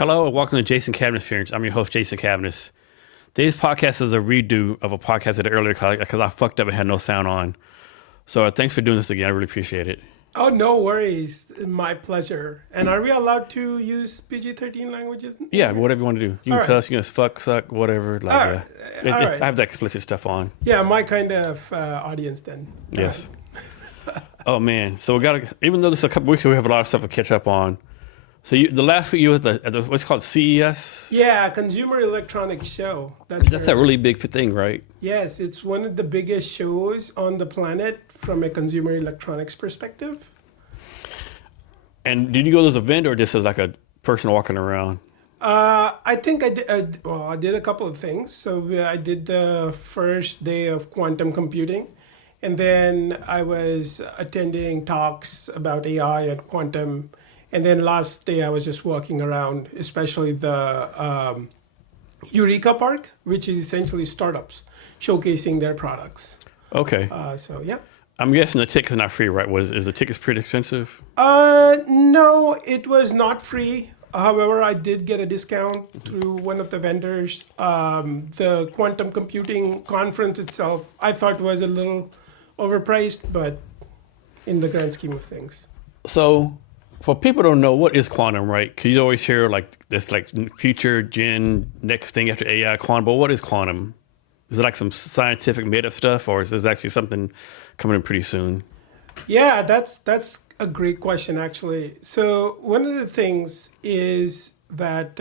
Hello and welcome to Jason Cavness Experience. I'm your host, Jason Cavness. Today's podcast is a redo of a podcast I did earlier because I fucked up and had no sound on. So thanks for doing this again. I really appreciate it. Oh, no worries. My pleasure. And are we allowed to use PG-13 languages? Yeah, whatever you want to do. You can cuss, you can fuck, suck, whatever. Like, all right. I have the explicit stuff on. Yeah, my kind of audience then. Yes. Oh, man. So we got to, even though this is a couple weeks ago, we have a lot of stuff to catch up on. So the last week you was at the what's called CES? Yeah, Consumer Electronics Show. That's a really big thing, right? Yes, it's one of the biggest shows on the planet from a consumer electronics perspective. And did you go to this event or just as like a person walking around? I think I did. I did a couple of things. So I did the first day of quantum computing, and then I was attending talks about AI and quantum. And then last day I was just walking around, especially the Eureka Park, which is essentially startups showcasing their products. Okay. So yeah. I'm guessing the ticket's not free, right? Is the tickets pretty expensive? No, it was not free. However, I did get a discount through one of the vendors. The quantum computing conference itself, I thought was a little overpriced, but in the grand scheme of things. So, for people who don't know, what is quantum, right? Because you always hear like this like future gen, next thing after AI, quantum. But what is quantum? Is it like some scientific made up stuff, or is this actually something coming in pretty soon? Yeah, that's a great question, actually. So one of the things is that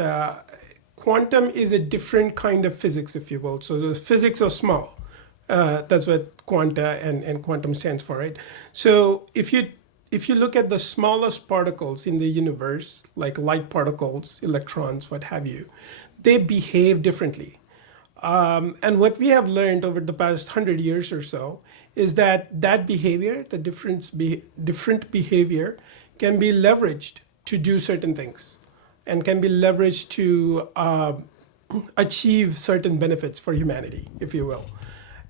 quantum is a different kind of physics, if you will. So the physics are small. That's what quanta and quantum stands for, right? So if you look at the smallest particles in the universe, like light particles, electrons, what have you, they behave differently. And what we have learned over the past 100 years or so is that behavior, the different behavior, can be leveraged to do certain things and can be leveraged to achieve certain benefits for humanity, if you will.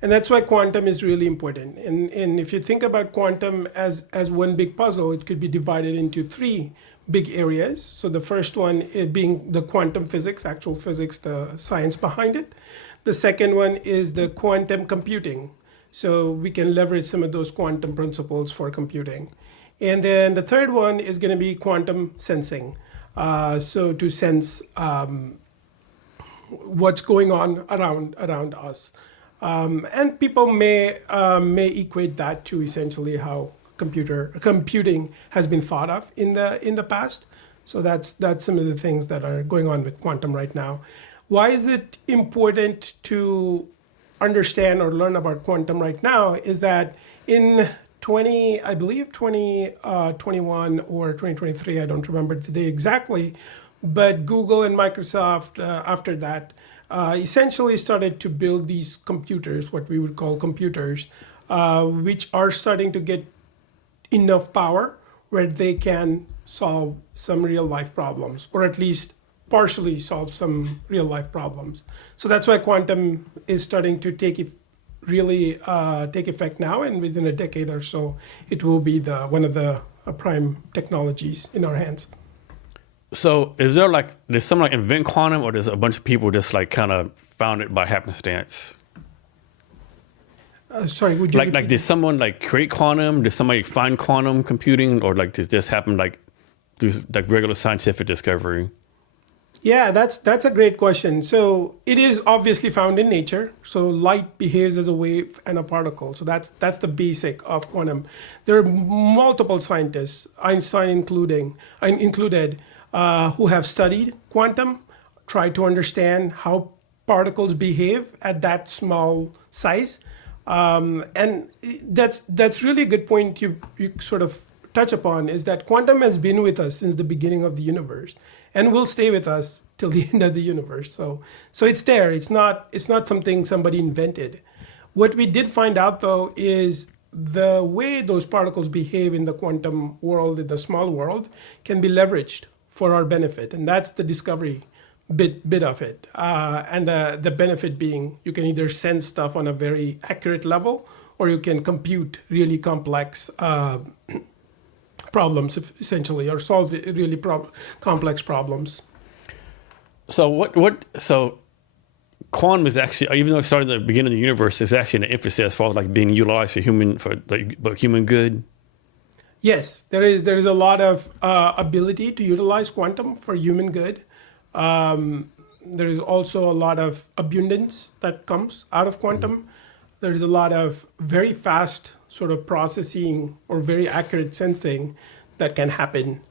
And that's why quantum is really important. And if you think about quantum as one big puzzle, it could be divided into three big areas. So the first one being the quantum physics, actual physics, the science behind it. The second one is the quantum computing. So we can leverage some of those quantum principles for computing. And then the third one is going to be quantum sensing. So to sense what's going on around us. And people may equate that to essentially how computing has been thought of in the past. So that's some of the things that are going on with quantum right now. Why is it important to understand or learn about quantum right now? Is that in 2021 or 2023, I don't remember the day exactly, but Google and Microsoft after that essentially started to build these computers, what we would call computers, which are starting to get enough power where they can solve some real life problems, or at least partially solve some real life problems. So that's why quantum is starting to take effect now, and within a decade or so, it will be one of the prime technologies in our hands. So did someone invent quantum, or does a bunch of people just like kind of found it by happenstance? Sorry, would you did someone like create quantum? Did somebody find quantum computing, or like did this happen like through like regular scientific discovery? Yeah, that's a great question. So it is obviously found in nature. So light behaves as a wave and a particle. So that's the basic of quantum. There are multiple scientists, Einstein included, who have studied quantum, tried to understand how particles behave at that small size. And that's really a good point you sort of touch upon, is that quantum has been with us since the beginning of the universe and will stay with us till the end of the universe. So it's there. It's not something somebody invented. What we did find out, though, is the way those particles behave in the quantum world, in the small world, can be leveraged for our benefit. And that's the discovery bit of it. And the benefit being you can either sense stuff on a very accurate level, or you can compute really complex problems, essentially, or solve really complex problems. So quantum is actually, even though it started at the beginning of the universe, it's actually an emphasis as far as like being utilized for human good. Yes, there is a lot of ability to utilize quantum for human good. There is also a lot of abundance that comes out of quantum. There is a lot of very fast sort of processing or very accurate sensing that can happen.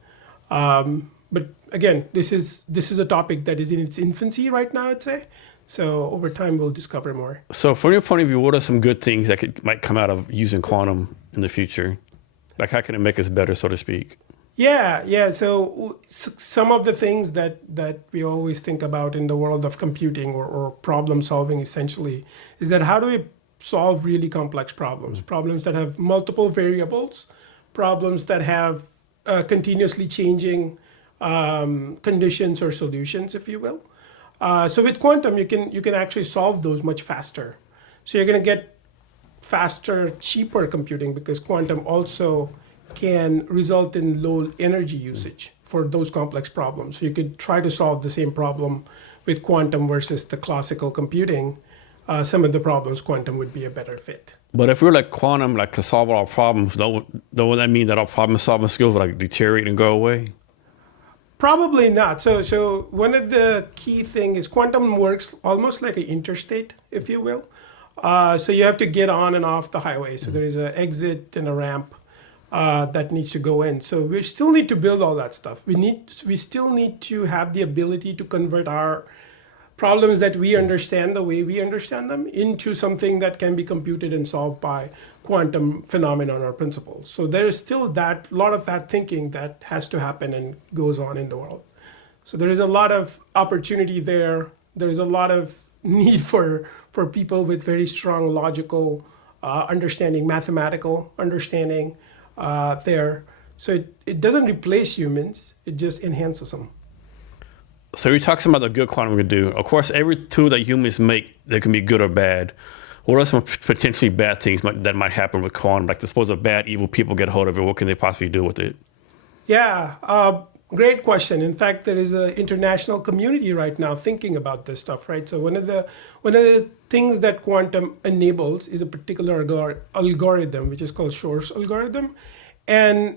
But again, this is a topic that is in its infancy right now, I'd say. So over time, we'll discover more. So from your point of view, what are some good things that might come out of using quantum in the future? Like how can it make us better, so to speak? Yeah. So some of the things that we always think about in the world of computing or problem solving essentially is that how do we solve really complex problems, problems that have multiple variables, problems that have continuously changing conditions or solutions, if you will. So with quantum, you can actually solve those much faster. So you're going to get faster, cheaper computing because quantum also can result in low energy usage for those complex problems. So you could try to solve the same problem with quantum versus the classical computing. Some of the problems, quantum would be a better fit. But if we're like quantum, like to solve all our problems, don't that mean that our problem solving skills will like deteriorate and go away? Probably not. So one of the key thing is quantum works almost like an interstate, if you will. So you have to get on and off the highway. So there is an exit and a ramp that needs to go in. So we still need to build all that stuff. We still need to have the ability to convert our problems that we understand the way we understand them into something that can be computed and solved by quantum phenomenon or principles. So there is still a lot of that thinking that has to happen and goes on in the world. So there is a lot of opportunity there. There is a lot of need for people with very strong logical understanding, mathematical understanding there. So it doesn't replace humans, it just enhances them. So we talked about the good quantum can do. Of course, every tool that humans make, they can be good or bad. What are some potentially bad things that might happen with quantum? Like suppose a bad, evil people get a hold of it, what can they possibly do with it? Yeah, great question. In fact, there is an international community right now thinking about this stuff, right? So one of the things that quantum enables is a particular algorithm, which is called Shor's algorithm. And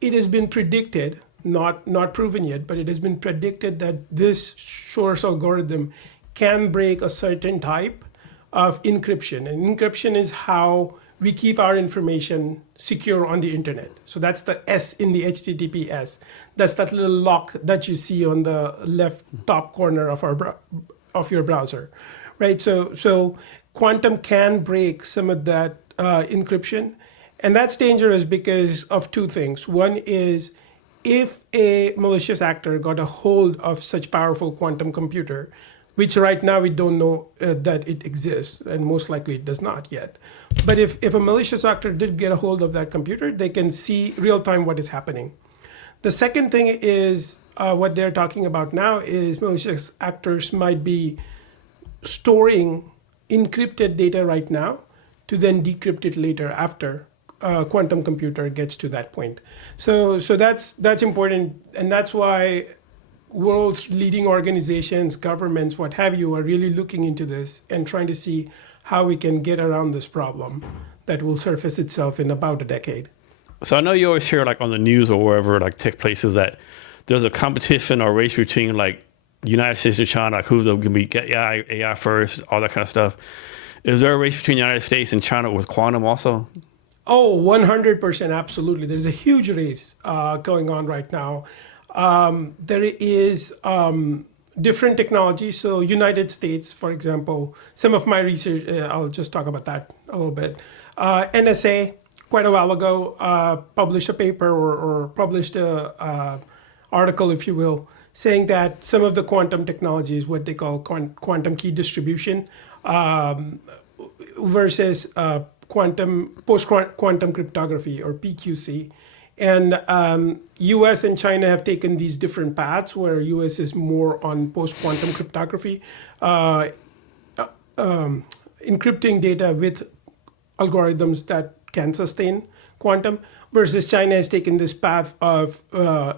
it has been predicted, not proven yet, but it has been predicted that this Shor's algorithm can break a certain type of encryption. And encryption is how we keep our information secure on the internet. So that's the S in the HTTPS. That's that little lock that you see on the left top corner of your browser, right? So quantum can break some of that encryption. And that's dangerous because of two things. One is if a malicious actor got a hold of such powerful quantum computer, which right now we don't know that it exists, and most likely it does not yet. But if a malicious actor did get a hold of that computer, they can see real time what is happening. The second thing is what they're talking about now is malicious actors might be storing encrypted data right now to then decrypt it later after quantum computer gets to that point. So that's important, and that's why world's leading organizations, governments, what have you, are really looking into this and trying to see how we can get around this problem that will surface itself in about a decade. So I know you always hear like on the news or wherever like tech places that there's a competition or race between like United States and China, like who's going to be AI first, all that kind of stuff. Is there a race between the United States and China with quantum also? Oh, 100%, absolutely. There's a huge race going on right now. There is different technologies. So United States, for example, some of my research, I'll just talk about that a little bit. NSA, quite a while ago, published a paper or published a article, if you will, saying that some of the quantum technologies, what they call quantum key distribution, versus post-quantum cryptography or PQC. And US and China have taken these different paths where US is more on post-quantum cryptography, encrypting data with algorithms that can sustain quantum. versus China has taken this path of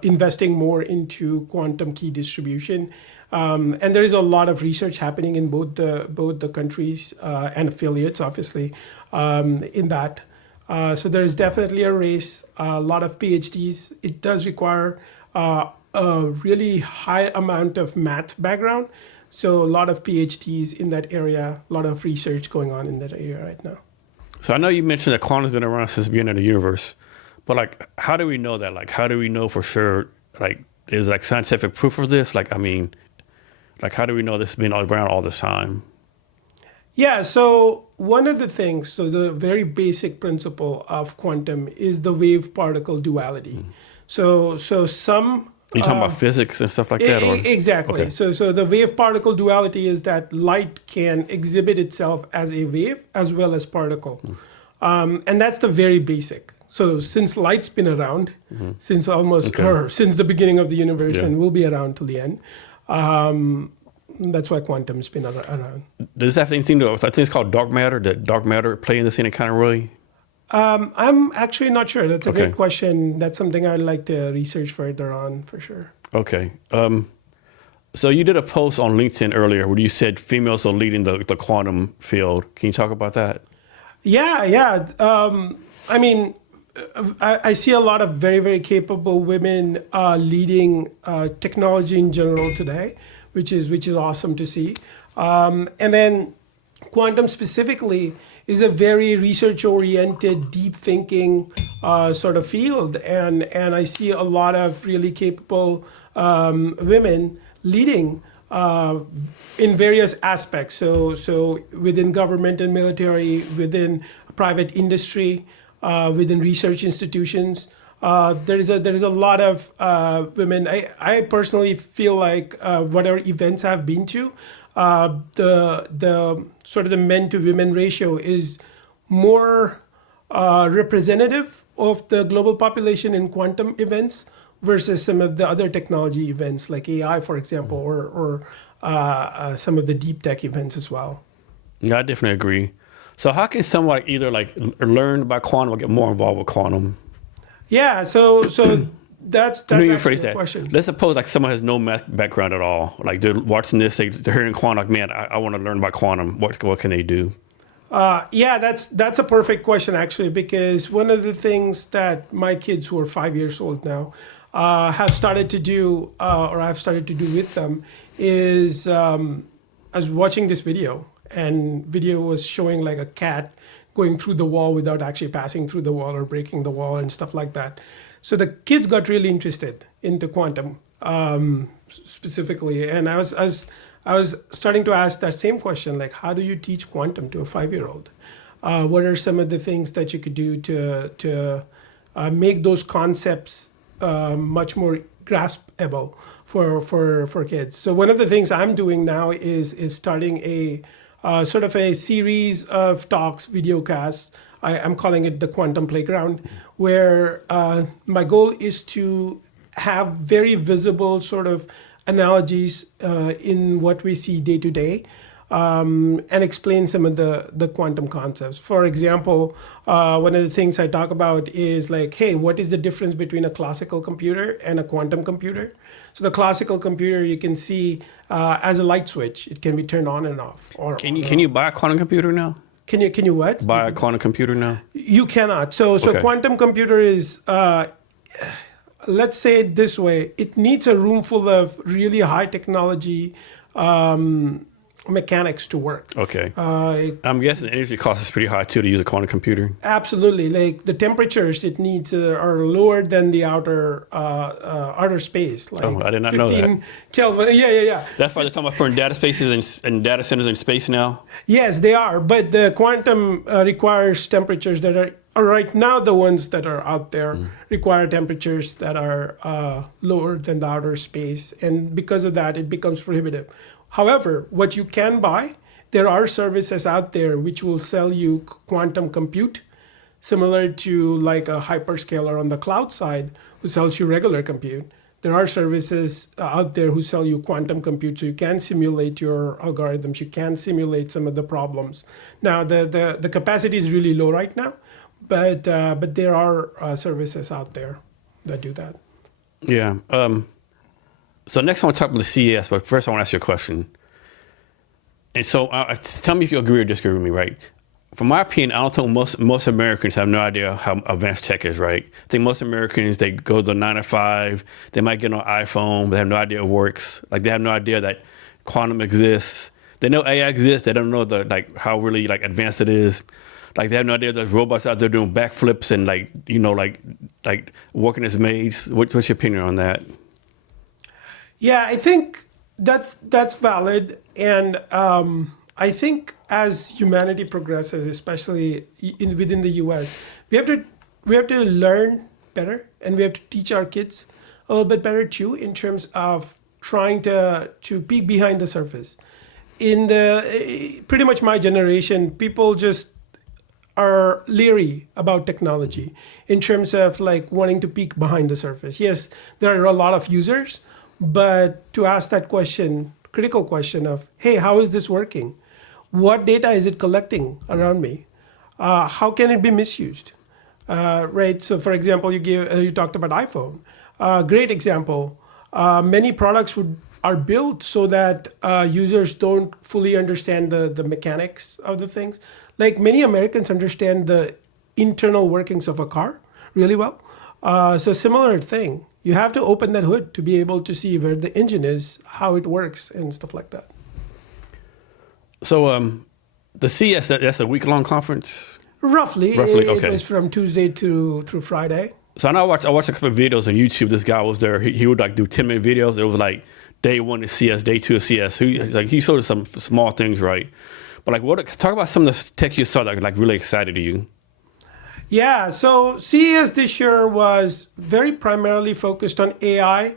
investing more into quantum key distribution. And there is a lot of research happening in both the countries and affiliates, obviously, in that. So there is definitely a race, a lot of PhDs. It does require a really high amount of math background. So a lot of PhDs in that area, a lot of research going on in that area right now. So I know you mentioned that quantum's been around since the beginning of the universe, but like, how do we know that? Like, how do we know for sure? Like, is like scientific proof of this? Like, I mean, like, how do we know this has been around all this time? Yeah, so one of the things, so the very basic principle of quantum is the wave-particle duality. So some... You talking about physics and stuff like that? Or? Exactly. Okay. So the wave-particle duality is that light can exhibit itself as a wave as well as particle. And that's the very basic. So since light's been around, since almost, or since the beginning of the universe, and will be around till the end, that's why quantum's been around. Does this have anything to do with, I think it's called dark matter? Did dark matter play in this any kind of way? I'm actually not sure. That's a great question. That's something I'd like to research further on for sure. Okay. So you did a post on LinkedIn earlier where you said females are leading the quantum field. Can you talk about that? Yeah. I mean, I see a lot of very, very capable women leading technology in general today, which is awesome to see. And then quantum specifically is a very research-oriented, deep thinking sort of field. And I see a lot of really capable women leading in various aspects. So within government and military, within private industry, within research institutions. There is a lot of women. I personally feel like whatever events I've been to, the sort of the men to women ratio is more representative of the global population in quantum events versus some of the other technology events like AI, for example, or some of the deep tech events as well. Yeah, I definitely agree. So how can someone either like learn about quantum or get more involved with quantum? Yeah, so that's actually the question. Let's suppose like someone has no math background at all. Like they're watching this, they're hearing quantum, like, man, I want to learn about quantum. What can they do? Yeah, that's a perfect question actually, because one of the things that my kids who are 5 years old now have started to do, or I've started to do with them, is I was watching this video, and video was showing like a cat going through the wall without actually passing through the wall or breaking the wall and stuff like that. So the kids got really interested into quantum specifically, and I was starting to ask that same question, like, how do you teach quantum to a 5-year-old? What are some of the things that you could do to make those concepts much more graspable for kids? So one of the things I'm doing now is starting a sort of a series of talks, video casts. I'm calling it the Quantum Playground, where my goal is to have very visible sort of analogies in what we see day to day, and explain some of the quantum concepts. For example, one of the things I talk about is like, hey, what is the difference between a classical computer and a quantum computer? So the classical computer you can see as a light switch. It can be turned on and off. Can you buy a quantum computer now? Can you what? Buy a quantum computer now? You cannot. So quantum computer is, let's say it this way, it needs a room full of really high technology mechanics to work. Okay. I'm guessing the energy cost is pretty high too to use a quantum computer. Absolutely. Like the temperatures it needs are lower than the outer space. Like I did not know that. Kelvin. Yeah. That's why they're talking about putting data spaces and data centers in space now? Yes, they are. But the quantum requires temperatures that are right now, the ones that are out there require temperatures that are lower than the outer space. And because of that, it becomes prohibitive. However, what you can buy, there are services out there which will sell you quantum compute, similar to like a hyperscaler on the cloud side who sells you regular compute. There are services out there who sell you quantum compute, so you can simulate your algorithms, you can simulate some of the problems. Now, the capacity is really low right now, but there are services out there that do that. Yeah. So next I want to talk about the CES, but first I want to ask you a question. And so tell me if you agree or disagree with me, right? From my opinion, I don't think most Americans have no idea how advanced tech is, right? I think most Americans, they go to the 9 to 5, they might get on an iPhone, but they have no idea it works. Like they have no idea that quantum exists. They know AI exists, they don't know how really advanced it is. Like they have no idea there's robots out there doing backflips and like working as maids. What's your opinion on that? Yeah, I think that's valid, and I think as humanity progresses, especially within the U.S., we have to learn better, and we have to teach our kids a little bit better too, in terms of trying to peek behind the surface. In the pretty much my generation, people just are leery about technology in terms of like wanting to peek behind the surface. Yes, there are a lot of users, but to ask that question, critical question of, hey, how is this working? What data is it collecting around me? How can it be misused? Right. So, for example, you talked about iPhone. Great example. Many products are built so that users don't fully understand the mechanics of the things. Like many Americans understand the internal workings of a car really well. So similar thing. You have to open that hood to be able to see where the engine is, how it works, and stuff like that. So the CES, that's a week-long conference? Roughly, okay. It was from Tuesday through Friday. So I know I watched a couple of videos on YouTube. This guy was there. He would like do 10-minute videos. It was like day 1 of CS, day 2 of CS. He showed us some small things, right? But talk about some of the tech you saw that like really excited you. Yeah, so CES this year was very primarily focused on AI,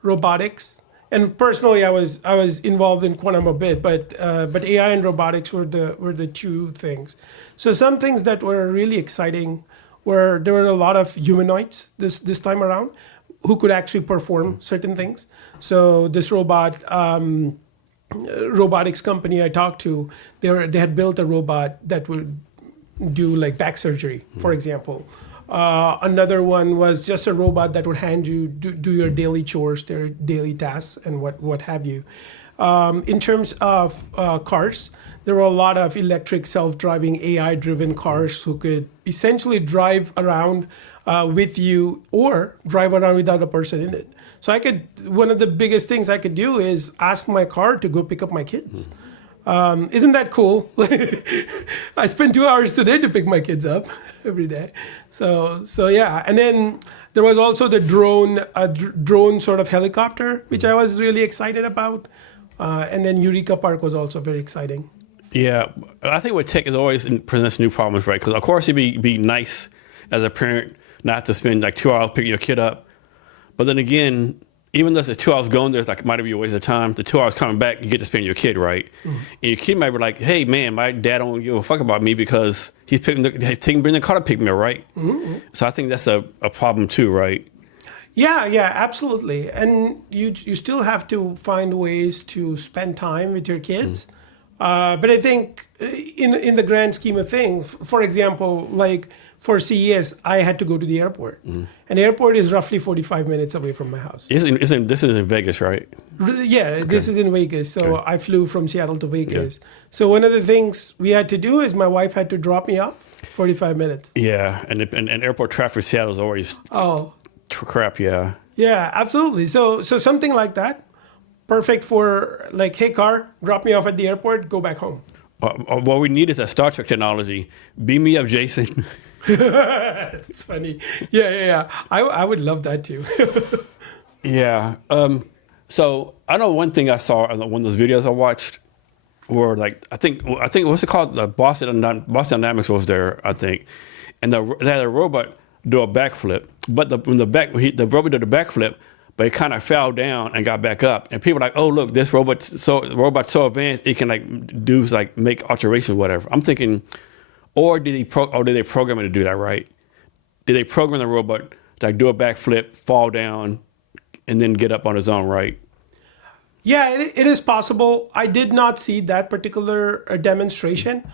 robotics, and personally, I was involved in Quantum a bit, but AI and robotics were the two things. So some things that were really exciting were there were a lot of humanoids this time around who could actually perform certain things. So this robotics company I talked to, they had built a robot that would do like back surgery, for example. Another one was just a robot that would hand you do your daily chores, their daily tasks, and what have you. In terms of cars, there were a lot of electric, self-driving, AI-driven cars who could essentially drive around with you or drive around without a person in it. So one of the biggest things I could do is ask my car to go pick up my kids. Isn't that cool? I spend 2 hours today to pick my kids up every day. So yeah. And then there was also the drone sort of helicopter, which I was really excited about. And then Eureka Park was also very exciting. Yeah, I think with tech is always presents new problems, right? Because of course it'd be nice as a parent not to spend like 2 hours picking your kid up. But then again, even though the 2 hours going there, might be a waste of time. The 2 hours coming back, you get to spend your kid, right? Mm-hmm. And your kid might be like, hey, man, my dad don't give a fuck about me because he's bring the car to pick me up, right? Mm-hmm. So I think that's a problem too, right? Yeah, absolutely. And you still have to find ways to spend time with your kids. But I think in the grand scheme of things, for example, like for CES, I had to go to the airport. And the airport is roughly 45 minutes away from my house. This is in Vegas, right? Yeah, okay. This is in Vegas. So okay. I flew from Seattle to Vegas. Yeah. So one of the things we had to do is my wife had to drop me off 45 minutes. Yeah, and airport traffic in Seattle is always crap, yeah. Yeah, absolutely. So something like that, perfect for like, hey, car, drop me off at the airport, go back home. What we need is a Star Trek technology. Beam me up, Jason. It's funny. Yeah. I would love that too. Yeah. So I know one thing I saw on one of those videos I watched were like, I think what's it called? The Boston Dynamics was there, I think. And they had a robot do a backflip. But the robot did a backflip, but it kind of fell down and got back up. And people were like, oh, look, this robot's so advanced, it can make alterations, whatever. I'm thinking, or did they program it to do that, right? Did they program the robot to do a backflip, fall down, and then get up on his own, right? Yeah, it is possible. I did not see that particular demonstration,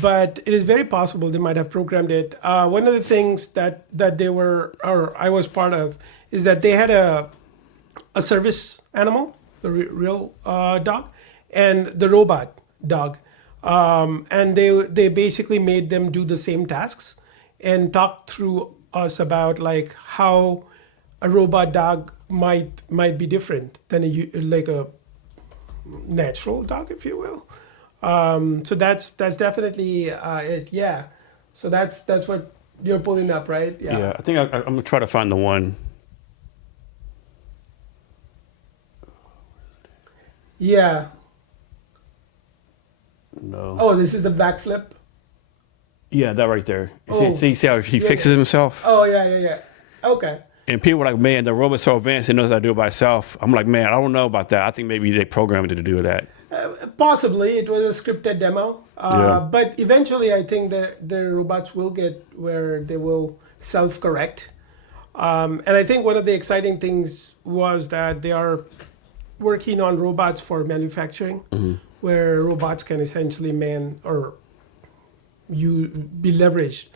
but it is very possible they might have programmed it. One of the things that they were, or I was part of, is that they had a service animal, the real dog, and the robot dog, and they basically made them do the same tasks, and talked through us about like how a robot dog might be different than like a natural dog, if you will. So that's definitely it. Yeah. So that's what you're pulling up, right? Yeah, I think I'm gonna try to find the one. Yeah. No. Oh, this is the backflip. Yeah, that right there. Oh. See how he fixes himself? Oh yeah. Okay. And people are like, man, the robot's so advanced, it knows how to do it by itself. I'm like, man, I don't know about that. I think maybe they programmed it to do that. Possibly, it was a scripted demo. Yeah. But eventually, I think the robots will get where they will self-correct. And I think one of the exciting things was that they are working on robots for manufacturing, where robots can essentially be leveraged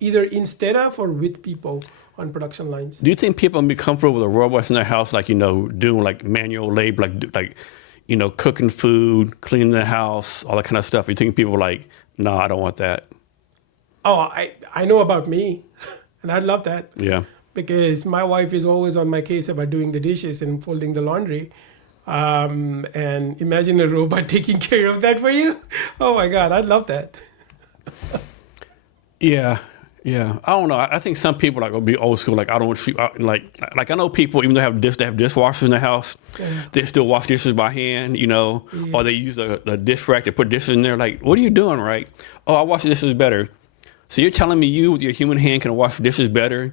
either instead of or with people on production lines. Do you think people be comfortable with the robots in their house, like, doing like manual labor, like cooking food, cleaning the house, all that kind of stuff? You think people are like, no, I don't want that? Oh, I know about me, and I love that. Yeah. Because my wife is always on my case about doing the dishes and folding the laundry. And imagine a robot taking care of that for you. Oh my God, I'd love that. Yeah. I don't know. I think some people like will be old school. Like, I don't want to like I know people, even though they have dishwashers in their house, they still wash dishes by hand, or they use a dish rack to put dishes in there. Like, what are you doing, right? Oh, I wash the dishes better. So you're telling me you with your human hand can wash dishes better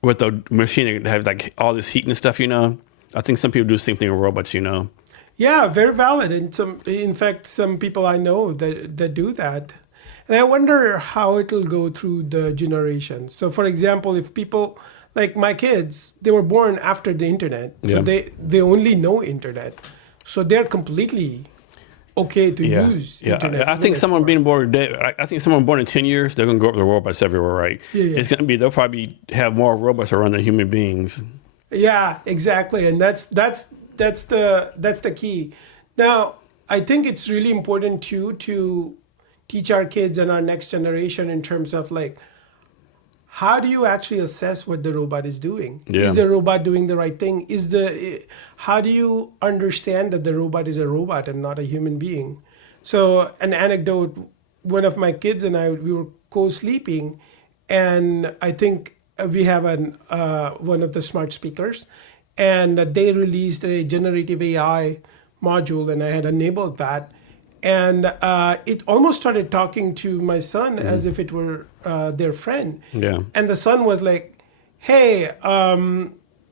with the machine that has like all this heat and stuff, I think some people do the same thing with robots, Yeah, very valid. And in fact, some people I know that do that. And I wonder how it'll go through the generations. So for example, if people like my kids, they were born after the internet. So they only know internet. So they're completely okay to use internet. I think someone being born today, I think someone born in 10 years, they're going to grow up with robots everywhere, right? Yeah. It's going to be, they'll probably have more robots around than human beings. Yeah, exactly. And that's the key. Now, I think it's really important too to teach our kids and our next generation in terms of like, how do you actually assess what the robot is doing? Yeah. Is the robot doing the right thing? How do you understand that the robot is a robot and not a human being? So an anecdote, one of my kids and I, we were co-sleeping, and I think we have one of the smart speakers, and they released a generative AI module, and I had enabled that. And it almost started talking to my son as if it were their friend. Yeah. And the son was like, hey,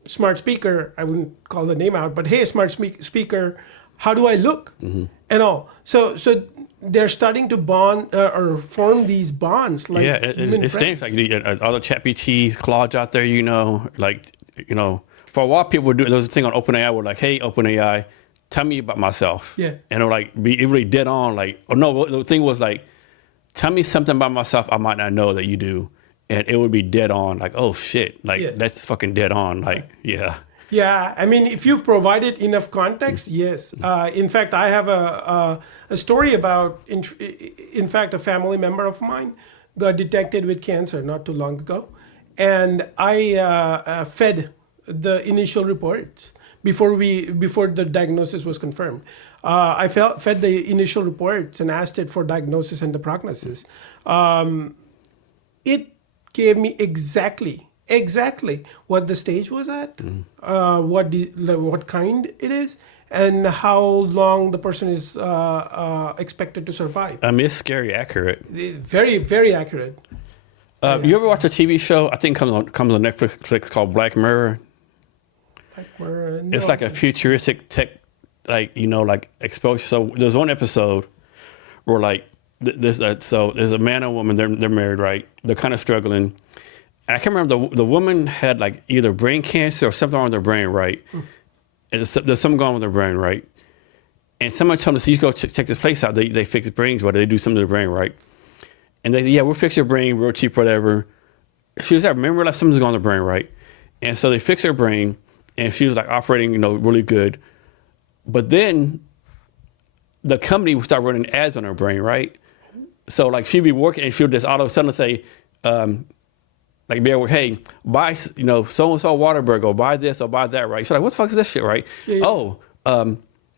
smart speaker, I wouldn't call the name out, but hey, smart speaker, how do I look? And all. So they're starting to bond or form these bonds. Like it's things like all the ChatGPTs, Claude out there, for a while people there was a thing on OpenAI where like, hey, OpenAI, tell me about myself. Yeah. And it'll like be really dead on. Like, or no, the thing was like, tell me something about myself I might not know that you do. And it would be dead on. Like, oh shit. Like, that's fucking dead on. Like, yeah. Yeah. I mean, if you've provided enough context, yes. In fact, I have a story about, in fact, a family member of mine got detected with cancer not too long ago. And I fed the initial reports before the diagnosis was confirmed. I fed the initial reports and asked it for diagnosis and the prognosis. It gave me exactly what the stage was at, what kind it is, and how long the person is expected to survive. I mean, it's scary accurate. Very, very accurate. You ever watch a TV show? I think comes on Netflix called Black Mirror. No. It's like a futuristic tech, like exposure. So there's one episode where like there's a man and woman. They're married, right? They're kind of struggling. I can't remember the woman had like either brain cancer or something wrong with her brain, right? and there's something going on with their brain, right? And somebody told us, you go check this place out. They fix brains, what they do something to the brain, right? And they said, yeah, we'll fix your brain real cheap, whatever. She was like, remember, like something's going on the brain, right? And so they fixed her brain, and she was like operating, really good. But then the company would start running ads on her brain, right? So like she'd be working, and she would just all of a sudden say, like be able, hey, buy, so and so Waterburg, or buy this or buy that, right? She's like, what the fuck is this shit, right? Yeah. Oh,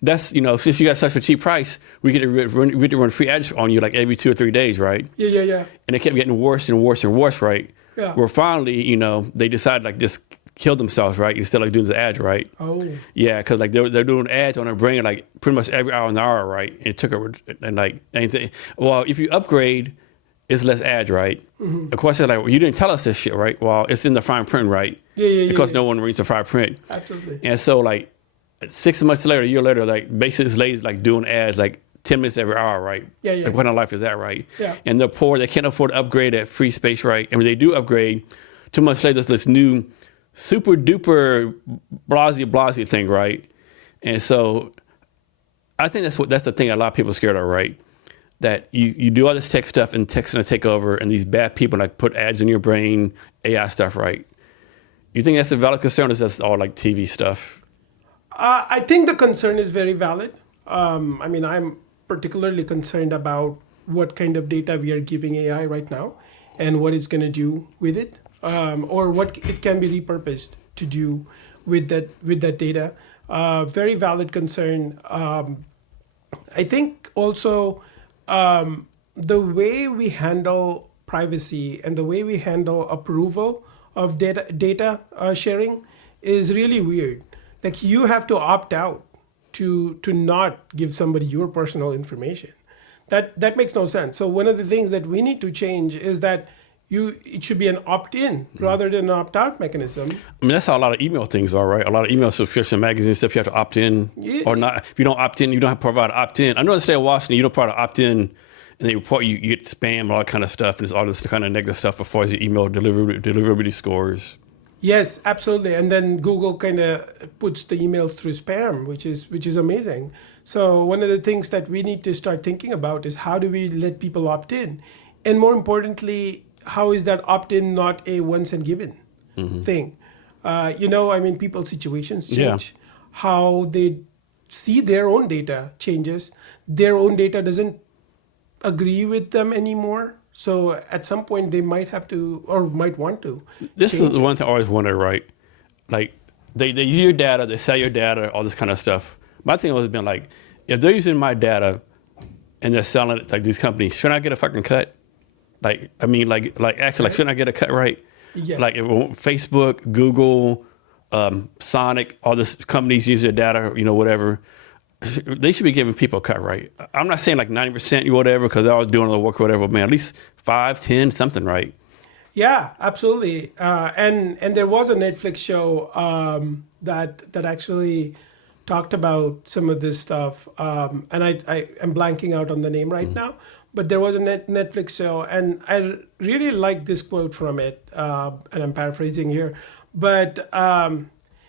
that's, since you got such a cheap price, we get to run free ads on you like every 2 or 3 days, right? Yeah. And it kept getting worse and worse and worse, right? Yeah. Where finally, they decided like just kill themselves, right? Instead of like doing the ads, right? Oh. Yeah, because like they're doing ads on her brain like pretty much every hour in the hour, right? And it took her, and like anything. Well, if you upgrade, it's less ads, right? Mm-hmm. Of course, they're like, well, you didn't tell us this shit, right? Well, it's in the fine print, right? Yeah. Because no one reads the fine print. Absolutely. And so like 6 months later, a year later, like basically this lady's like doing ads like 10 minutes every hour, right? Yeah. Like what kind of life is that, right? Yeah. And they're poor, they can't afford to upgrade at free space, right? And when they do upgrade, 2 months later, there's this new super duper blasey thing, right? And so I think that's the thing a lot of people are scared of, right? That you do all this tech stuff and tech's gonna take over, and these bad people like put ads in your brain, AI stuff, right? You think that's a valid concern, or is that all like TV stuff? I think the concern is very valid. I'm particularly concerned about what kind of data we are giving AI right now and what it's going to do with it, or what it can be repurposed to do with that data. Very valid concern. I think also the way we handle privacy and the way we handle approval of data sharing is really weird. Like you have to opt out to not give somebody your personal information. That makes no sense. So one of the things that we need to change is that it should be an opt-in rather than an opt-out mechanism. I mean, that's how a lot of email things are, right? A lot of email subscription magazine stuff, you have to opt in or not. If you don't opt in, you don't have to provide opt-in. I know in the state of Washington, you don't provide opt-in, and they report you get spam, all that kind of stuff. And there's all this kind of negative stuff as far as your email deliverability scores. Yes, absolutely. And then Google kind of puts the emails through spam, which is amazing. So one of the things that we need to start thinking about is how do we let people opt in? And more importantly, how is that opt-in not a once and given thing? People's situations change. Yeah. How they see their own data changes. Their own data doesn't agree with them anymore. So at some point they might have to, or might want to. This is the one thing I always wonder, right? Like they use your data, they sell your data, all this kind of stuff. My thing always been like, if they're using my data and they're selling it like these companies, shouldn't I get a fucking cut? Actually, shouldn't I get a cut, right? Yeah. Like if Facebook, Google, Sonic, all these companies use their data, whatever. They should be giving people a cut, right? I'm not saying like 90% or whatever, because they're all doing the work or whatever, man, at least 5, 10, something, right? Yeah, absolutely. And there was a Netflix show that actually talked about some of this stuff. And I am blanking out on the name right now, but there was a Netflix show, and I really like this quote from it, and I'm paraphrasing here, but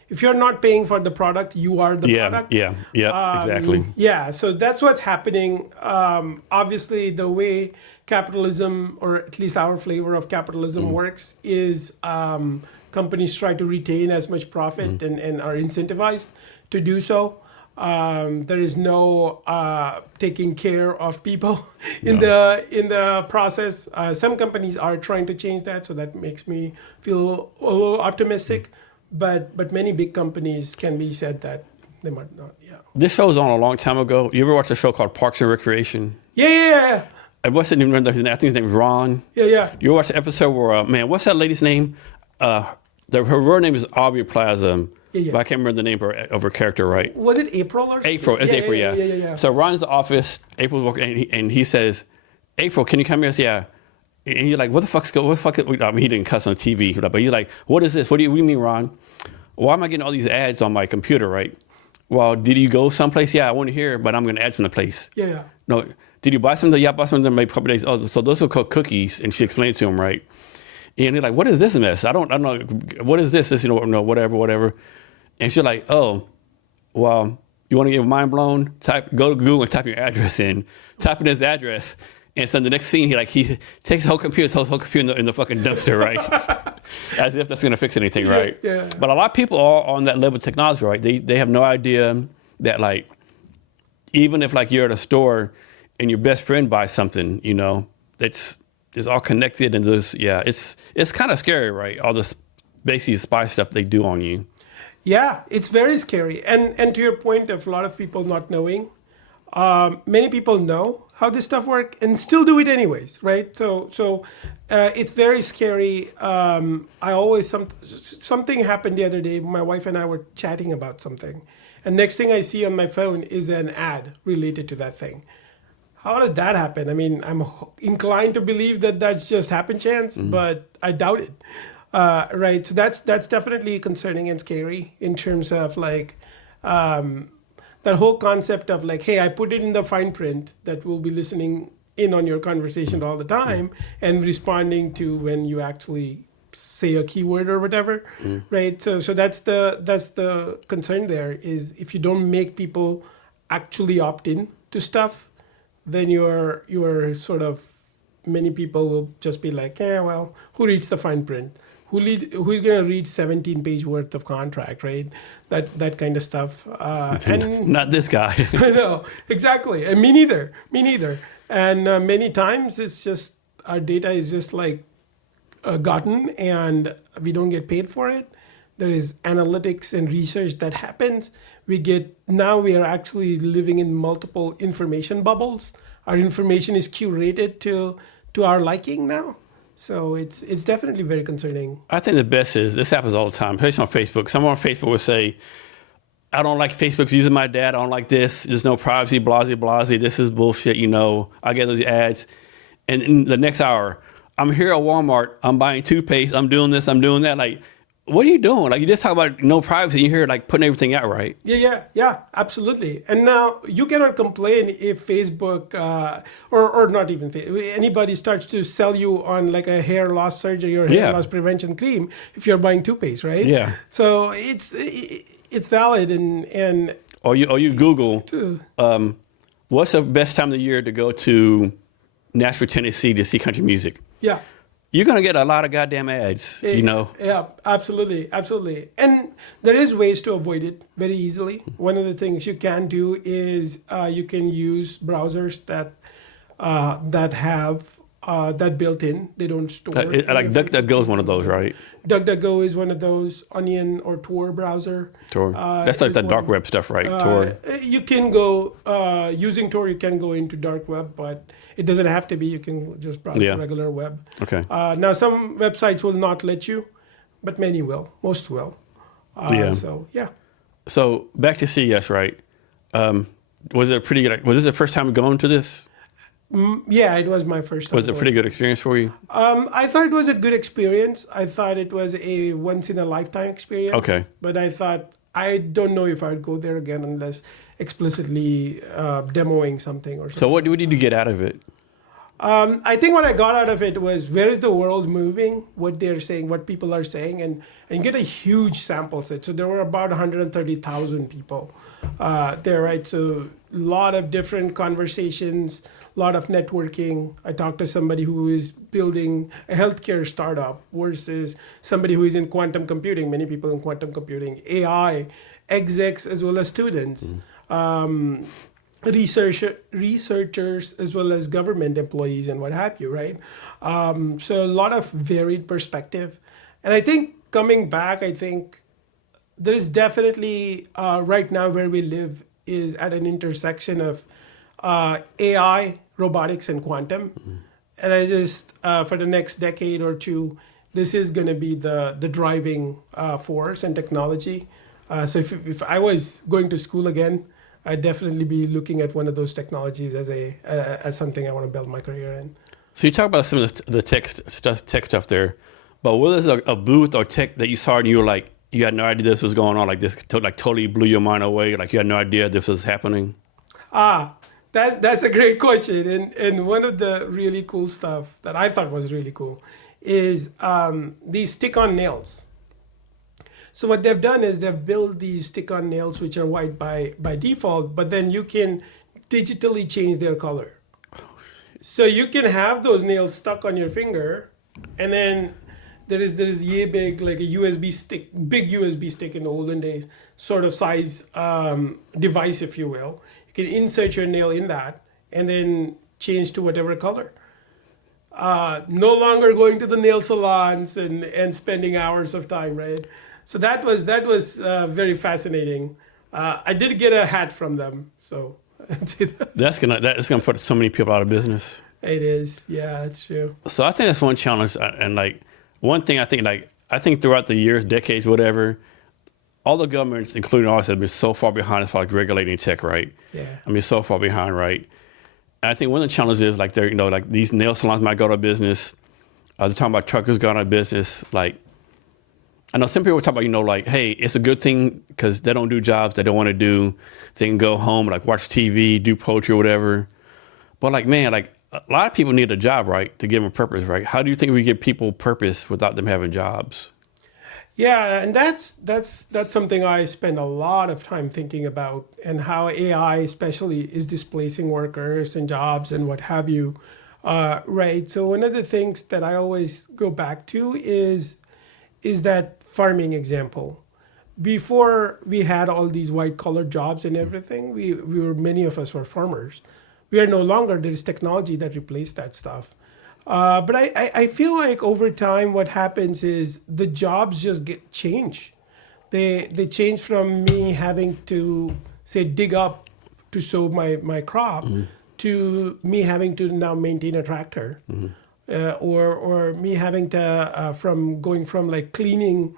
if you're not paying for the product, you are the product. Yeah, exactly. Yeah, so that's what's happening. Obviously, the way capitalism, or at least our flavor of capitalism works, is companies try to retain as much profit and are incentivized to do so. There is no taking care of people in the process. Some companies are trying to change that, so that makes me feel a little optimistic. But many big companies can be said that they might not. Yeah. This show was on a long time ago. You ever watch a show called Parks and Recreation? Yeah. And what's the name? I think his name is Ron. Yeah. You ever watch the episode where what's that lady's name? Her real name is Aubrey Plaza. Yeah. But I can't remember the name of her character, right? Was it April or something? April. It's April, yeah. So Ron's in the office. April's working, and he says, "April, can you come here?" I said, "Yeah." And you're like, what the fuck? I mean, he didn't cuss on TV, but he's like, what is this? What do you mean, Ron? Why am I getting all these ads on my computer, right? Well, did you go someplace? Yeah, I want to hear, but I'm going to ads from the place. Yeah. No, did you buy something? Yeah, I bought something maybe a couple days. Oh, so those are called cookies. And she explained it to him, right? And he's like, what is this mess? I don't know. What is this? This, whatever. And she's like, oh, well, you want to get mind blown? Go to Google and type your address in. Type in his address, and so the next scene, he takes the whole computer, in the fucking dumpster, right? As if that's going to fix anything, right? Yeah. But a lot of people are on that level of technology, right? They have no idea that, like, even if, like, you're at a store and your best friend buys something, it's all connected, and it's kind of scary, right? All this basically spy stuff they do on you. Yeah, it's very scary. And to your point of a lot of people not knowing, many people know how this stuff works and still do it anyways, right? So it's very scary. Something happened the other day. My wife and I were chatting about something, and next thing I see on my phone is an ad related to that thing. How did that happen? I mean, I'm inclined to believe that that's just happen chance, but I doubt it. Right, so that's definitely concerning and scary in terms of like that whole concept of like, hey, I put it in the fine print that will be listening in on your conversation all the time and responding to when you actually say a keyword or whatever, right? So that's the concern there is if you don't make people actually opt in to stuff, then you're sort of many people will just be like, well, who reads the fine print? Who's going to read 17-page worth of contract, right? That kind of stuff. And not this guy. I know, exactly. And me neither. And many times it's just our data is just like gotten and we don't get paid for it. There is analytics and research that happens. Now we are actually living in multiple information bubbles. Our information is curated to our liking now. So it's definitely very concerning. I think the best is, this happens all the time, especially on Facebook. Someone on Facebook will say, I don't like Facebook's using my data. I don't like this. There's no privacy, blase. This is bullshit, I get those ads. And in the next hour, I'm here at Walmart. I'm buying toothpaste. I'm doing this. I'm doing that. Like, what are you doing? Like, you just talk about no privacy. You're here, like, putting everything out, right? Yeah, absolutely. And now you cannot complain if Facebook or not even Facebook, anybody starts to sell you on like a hair loss surgery or hair loss prevention cream if you're buying toothpaste, right? Yeah. So it's valid and. Or you Google, what's the best time of the year to go to Nashville, Tennessee to see country music? Yeah. You're going to get a lot of goddamn ads, Yeah, absolutely. And there is ways to avoid it very easily. One of the things you can do is you can use browsers that have that built in. They don't store. Like DuckDuckGo is one of those, right? DuckDuckGo is one of those. Onion or Tor browser. Tor. That's like the dark web stuff, right? Tor. You can go, using Tor, you can go into dark web, but it doesn't have to be. You can just browse the regular web. Okay. Now, some websites will not let you, but many will. Most will. So, yeah. So, back to CES, right? Was it pretty good? Was this the first time going to this? Yeah, it was my first time. Was it a pretty good experience for you? I thought it was a good experience. I thought it was a once-in-a-lifetime experience. Okay. But I don't know if I would go there again unless explicitly demoing something or something. So what did you get out of it? I think what I got out of it was where is the world moving, what they're saying, what people are saying, and get a huge sample set. So there were about 130,000 people there, right? So a lot of different conversations, a lot of networking. I talked to somebody who is building a healthcare startup versus somebody who is in quantum computing, many people in quantum computing, AI, execs as well as students. Researchers as well as government employees and what have you, right? So a lot of varied perspective. And I think coming back, I think there is definitely right now where we live is at an intersection of AI, robotics, and quantum. And I just, for the next decade or two, this is going to be the driving force and technology. So if I was going to school again, I'd definitely be looking at one of those technologies as something I want to build my career in. So you talk about some of the tech stuff there, but what is a booth or tech that you saw and you were like, you had no idea this was going on, like this totally blew your mind away, like you had no idea this was happening? That's a great question. And one of the really cool stuff that I thought was really cool is these stick-on nails. So what they've done is they've built these stick-on nails, which are white by default, but then you can digitally change their color. So you can have those nails stuck on your finger, and then there is yay big, like a USB stick, big USB stick in the olden days, sort of size device, if you will. You can insert your nail in that and then change to whatever color. No longer going to the nail salons and spending hours of time, right? So that was very fascinating. I did get a hat from them, so That's gonna put so many people out of business. it is, yeah, it's true. So I think that's one challenge, and like one thing I think throughout the years, decades, whatever, all the governments, including ours, have been so far behind as far as regulating tech, right? Yeah. I mean, so far behind, right? And I think one of the challenges is like like these nail salons might go out of business. They're talking about truckers going out of business. Like, I know some people talk about, like, hey, it's a good thing because they don't do jobs they don't want to do. They can go home, like watch TV, do poetry or whatever. But like, man, like a lot of people need a job, right, to give them purpose, right? How do you think we give people purpose without them having jobs? Yeah, and that's something I spend a lot of time thinking about, and how AI especially is displacing workers and jobs and what have you, right? So one of the things that I always go back to is that farming example. Before we had all these white collar jobs and everything, many of us were farmers. We are no longer. There is technology that replaced that stuff. But I feel like over time, what happens is the jobs just change. They change from me having to, say, dig up to sow my crop, to me having to now maintain a tractor, or me having to going from like cleaning,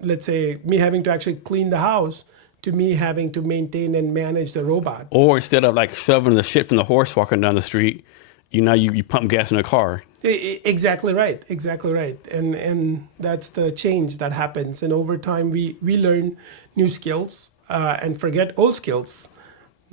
let's say me having to actually clean the house, to me having to maintain and manage the robot. Or instead of like shoving the shit from the horse walking down the street, you pump gas in a car. Exactly right. And that's the change that happens. And over time, we learn new skills and forget old skills.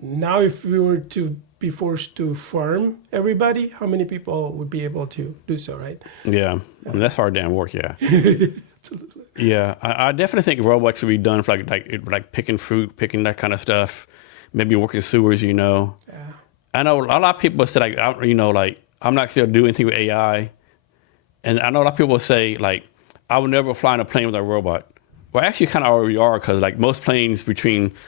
Now, if we were to be forced to farm everybody, how many people would be able to do so, right? Yeah, I mean, that's hard damn work, yeah. Absolutely. Yeah, I definitely think robots should be done for like picking fruit, picking that kind of stuff, maybe working sewers, Yeah. I know a lot of people say like, I'm not going to do anything with AI. And I know a lot of people say like, I would never fly in a plane with a robot. Well, actually kind of already are, because like most planes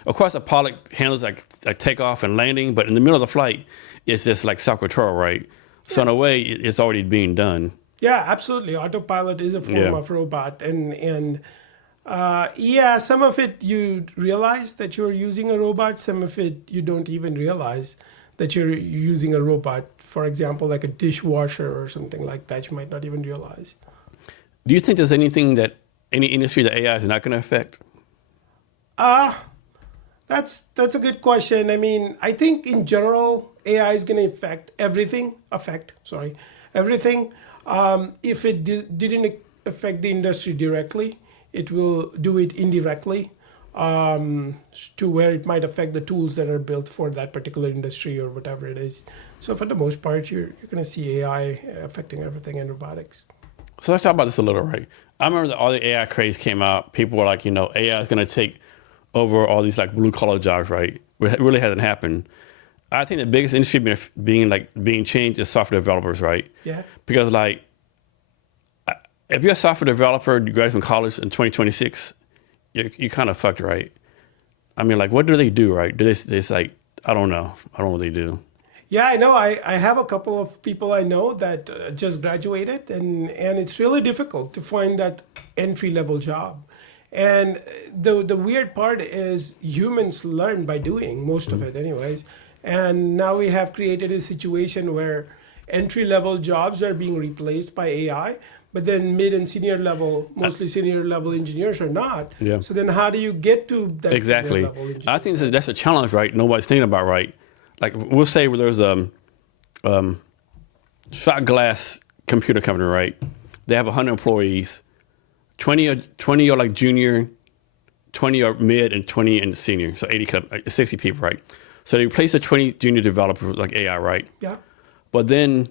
of course a pilot handles like takeoff and landing, but in the middle of the flight, it's just like self-control, right? So in a way, it's already being done. Yeah, absolutely. Autopilot is a form of robot. And some of it you realize that you're using a robot. Some of it you don't even realize that you're using a robot. For example, like a dishwasher or something like that, you might not even realize. Do you think there's any industry that AI is not going to affect? That's a good question. I mean, I think in general, AI is going to affect everything. If it didn't affect the industry directly, it will do it indirectly, to where it might affect the tools that are built for that particular industry or whatever it is. So for the most part, you're going to see AI affecting everything in robotics. So let's talk about this a little, right? I remember that all the AI craze came out. People were like, AI is going to take over all these like blue collar jobs, right? It really hasn't happened. I think the biggest industry being changed is software developers, right? Yeah. Because like, if you're a software developer, you graduate from college in 2026, you kind of fucked, right? I mean, like, what do they do, right? Do they like, I don't know what they do. Yeah, I know. I have a couple of people I know that just graduated, and it's really difficult to find that entry-level job. And the weird part is humans learn by doing, most of it anyways. And now we have created a situation where entry-level jobs are being replaced by AI, but then mid and senior level, mostly senior level engineers are not. Yeah. So then how do you get to that Exactly. senior level engineer? I think that's a challenge, right? Nobody's thinking about, right? Like we'll say there's a shot glass computer company, right? They have 100 employees, 20 are like junior, 20 are mid, and 20 and senior. So 60 people, right? So they replace the 20 junior developers like AI, right? Yeah. But then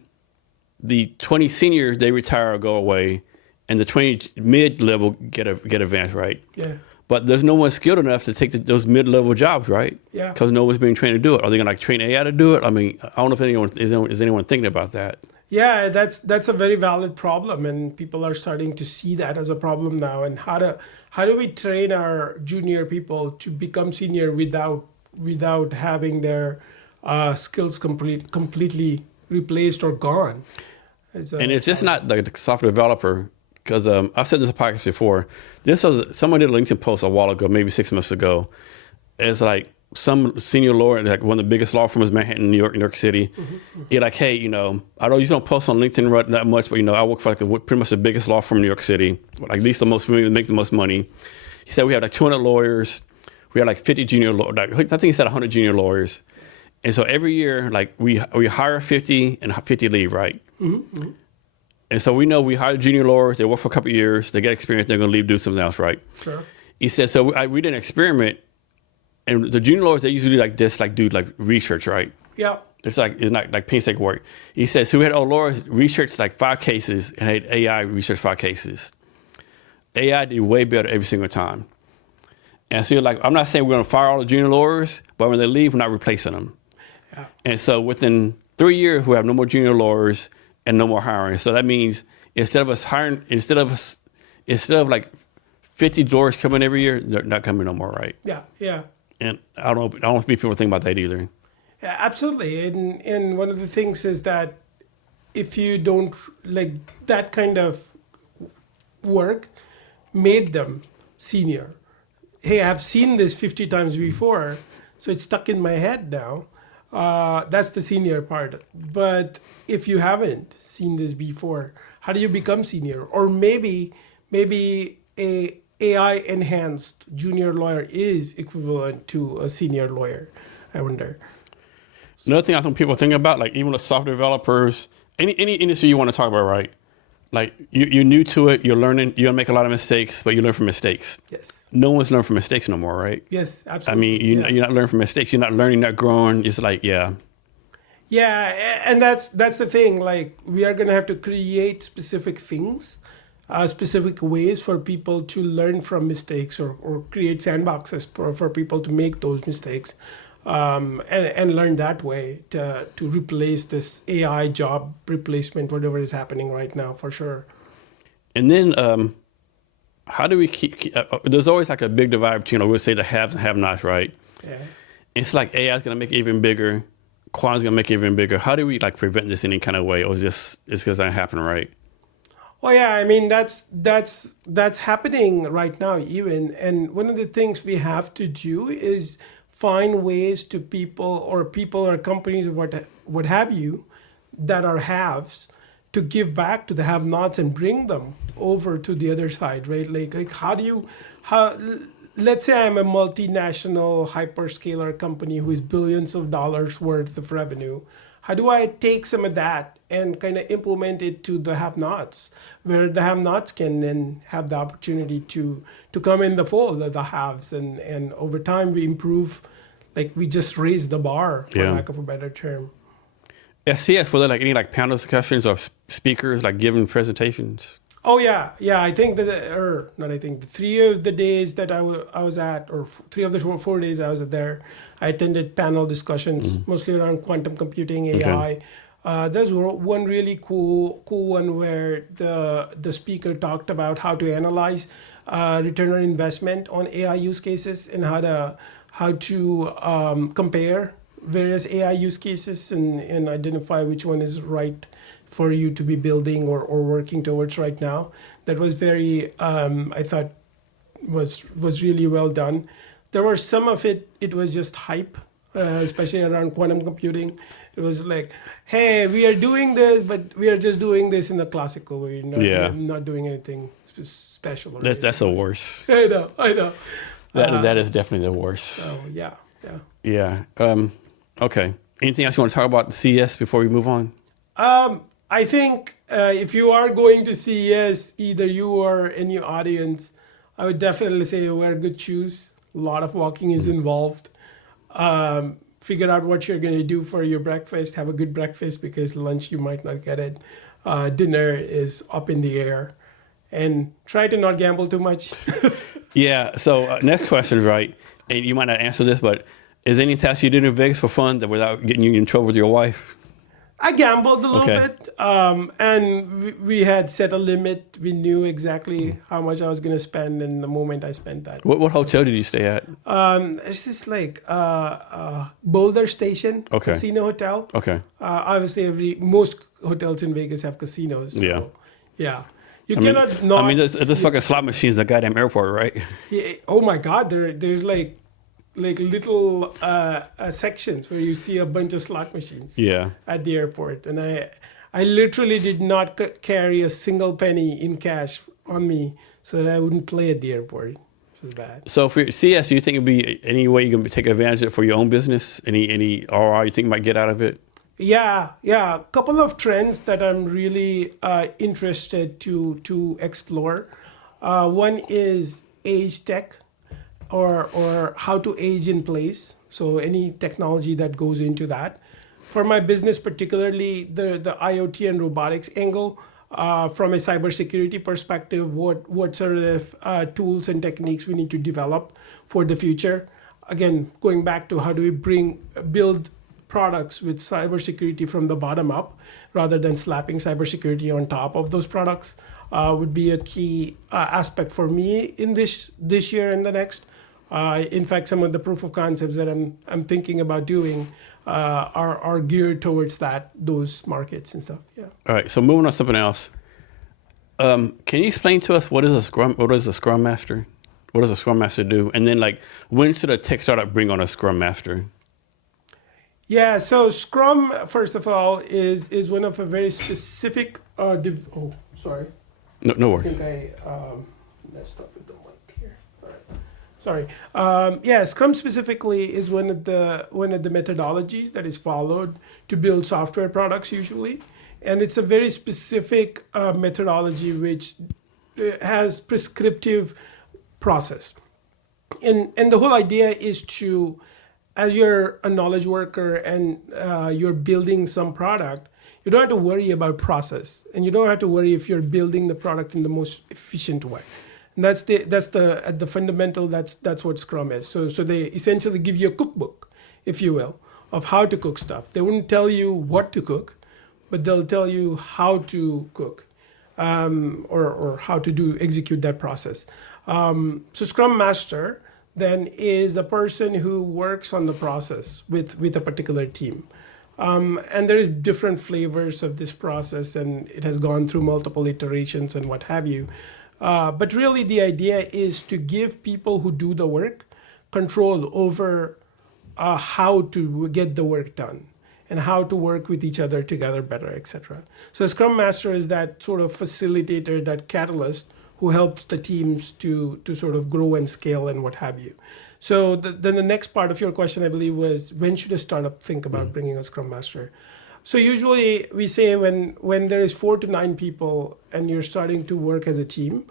the 20 seniors, they retire or go away, and the 20 mid-level get advanced, right? Yeah. But there's no one skilled enough to take those mid-level jobs, right? Yeah. Because no one's being trained to do it. Are they going to like train AI to do it? I mean, I don't know if anyone is anyone thinking about that. Yeah, that's a very valid problem, and people are starting to see that as a problem now. And how do we train our junior people to become senior without having their skills completely replaced or gone? And it's just not the software developer, because I've said this in podcast before. Someone did a LinkedIn post a while ago, maybe 6 months ago. It's like some senior lawyer, like one of the biggest law firms in Manhattan, New York City. You're like, hey, I know you don't post on LinkedIn that much, but I work for pretty much the biggest law firm in New York City, like at least the most familiar, make the most money. He said we have like 200 lawyers. We have like 50 junior lawyers. I think he said 100 junior lawyers. And so every year, like we hire 50 and 50 leave, right? Mm-hmm. And so we know we hire junior lawyers. They work for a couple of years. They get experience. They're going to leave, do something else, right? Sure. He said, so we did an experiment, and the junior lawyers, they usually do research, right? Yeah. It's not like painstaking work. He said, so we had our lawyers research like 5 cases and had AI research 5 cases. AI did way better every single time. And so you're like, I'm not saying we're going to fire all the junior lawyers, but when they leave, we're not replacing them. Yeah. And so within 3 years, we have no more junior lawyers and no more hiring. So that means instead of like 50 lawyers coming every year, they're not coming no more, right? Yeah, yeah. And I don't think people think about that either. Yeah, absolutely. And one of the things is that if you don't like that kind of work made them senior. Hey, I've seen this 50 times before, so it's stuck in my head now. That's the senior part. But if you haven't seen this before, how do you become senior? Or maybe a AI enhanced junior lawyer is equivalent to a senior lawyer. I wonder. Another thing I think people think about, like even the software developers, any industry you want to talk about, right? Like you're new to it, you're learning, you're gonna make a lot of mistakes, but you learn from mistakes. Yes. No one's learned from mistakes no more, right? Yes, absolutely. I mean, you're not learning from mistakes. You're not learning, not growing. It's like, yeah. Yeah, and that's the thing. Like we are gonna have to create specific things, specific ways for people to learn from mistakes, or create sandboxes for people to make those mistakes, and learn that way to replace this AI job replacement, whatever is happening right now, for sure. And then how do we keep there's always like a big divide between, we'll say the haves and have-nots, right? Yeah. It's like AI is going to make it even bigger. Quantum's going to make it even bigger. How do we like prevent this in any kind of way? Or is this because that happening, right? Well, yeah, I mean, that's happening right now even. And one of the things we have to do is find ways to people or companies or what have you that are haves to give back to the have-nots and bring them over to the other side, right? Like let's say I'm a multinational hyperscaler company who is billions of dollars worth of revenue. How do I take some of that and kind of implement it to the have-nots, where the have-nots can then have the opportunity to come in the fold of the haves, and over time we improve, like we just raise the bar, for lack of a better term. SCS, were there like any like panel discussions or speakers like giving presentations? Oh yeah. I think the 3 of the days that I was at, or 3 of the 4 days I was there, I attended panel discussions, mostly around quantum computing, AI. Okay. There's one really cool one where the speaker talked about how to analyze return on investment on AI use cases, and how to compare various AI use cases and identify which one is right for you to be building or working towards right now. That was very, I thought, was really well done. There were some of it was just hype, especially around quantum computing. It was like, hey, we are doing this, but we are just doing this in the classical way. We're not doing anything special. That's the worst. I know. That is definitely the worst. Oh, yeah. Yeah. Okay. Anything else you want to talk about the CES before we move on? I think if you are going to CES, either you or any audience, I would definitely say wear good shoes. A lot of walking is involved. Figure out what you're going to do for your breakfast. Have a good breakfast, because lunch you might not get it. Dinner is up in the air. and try to not gamble too much. Yeah. So next question is right, and you might not answer this, but is any task you did in Vegas for fun that without getting you in trouble with your wife? I gambled a little Okay. bit, and we had set a limit. We knew exactly how much I was going to spend, and the moment I spent that. What hotel did you stay at? It's just like Boulder Station Okay. Casino Hotel. Okay. Obviously, most hotels in Vegas have casinos. So, Yeah. yeah. You cannot not. I mean, there's fucking slot machines at the goddamn airport, right? Yeah, oh my God, there's like little sections where you see a bunch of slot machines. Yeah. At the airport, and I literally did not carry a single penny in cash on me so that I wouldn't play at the airport. It was bad. So for CS, do you think it'd be any way you can take advantage of it for your own business? Any ROI you think you might get out of it? Yeah. A couple of trends that I'm really interested to explore. One is age tech, or how to age in place. So any technology that goes into that. For my business, particularly the IoT and robotics angle, from a cybersecurity perspective, what sort of tools and techniques we need to develop for the future. Again, going back to how do we build products with cybersecurity from the bottom up, rather than slapping cybersecurity on top of those products, would be a key aspect for me in this year and the next. In fact, some of the proof of concepts that I'm thinking about doing are geared towards those markets and stuff. Yeah. All right. So moving on to something else. Can you explain to us what is a Scrum Master? What does a Scrum Master do? And then, like, when should a tech startup bring on a Scrum Master? Yeah. So Scrum, first of all, is one of a very specific. Sorry. No I worries. think I messed up with the mic here. All right. Sorry. Scrum specifically is one of the methodologies that is followed to build software products usually, and it's a very specific methodology which has prescriptive process, and the whole idea is to, as you're a knowledge worker and you're building some product, you don't have to worry about process, and you don't have to worry if you're building the product in the most efficient way. And that's at the fundamental. That's what Scrum is. So they essentially give you a cookbook, if you will, of how to cook stuff. They wouldn't tell you what to cook, but they'll tell you how to cook, or how to execute that process. So Scrum Master then is the person who works on the process with a particular team. And there is different flavors of this process, and it has gone through multiple iterations and what have you. But really the idea is to give people who do the work control over how to get the work done and how to work with each other together better, etc. So Scrum Master is that sort of facilitator, that catalyst who helps the teams to sort of grow and scale and what have you. So then the next part of your question, I believe, was when should a startup think about bringing a Scrum Master? So usually we say when there is 4 to 9 people and you're starting to work as a team,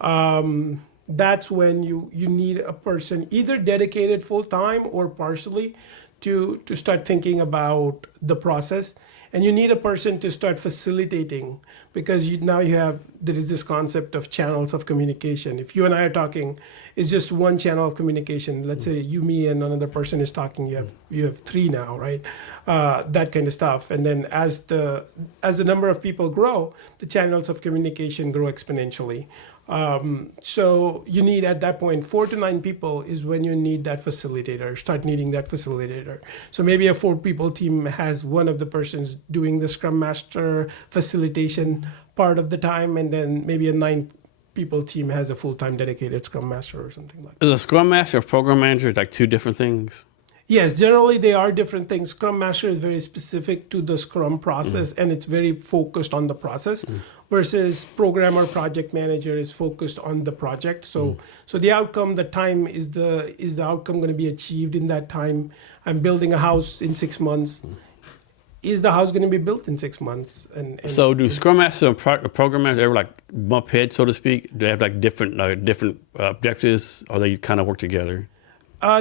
that's when you need a person either dedicated full time or partially to start thinking about the process. And you need a person to start facilitating, because there is this concept of channels of communication. If you and I are talking, it's just one channel of communication. Let's say you, me, and another person is talking. You have 3 now, right? That kind of stuff. And then as the number of people grow, the channels of communication grow exponentially. So you need, at that point, 4 to 9 people is when you need that facilitator, start needing that facilitator. So maybe a 4-people team has one of the persons doing the Scrum Master facilitation part of the time, and then maybe a 9-people team has a full-time dedicated Scrum Master or something like that. Is a Scrum Master or Program Manager like 2 different things? Yes, generally they are different things. Scrum Master is very specific to the Scrum process, and it's very focused on the process, versus Program or Project Manager is focused on the project. So the outcome, the time is the outcome going to be achieved in that time? I'm building a house in 6 months. Is the house going to be built in 6 months? And so do Scrum Master and Program Manager ever like bump heads, so to speak? Do they have like different objectives, or they kind of work together?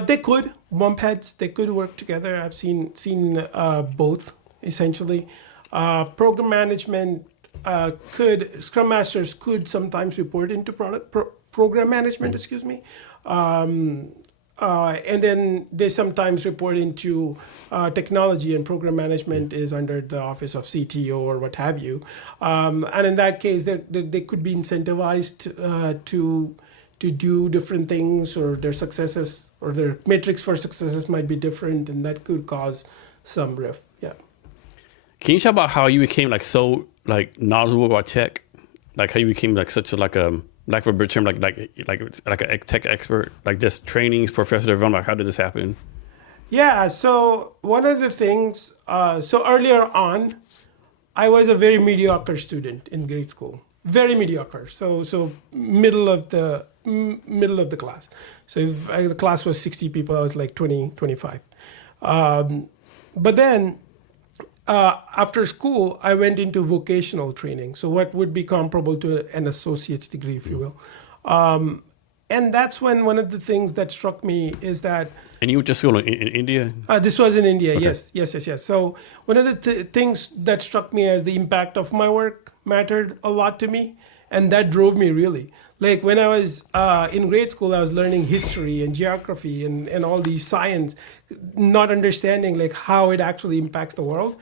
They could bump heads. They could work together. I've seen both essentially. Program management Scrum Masters could sometimes report into program management, excuse me. And then they sometimes report into technology, and program management is under the office of CTO or what have you. And in that case, they could be incentivized to do different things, or their successes or their metrics for successes might be different, and that could cause some rift. Yeah. Can you talk about how you became so knowledgeable about tech? Like how you became such a lack of a better term, like a tech expert, like just trainings, professor development. Like how did this happen? Yeah. So one of the things, so earlier on, I was a very mediocre student in grade school. Very mediocre. So middle of the class. So if the class was 60 people, I was like 20, 25. But then after school, I went into vocational training. So what would be comparable to an associate's degree, if you will. And that's when one of the things that struck me is that. And you were just going in India? This was in India, Okay. yes. So one of the things that struck me as the impact of my work mattered a lot to me. And that drove me really. Like when I was in grade school, I was learning history and geography and all these science, not understanding like how it actually impacts the world.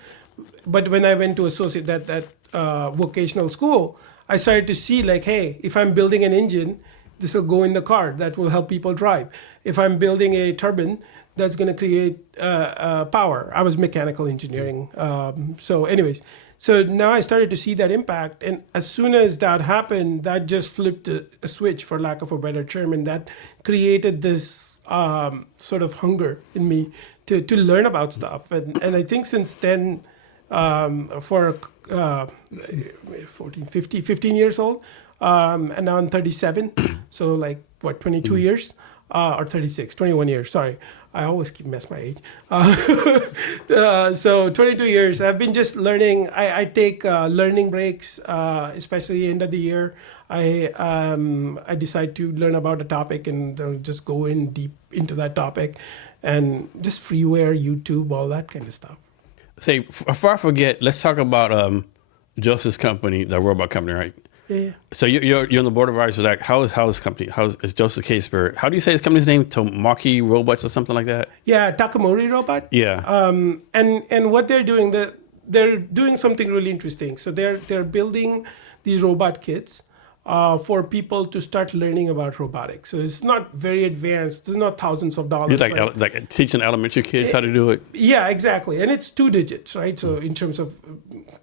But when I went to associate that vocational school, I started to see like, hey, if I'm building an engine, this will go in the car. That will help people drive. If I'm building a turbine, that's going to create power. I was mechanical engineering. So anyways, so now I started to see that impact. And as soon as that happened, that just flipped a switch, for lack of a better term. And that created this sort of hunger in me to learn about stuff. And I think since then, for 15 years old, and now I'm 37. So like, 22 years? Or 36, 21 years, sorry. I always mess my age. So 22 years, I've been just learning. I take learning breaks, especially end of the year. I decide to learn about a topic and just go in deep into that topic, and just freeware, YouTube, all that kind of stuff. Say, before I forget, let's talk about Joseph's company, the robot company, right? Yeah. So you're on the board of advisors. Like, how is his company? Is Joseph Caseberg? How do you say his company's name? Tomaki Robots or something like that? Yeah, Takamori Robot. Yeah. And what they're doing something really interesting. So they're building these robot kits for people to start learning about robotics. So it's not very advanced. It's not thousands of dollars. It's like right? like teaching elementary kids how to do it. Yeah, exactly. And it's 2 digits, right? So in terms of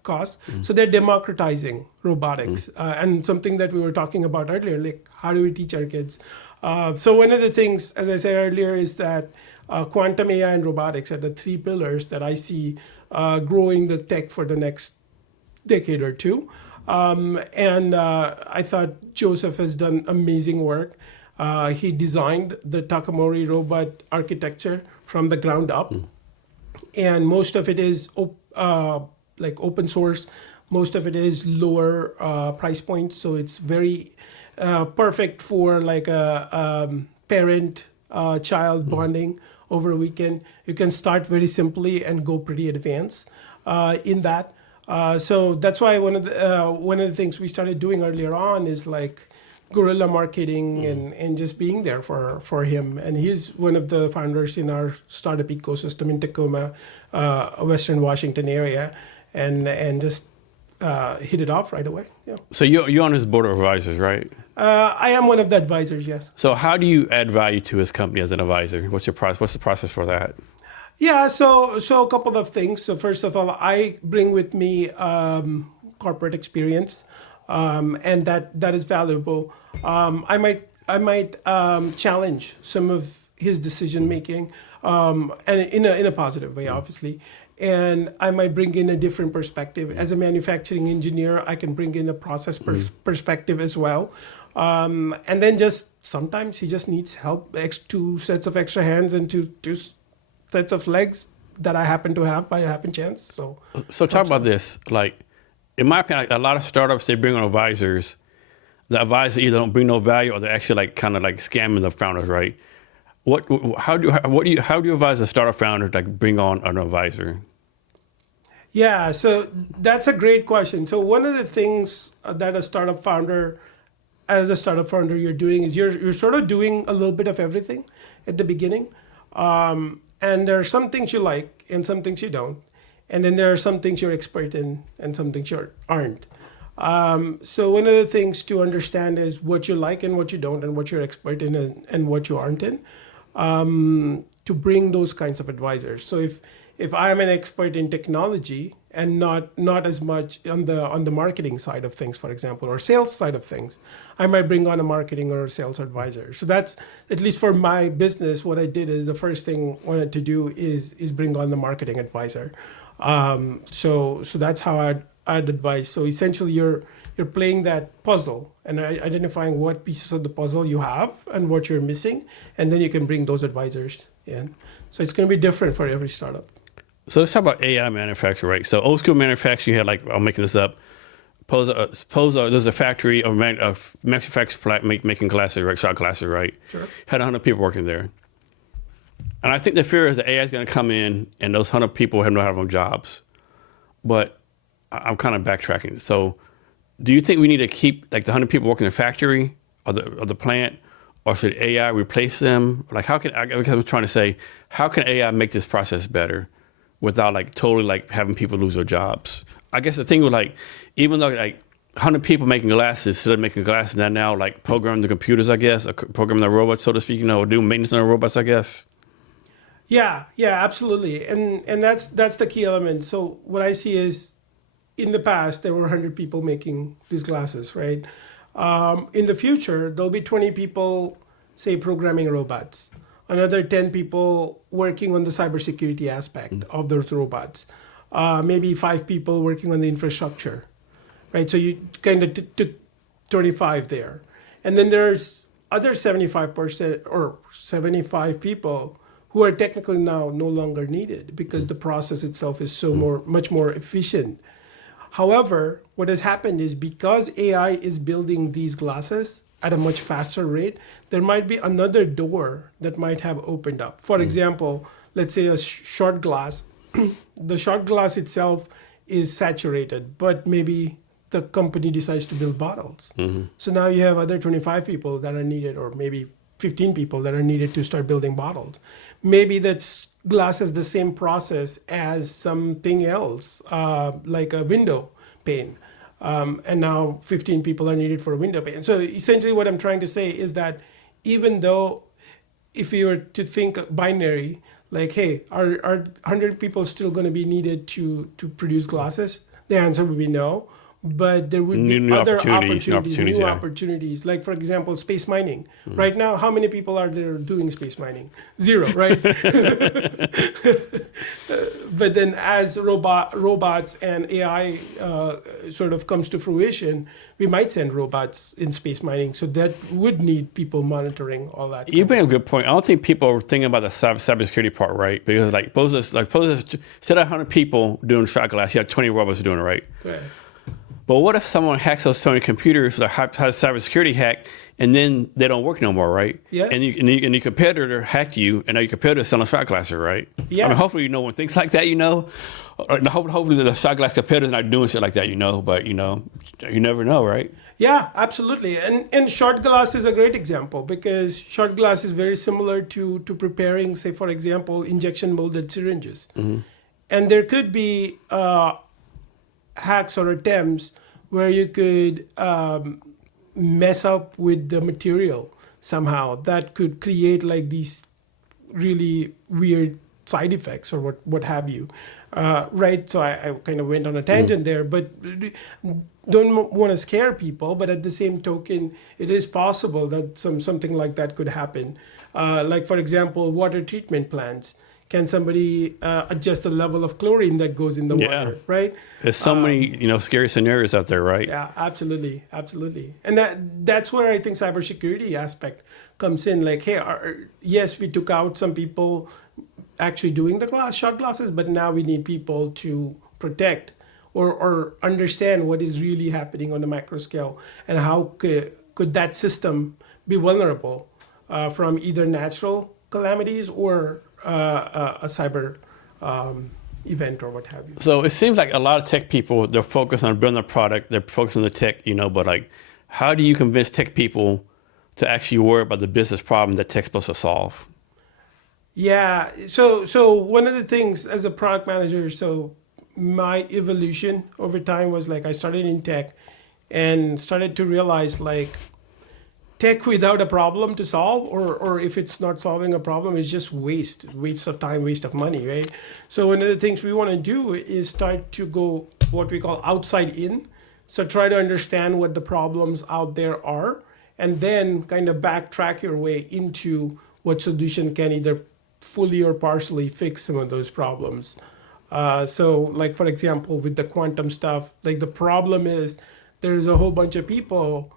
cost. So they're democratizing robotics. And something that we were talking about earlier, like how do we teach our kids? So one of the things, as I said earlier, is that quantum AI and robotics are the 3 pillars that I see growing the tech for the next decade or two. And I thought Joseph has done amazing work. He designed the Takamori robot architecture from the ground up. And most of it is like open source. Most of it is lower price points. So it's very perfect for like a parent-child bonding over a weekend. You can start very simply and go pretty advanced in that. So that's why one of the things we started doing earlier on is like guerrilla marketing and just being there for him. And he's one of the founders in our startup ecosystem in Tacoma, Western Washington area, and just hit it off right away. Yeah. So you're on his board of advisors, right? I am one of the advisors, yes. So how do you add value to his company as an advisor? What's your process? What's the process for that? Yeah, so a couple of things. So first of all, I bring with me corporate experience, and that is valuable. I might challenge some of his decision making, and in a positive way, obviously. And I might bring in a different perspective. As a manufacturing engineer, I can bring in a process perspective as well. And then just sometimes he just needs help, 2 sets of extra hands and two sets of legs that I happen to have by a happen chance. So talk about this. Like, in my opinion, like a lot of startups, they bring on advisors. The advisors either don't bring no value or they're actually like kind of like scamming the founders, right? How do you advise a startup founder to like bring on an advisor? Yeah, so that's a great question. So one of the things that as a startup founder, you're doing is you're sort of doing a little bit of everything at the beginning, and there are some things you like and some things you don't, and then there are some things you're expert in and some things you aren't. So one of the things to understand is what you like and what you don't, and what you're expert in and what you aren't in, to bring those kinds of advisors. So if I'm an expert in technology and not as much on the marketing side of things, for example, or sales side of things, I might bring on a marketing or a sales advisor. So that's, at least for my business, what I did is the first thing I wanted to do is bring on the marketing advisor. So that's how I'd advise. So essentially, you're playing that puzzle and identifying what pieces of the puzzle you have and what you're missing, and then you can bring those advisors in. So it's going to be different for every startup. So let's talk about AI manufacturing, right? So old school manufacturing, you had like, I'm making this up. Suppose there's a factory or manufacturing plant making glasses, right? Shot glasses, right? Sure. Had 100 people working there. And I think the fear is that AI is going to come in and those 100 people have no have no jobs. But I'm kind of backtracking. So do you think we need to keep like the 100 people working in the factory or the plant, or should AI replace them? Like because I was trying to say, how can AI make this process better without like totally like having people lose their jobs? I guess the thing with like, even though like 100 people making glasses, instead of making glasses, now like program the computers, I guess, or program the robots, so to speak, or do maintenance on the robots, I guess. Yeah, absolutely, and that's the key element. So what I see is, in the past there were 100 people making these glasses, right? In the future there'll be 20 people, say, programming robots, another 10 people working on the cybersecurity aspect of those robots, maybe 5 people working on the infrastructure, right? So you kind of took 25 there, and then there's other 75% or 75 people who are technically now no longer needed because the process itself is much more efficient. However, what has happened is, because AI is building these glasses at a much faster rate, there might be another door that might have opened up. For example, let's say a short glass. The short glass itself is saturated, but maybe the company decides to build bottles. So now you have other 25 people that are needed, or maybe 15 people that are needed to start building bottles. Maybe that glass has the same process as something else, like a window pane. And now 15 people are needed for a window pane. So essentially what I'm trying to say is that, even though, if you were to think binary, like, hey, are 100 people still going to be needed to produce glasses? The answer would be no. But there would be other opportunities, new opportunities. Like, for example, space mining. Right now, how many people are there doing space mining? 0, right? But then as robots and AI sort of comes to fruition, we might send robots in space mining. So that would need people monitoring all that. You bring up a good point. I don't think people are thinking about the cybersecurity part, right? Because like, suppose set 100 people doing shot glass, you have 20 robots doing it, right? Right. But what if someone hacks those 20 computers, has a cybersecurity hack, and then they don't work no more, right? Yeah. And your competitor hacked you, and now your competitor is selling shot glasses, right? Yeah. I mean, hopefully no one thinks like that, Or hopefully the shot glass competitor's not doing shit like that, But you never know, right? Yeah, absolutely. And short glass is a great example, because short glass is very similar to preparing, say, for example, injection molded syringes. And there could be hacks or attempts where you could mess up with the material somehow that could create like these really weird side effects or what have you, right? So I kind of went on a tangent there, but don't want to scare people. But at the same token, it is possible that something like that could happen. Like, for example, water treatment plants. Can somebody adjust the level of chlorine that goes in the water, right? There's so many, scary scenarios out there, right? Yeah, absolutely. And that's where I think cybersecurity aspect comes in. Like, hey, yes, we took out some people actually doing the shot glasses, but now we need people to protect or understand what is really happening on the macro scale, and how could that system be vulnerable from either natural calamities or a cyber event or what have you. So it seems like a lot of tech people, they're focused on building a product, they're focused on the tech, but like, how do you convince tech people to actually worry about the business problem that tech's supposed to solve? Yeah. So one of the things as a product manager, so my evolution over time was like I started in tech and started to realize like tech without a problem to solve, or if it's not solving a problem, it's just waste of time, waste of money, right? So one of the things we want to do is start to go what we call outside in. So try to understand what the problems out there are, and then kind of backtrack your way into what solution can either fully or partially fix some of those problems. So like, for example, with the quantum stuff, like the problem is there's a whole bunch of people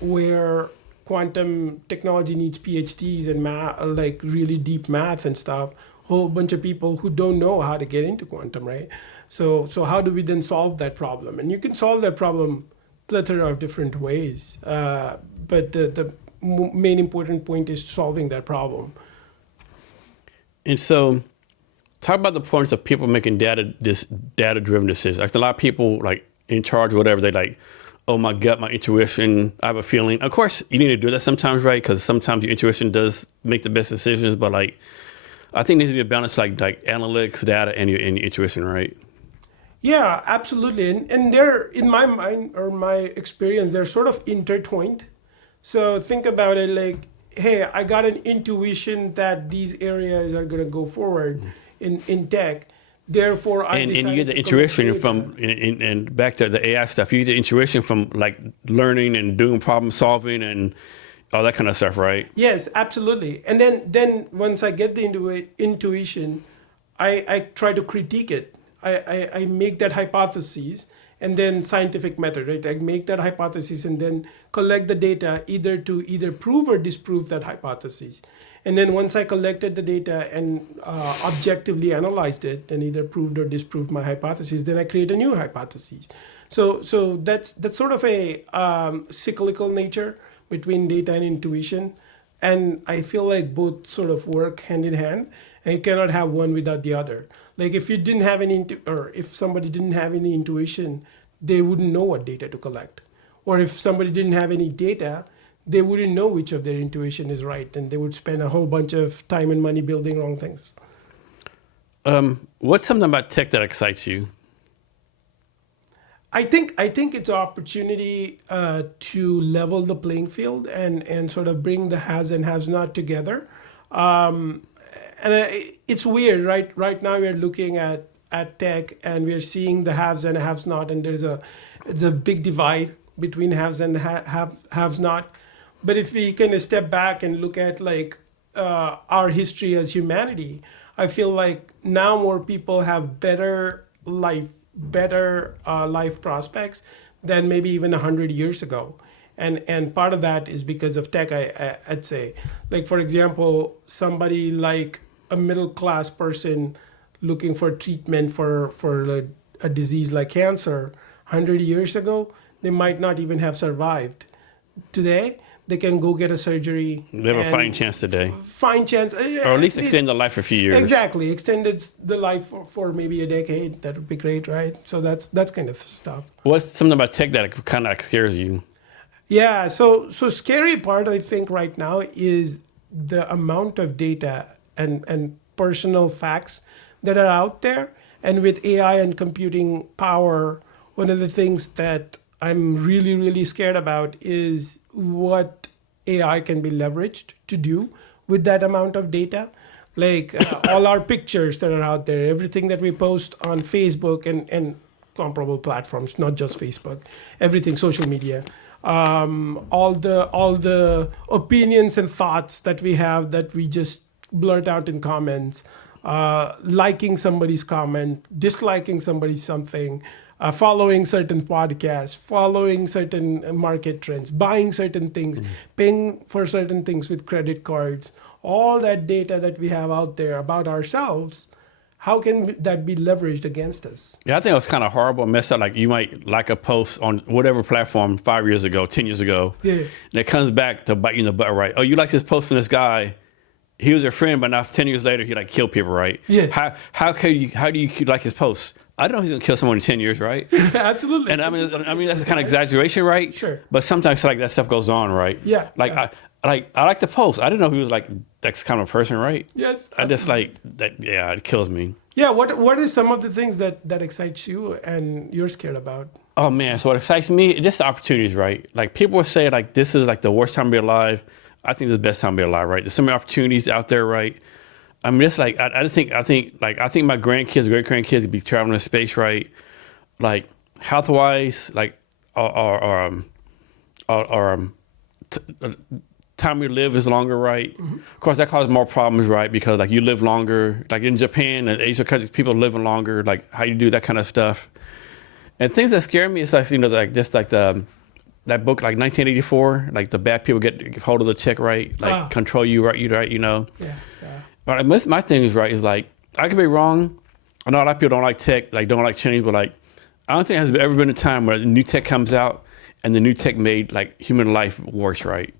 where quantum technology needs PhDs and math, like really deep math and stuff. Whole bunch of people who don't know how to get into quantum, right? So how do we then solve that problem? And you can solve that problem plethora of different ways. But the main important point is solving that problem. And so, talk about the importance of people making data-driven decisions. Like a lot of people, like in charge, or whatever, they like, oh, my gut, my intuition, I have a feeling. Of course, you need to do that sometimes, right? Because sometimes your intuition does make the best decisions. But like, I think there needs to be a balance, like analytics, data, and your intuition, right? Yeah, absolutely. And they're, in my mind or my experience, they're sort of intertwined. So think about it like, hey, I got an intuition that these areas are going to go forward in tech. Therefore, and you get the intuition from, and back to the AI stuff, you get the intuition from like learning and doing problem solving and all that kind of stuff, right? Yes, absolutely. And then once I get the intuition, I try to critique it. I make that hypothesis, and then scientific method, right? I make that hypothesis and then collect the data either prove or disprove that hypothesis. And then once I collected the data and objectively analyzed it and either proved or disproved my hypothesis, then I create a new hypothesis. So that's sort of a cyclical nature between data and intuition. And I feel like both sort of work hand in hand, and you cannot have one without the other. Like if you didn't have or if somebody didn't have any intuition, they wouldn't know what data to collect. Or if somebody didn't have any data, they wouldn't know which of their intuition is right, and they would spend a whole bunch of time and money building wrong things. What's something about tech that excites you? I think it's an opportunity to level the playing field and sort of bring the haves and haves not together. It's weird, right? Right now we're looking at tech and we're seeing the haves and haves not, and there's a big divide between haves and haves not. But if we kind of step back and look at like our history as humanity, I feel like now more people have better life prospects than maybe even 100 years ago. And part of that is because of tech, I'd say. Like, for example, somebody like a middle-class person looking for treatment for a disease like cancer 100 years ago, they might not even have survived. Today, they can go get a surgery. They have a fighting chance today. Fine chance. Or at least extend their life for a few years. Exactly. Extended the life for maybe a decade. That would be great, right? So that's kind of stuff. What's something about tech that kind of scares you? Yeah. So scary part, I think, right now is the amount of data and personal facts that are out there. And with AI and computing power, one of the things that I'm really, really scared about is what AI can be leveraged to do with that amount of data. Like all our pictures that are out there, everything that we post on Facebook and comparable platforms, not just Facebook, everything, social media, all the opinions and thoughts that we have that we just blurt out in comments, liking somebody's comment, disliking somebody's something, following certain podcasts, following certain market trends, buying certain things, paying for certain things with credit cards, all that data that we have out there about ourselves, how can that be leveraged against us? Yeah, I think it was kind of horrible and messed up. Like you might like a post on whatever platform 5 years ago, 10 years ago, Yeah. and it comes back to bite you in the butt, right? Oh, you like this post from this guy, he was a friend, but now 10 years later, he like killed people, right? Yeah. How do you like his posts? I don't know he's gonna kill someone in 10 years, right? Absolutely. And I mean that's kind of exaggeration, right? Sure. But sometimes like that stuff goes on, right? Yeah. Like I like the post. I didn't know he was like that kind of person, right? Yes. I just like that. Yeah, it kills me. Yeah. What are some of the things that excites you and you're scared about? Oh man, so what excites me, just the opportunities, right? Like people will say like this is like the worst time to be alive. I think it's the best time to be alive, right? There's so many opportunities out there, right? I mean, it's like I think my grandkids, great grandkids would be traveling in space, right? Like health wise, like time we live is longer, right? Mm-hmm. Of course, that causes more problems, right? Because like you live longer, like in Japan and Asia countries, people living longer, like how you do that kind of stuff. And things that scare me is like like just like that book like 1984, like the bad people get hold of the tech, right? Like control you, right? Yeah. But my thing is right is like I could be wrong. I know a lot of people don't like tech, like don't like change, but like I don't think there's ever been a time where new tech comes out and the new tech made like human life worse, right?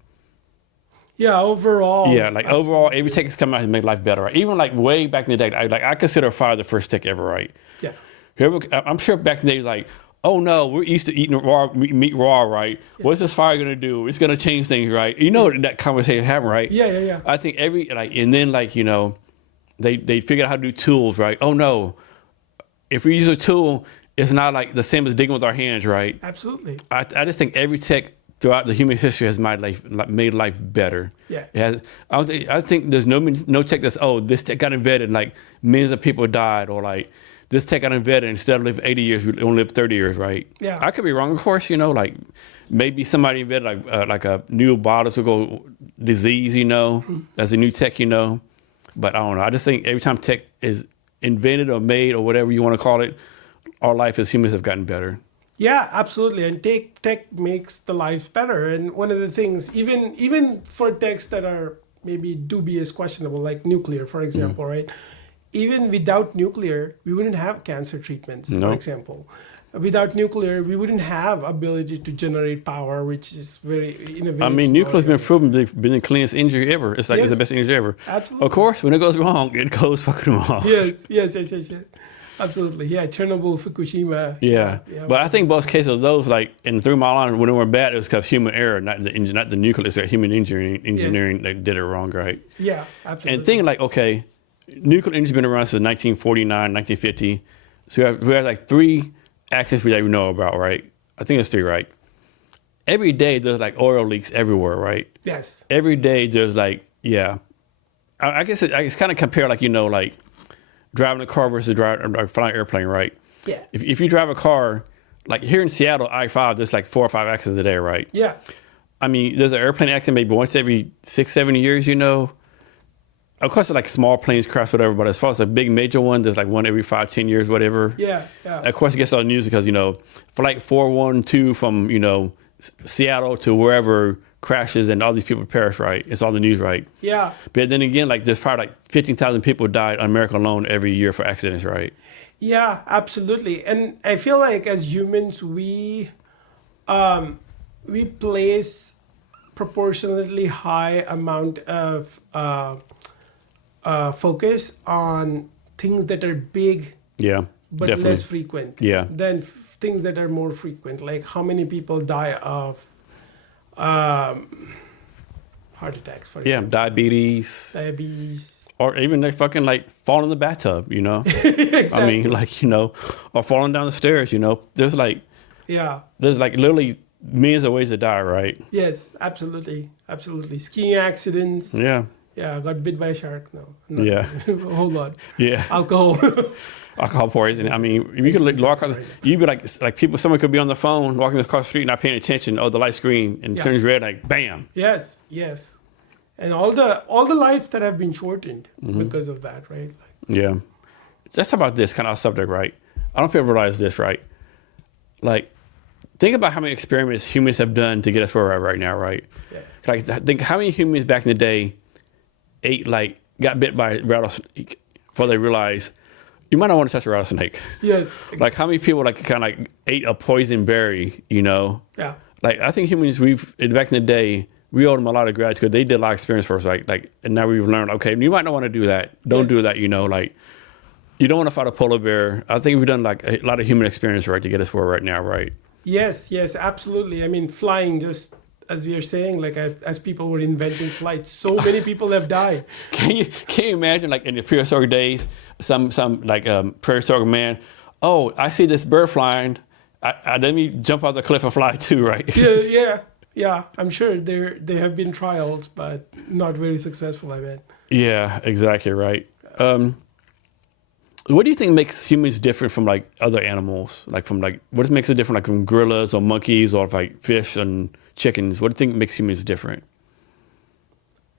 Yeah, overall. Yeah, like overall, every tech has come out and made life better, right? Even like way back in the day, I consider fire the first tech ever, right? Yeah. I'm sure back in the day, like, oh no, we're used to eating meat raw, right? Yeah. What's this fire gonna do? It's gonna change things, right? You know that conversation happened, right? Yeah. I think and then like they figured out how to do tools, right? Oh no, if we use a tool, it's not like the same as digging with our hands, right? Absolutely. I just think every tech throughout the human history has made life better. Yeah. It has, I think there's no tech that's this tech got invented and like millions of people died, or like this tech got invented and instead of living 80 years, we only live 30 years, right? Yeah. I could be wrong, of course, like maybe somebody invented like a new biological disease, as a new tech, but I don't know. I just think every time tech is invented or made or whatever you want to call it, our life as humans have gotten better. Yeah, absolutely. And tech makes the lives better. And one of the things, even for techs that are maybe dubious, questionable, like nuclear, for example, right? Even without nuclear, we wouldn't have cancer treatments, for example. Without nuclear, we wouldn't have ability to generate power, which is very I mean, nuclear's been proven to be the cleanest energy ever. It's like it's the best energy ever. Absolutely. Of course, when it goes wrong, it goes fucking wrong. Yes. Absolutely. Yeah, Chernobyl, Fukushima. Yeah. But I think both cases of those, like in 3 Mile Island, when they were bad, it was because human error, not the nuclear. It's like human engineering that did it wrong, right? Yeah, absolutely. And think like, okay, nuclear energy's been around since 1949, 1950. So we have like 3 accidents we know about, right? I think it's 3, right? Every day there's like oil leaks everywhere, right? Yes. Every day there's like, I guess it's kind of compare like, like driving a car versus flying an airplane, right? Yeah. If you drive a car, like here in Seattle, I-5, there's like 4 or 5 accidents a day, right? Yeah. I mean, there's an airplane accident maybe once every 6, 7 years, Of course, like small planes crash, whatever, but as far as a big major one, there's like one every 5, 10 years, whatever. Yeah. Of course, it gets all the news because, Flight 412 from, Seattle to wherever crashes and all these people perish, right? It's all the news, right? Yeah. But then again, like there's probably like 15,000 people died on America alone every year for accidents, right? Yeah, absolutely. And I feel like as humans, we place proportionately high amount of focus on things that are big, but definitely less frequent, than things that are more frequent. Like how many people die of heart attacks, for example. Diabetes, or even they fucking like fall in the bathtub, Exactly. I mean, like or falling down the stairs, There's like literally millions of ways to die, right? Yes, absolutely. Skiing accidents. Yeah, got bit by a shark. No. Yeah. Hold on. Yeah. Alcohol poisoning. I mean, you could walk on, you'd be like people, someone could be on the phone walking across the street not paying attention. Oh, the light screen and turns red, like bam. Yes. And all the lives that have been shortened because of that, right? Yeah. Let's talk about this kind of subject, right? I don't know if people realize this, right? Like, think about how many experiments humans have done to get us where we're at right now, right? Yeah. Like, think how many humans back in the day got bit by a rattlesnake before they realized you might not want to touch a rattlesnake. Yes. Like how many people kind of ate a poison berry, Yeah. Like I think humans, back in the day, we owe them a lot of gratitude because they did a lot of experience for us. And now we've learned, okay, you might not want to do that. Don't do that, like, you don't want to fight a polar bear. I think we've done like a lot of human experience, right, to get us where we're right now, right? Yes, absolutely. I mean, flying, just as we are saying, like as people were inventing flights, so many people have died. Can you imagine, like in the prehistoric days, some like prehistoric man, oh, I see this bird flying, let me jump off the cliff and fly too, right? Yeah. I'm sure there have been trials, but not very successful, I bet. Yeah, exactly right. What do you think makes humans different from like other animals? Like what makes it different, like from gorillas or monkeys or like fish and chickens? What do you think makes humans different?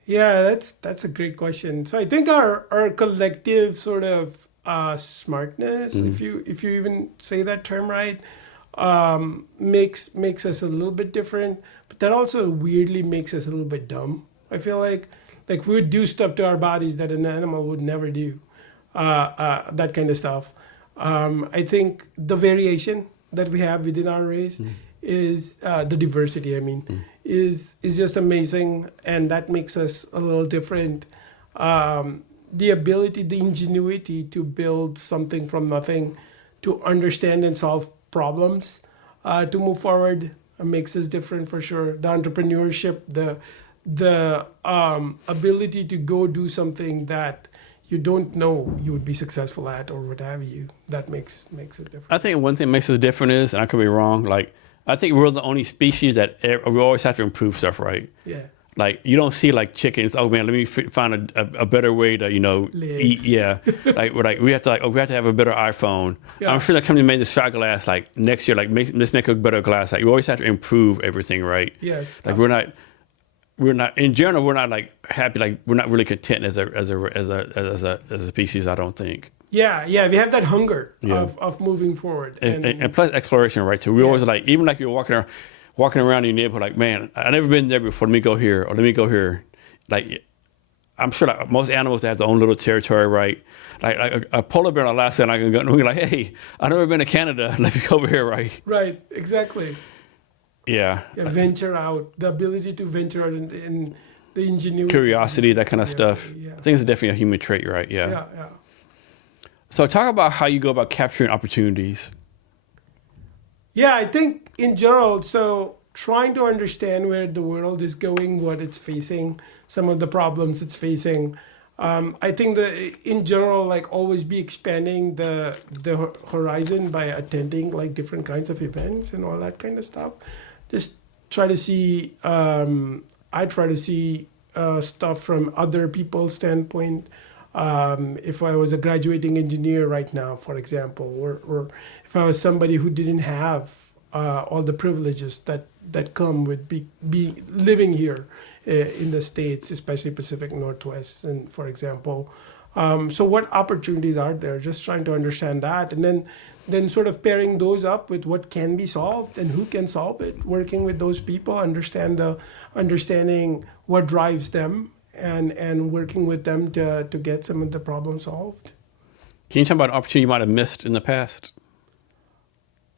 Yeah, that's a great question. So I think our collective sort of smartness, if you even say that term right, makes us a little bit different. But that also weirdly makes us a little bit dumb. I feel like we would do stuff to our bodies that an animal would never do. That kind of stuff. I think the variation that we have within our race is the diversity. I mean, is just amazing, and that makes us a little different. The ability, the ingenuity to build something from nothing, to understand and solve problems, to move forward, makes us different for sure. The entrepreneurship, the ability to go do something that you don't know you would be successful at or what have you, that makes it different. I think one thing that makes us different is, and I could be wrong, like I think we're the only species that we always have to improve stuff, right? Yeah. Like you don't see like chickens. Oh man, let me find a better way to eat. Yeah, we have to have a better iPhone. Yeah. I'm sure that company made the shot glass like next year. Like let's make a better glass. Like you always have to improve everything, right? Yes. Like we're not in general. We're not like happy. Like we're not really content as a species. I don't think. Yeah. We have that hunger of moving forward and plus exploration, right? So we always like even like you're walking around in your neighborhood, like, man, I've never been there before. Let me go here, or let me go here. Like, I'm sure like most animals have their own little territory, right? Like a polar bear in Alaska, and I can go and we're like, hey, I've never been to Canada. Let me go over here, right? Right, exactly. Yeah. Venture out, the ability to venture out in the ingenuity. Curiosity, that kind of stuff. Yeah. I think it's definitely a human trait, right? Yeah. So talk about how you go about capturing opportunities. Yeah, I think in general, so trying to understand where the world is going, what it's facing, some of the problems it's facing. I think that in general, like always be expanding the horizon by attending like different kinds of events and all that kind of stuff. Just try to see, I try to see stuff from other people's standpoint. If I was a graduating engineer right now, for example, or if I was somebody who didn't have all the privileges that come with be living here in the States, especially Pacific Northwest, and for example. So what opportunities are there? Just trying to understand that, and then sort of pairing those up with what can be solved and who can solve it, working with those people, understanding what drives them, and working with them to get some of the problems solved. Can you talk about an opportunity you might have missed in the past?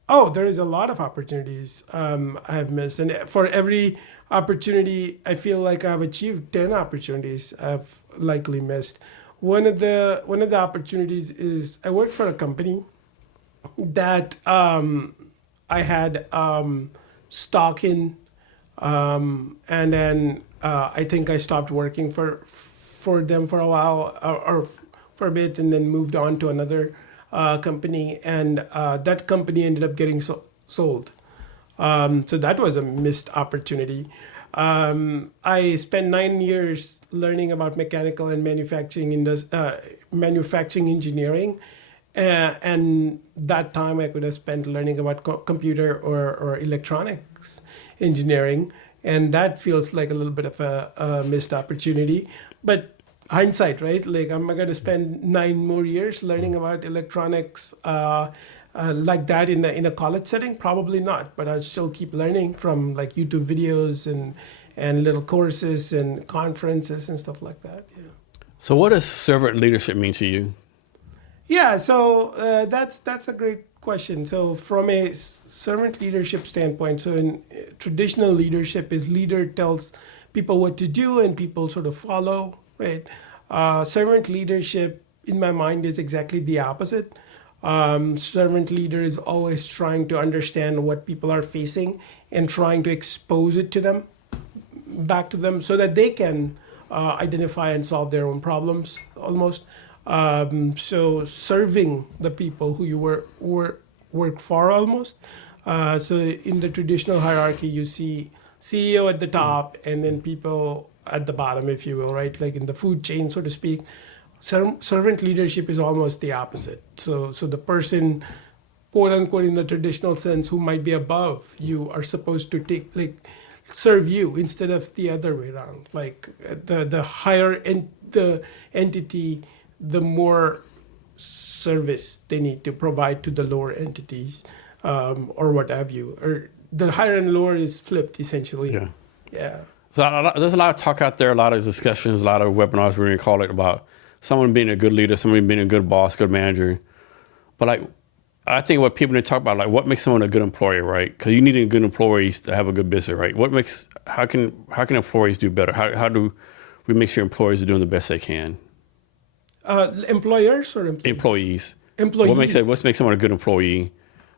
Oh, there is a lot of opportunities I have missed. And for every opportunity, I feel like I've achieved 10 opportunities I've likely missed. One of the opportunities is I worked for a company that I had stock in, and then I think I stopped working for them for a while or for a bit, and then moved on to another company, and that company ended up getting sold. So that was a missed opportunity. I spent 9 years learning about mechanical and manufacturing engineering, and that time I could have spent learning about computer or electronics engineering, and that feels like a little bit of a missed opportunity. But hindsight, right? Like, am I going to spend 9 more years learning about electronics like that in a college setting? Probably not, but I'll still keep learning from like YouTube videos and little courses and conferences and stuff like that. Yeah. So what does servant leadership mean to you? Yeah, so that's a great question. So from a servant leadership standpoint, so in traditional leadership is leader tells people what to do and people sort of follow, right? Servant leadership, in my mind, is exactly the opposite. Servant leader is always trying to understand what people are facing and trying to expose it to them, back to them, so that they can identify and solve their own problems almost. So serving the people who you work for almost. So in the traditional hierarchy, you see CEO at the top and then people at the bottom, if you will, right? Like in the food chain, so to speak. Servant leadership is almost the opposite. So the person, quote unquote, in the traditional sense, who might be above you, are supposed to serve you instead of the other way around. Like the higher the entity, the more service they need to provide to the lower entities, or what have you. Or the higher and lower is flipped essentially. Yeah. Yeah. So there's a lot of talk out there, a lot of discussions, a lot of webinars, we're going to call it, about someone being a good leader, somebody being a good boss, good manager. But like, I think what people need to talk about, like, what makes someone a good employee, right? Because you need a good employee to have a good business, right? How can employees do better? How do we make sure employees are doing the best they can? Employers or Employees. employees? What makes someone a good employee?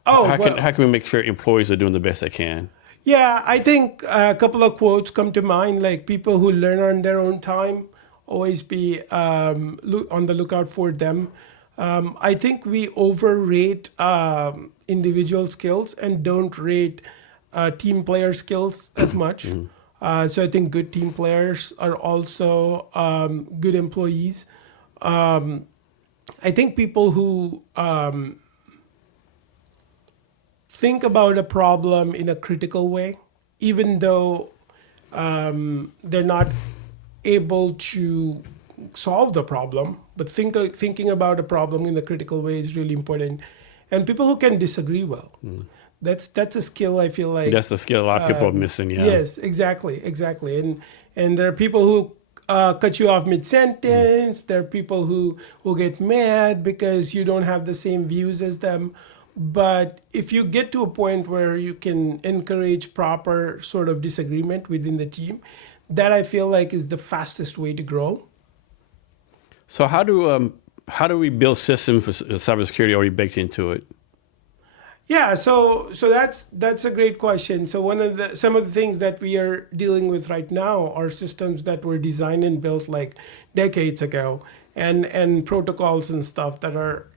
Oh, how well, can we make sure employees are doing the best they can? yeah, I think a couple of quotes come to mind, like people who learn on their own time, always be on the lookout for them. I think we overrate individual skills and don't rate team player skills as much. So I think good team players are also good employees. I think people who think about a problem in a critical way, even though they're not able to solve the problem, but thinking about a problem in a critical way is really important. And people who can disagree well. That's a skill I feel like. That's a skill a lot of people are missing, yeah. Yes, exactly. And there are people who cut you off mid-sentence. There are people who will get mad because you don't have the same views as them. But if you get to a point where you can encourage proper sort of disagreement within the team, that I feel like is the fastest way to grow. So how do we build systems for cybersecurity already baked into it? Yeah, so that's a great question. So some of the things that we are dealing with right now are systems that were designed and built like decades ago, and protocols and stuff that are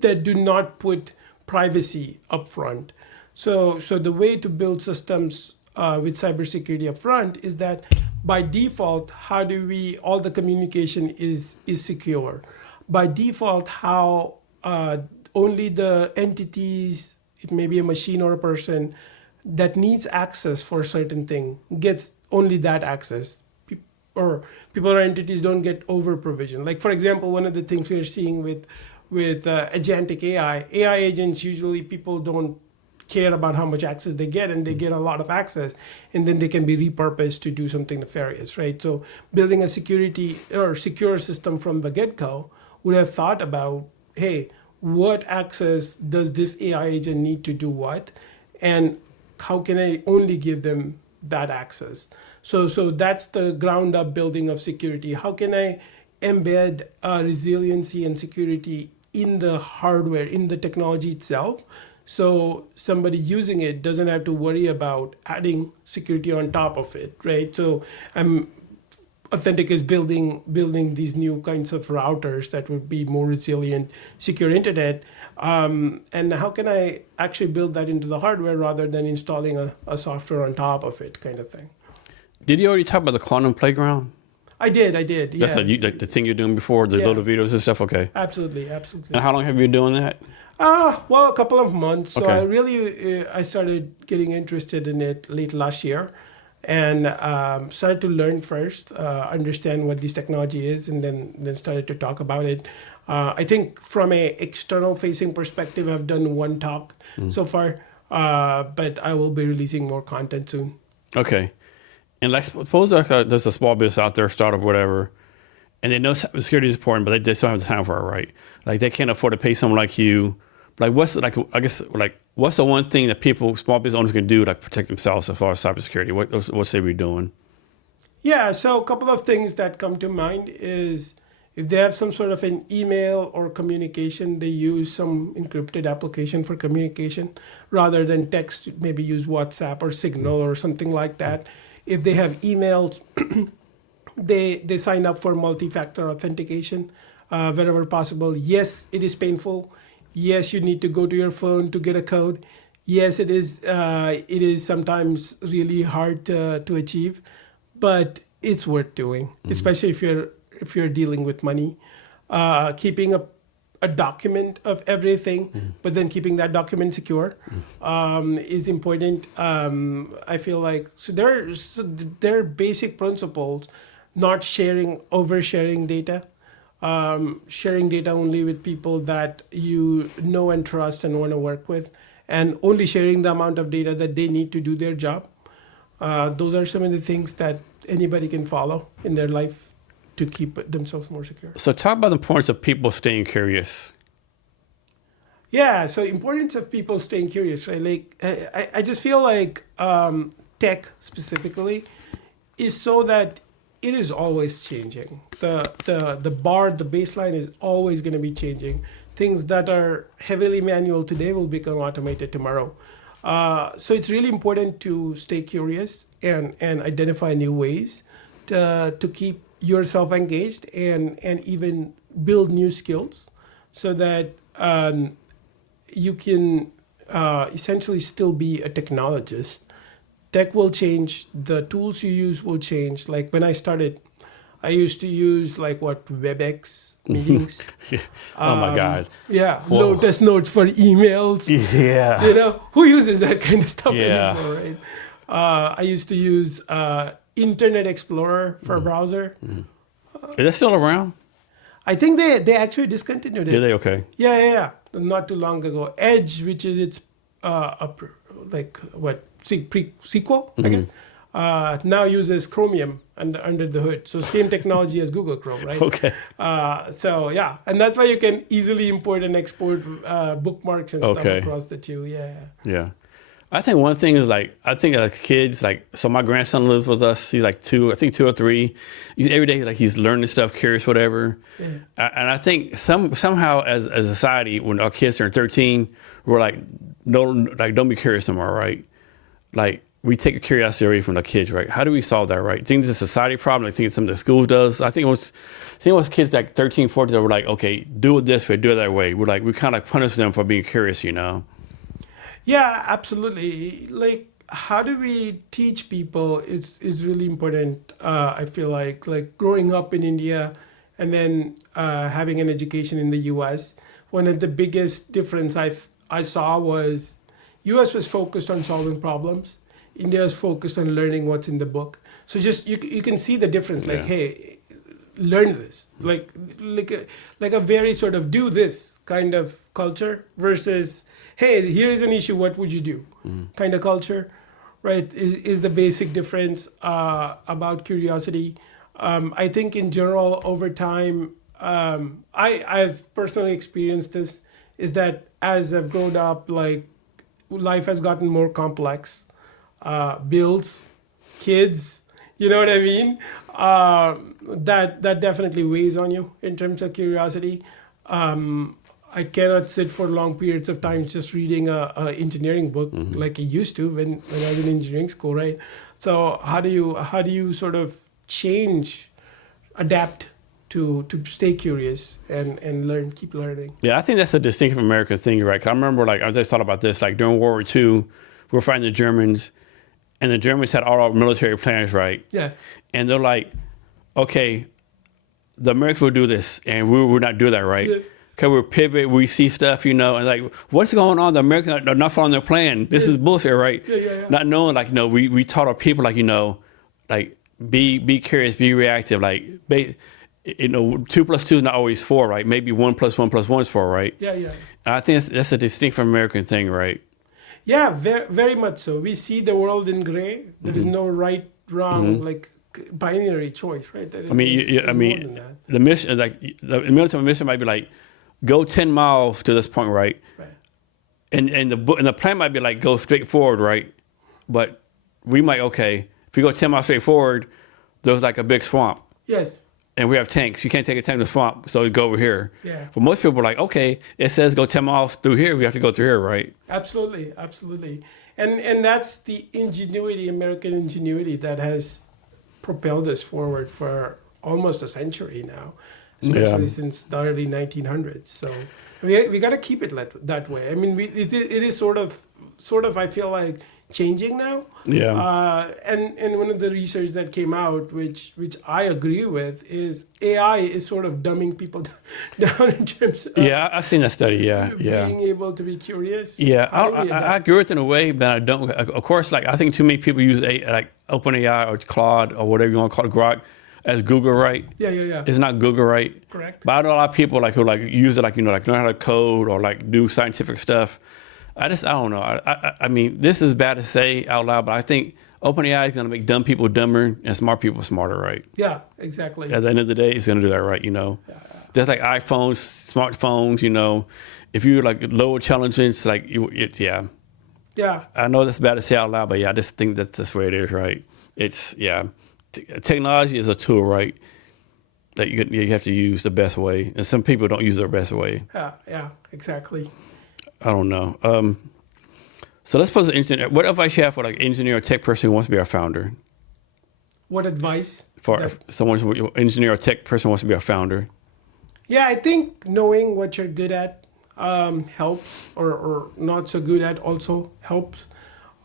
that do not put privacy up front. So the way to build systems with cybersecurity up front is that by default, all the communication is secure. By default, how only the entities, it may be a machine or a person, that needs access for a certain thing gets only that access. Or people or entities don't get over provision. Like, for example, one of the things we're seeing with agentic AI agents, usually people don't care about how much access they get, and they get a lot of access, and then they can be repurposed to do something nefarious, right? So building a secure system from the get-go would have thought about, hey, what access does this AI agent need to do what, and how can I only give them that access? So that's the ground up building of security. How can I embed resiliency and security in the hardware, in the technology itself, so somebody using it doesn't have to worry about adding security on top of it, right? So Authentic is building these new kinds of routers that would be more resilient, secure internet. And how can I actually build that into the hardware rather than installing a software on top of it, kind of thing? Did you already talk about the quantum playground? I did. Yeah. That's like the thing you're doing before, the little videos and stuff? Okay. Absolutely. And how long have you been doing that? Well, a couple of months. So Okay. I started getting interested in it late last year, and started to learn first, understand what this technology is, and then started to talk about it. I think from a external facing perspective, I've done one talk so far, but I will be releasing more content soon. Okay. And like, suppose there's a small business out there, startup, whatever, and they know cybersecurity is important, but they still don't have the time for it, right? Like, they can't afford to pay someone like you. Like, what's the one thing that small business owners can do to protect themselves as far as cybersecurity? What should we be doing? Yeah, so a couple of things that come to mind is if they have some sort of an email or communication, they use some encrypted application for communication rather than text, maybe use WhatsApp or Signal or something like that. If they have emails, they sign up for multi-factor authentication wherever possible. Yes, it is painful. Yes, you need to go to your phone to get a code. Yes, it is sometimes really hard to achieve, but it's worth doing, especially if you're dealing with money. Keeping a document of everything, but then keeping that document secure is important. I feel like there are basic principles: not oversharing data, sharing data only with people that you know and trust and want to work with, and only sharing the amount of data that they need to do their job. Those are some of the things that anybody can follow in their life to keep themselves more secure. So talk about the importance of people staying curious. Yeah, so importance of people staying curious, right? Like I just feel like tech specifically is so that it is always changing. The baseline is always going to be changing. Things that are heavily manual today will become automated tomorrow. So it's really important to stay curious and identify new ways to keep yourself engaged and even build new skills so that you can essentially still be a technologist. Tech will change, the tools you use will change. Like when I started, I used to use WebEx meetings. Oh my God. Yeah, Whoa. Lotus notes for emails. Yeah. Who uses that kind of stuff Yeah. anymore, right? I used to use Internet Explorer for browser. Is that still around? I think they actually discontinued it. Did they? Okay. Yeah. Not too long ago. Edge, which is its sequel, I guess, now uses Chromium under the hood. So same technology as Google Chrome, right? Okay. So yeah, and that's why you can easily import and export bookmarks and stuff Okay. across the two. Yeah. Yeah. I think one thing is I think as kids, so my grandson lives with us. He's like 2 or 3. Every day, he's learning stuff, curious, whatever. Yeah. And I think somehow as a society, when our kids turn 13, we're like, no, don't be curious anymore, right? Like we take a curiosity away from the kids, right? How do we solve that, right? I think it's a society problem. I think it's something the schools does. I think it was kids like 13, 14 that were like, okay, do it this way, do it that way. We kind of punish them for being curious, Yeah, absolutely. Like, how do we teach people is really important. I feel like growing up in India and then having an education in the U.S. One of the biggest difference I saw was U.S. was focused on solving problems. India is focused on learning what's in the book. So just you can see the difference. Like, hey, learn this. Like a very sort of do this kind of culture versus, hey, here is an issue, what would you do? Kind of culture, right, is the basic difference about curiosity. I think in general, over time, I've personally experienced this, is that as I've grown up, life has gotten more complex. Bills, kids, you know what I mean? That definitely weighs on you in terms of curiosity. I cannot sit for long periods of time just reading a engineering book like I used to when I was in engineering school, right? So how do you sort of adapt to stay curious and keep learning? Yeah, I think that's a distinctive American thing, right? 'Cause I remember, I just thought about this, during World War II, we were fighting the Germans, and the Germans had all our military plans, right? Yeah. And they're like, okay, the Americans will do this, and we will not do that, right? Yes. Because we pivot, we see stuff, and what's going on? The Americans are not following their plan. This is bullshit, right? Yeah. Not knowing, we taught our people, be curious, be reactive, 2 plus 2 is not always 4, right? Maybe 1 plus 1 plus 1 is 4, right? Yeah. And I think that's a distinct American thing, right? Yeah, very, very much so. We see the world in gray. There is no right, wrong, binary choice, right? The mission, the military mission might be go 10 miles to this point, right? Right. and the plan might be like go straight forward, right? But we might if we go 10 miles straight forward, there's like a big swamp. Yes. And we have tanks. You can't take a tank to the swamp, so we go over here. Yeah. For most people, like, okay, it says go 10 miles through here. We have to go through here, right? Absolutely, absolutely. And that's the ingenuity, American ingenuity, that has propelled us forward for almost a century now, especially since the early 1900s. So we got to keep it that way. I mean, it is sort of, I feel like, changing now. Yeah. And one of the research that came out, which I agree with, is AI is sort of dumbing people down in terms of I've seen that study. being able to be curious. Yeah, I agree with it in a way, but I don't. Of course, like I think too many people use like OpenAI or Claude or whatever you want to call it, Grok, as Google, right? Yeah. It's not Google, right? Correct. But I know a lot of people like who like use it, like like learn how to code or like do scientific stuff. I don't know. I mean, this is bad to say out loud, but I think OpenAI is going to make dumb people dumber and smart people smarter, right? Yeah, exactly. At the end of the day, it's going to do that, right? Just like iPhones, smartphones. If you like low intelligence, like Yeah. I know that's bad to say out loud, but I just think that's the way it is, right? It's technology is a tool, right? That you have to use the best way, and some people don't use it the best way. Yeah, exactly. I don't know. So let's pose an engineer. What advice you have for like engineer or tech person who wants to be our founder? What advice? For someone, engineer or tech person who wants to be our founder? Yeah, I think knowing what you're good at helps, or not so good at also helps.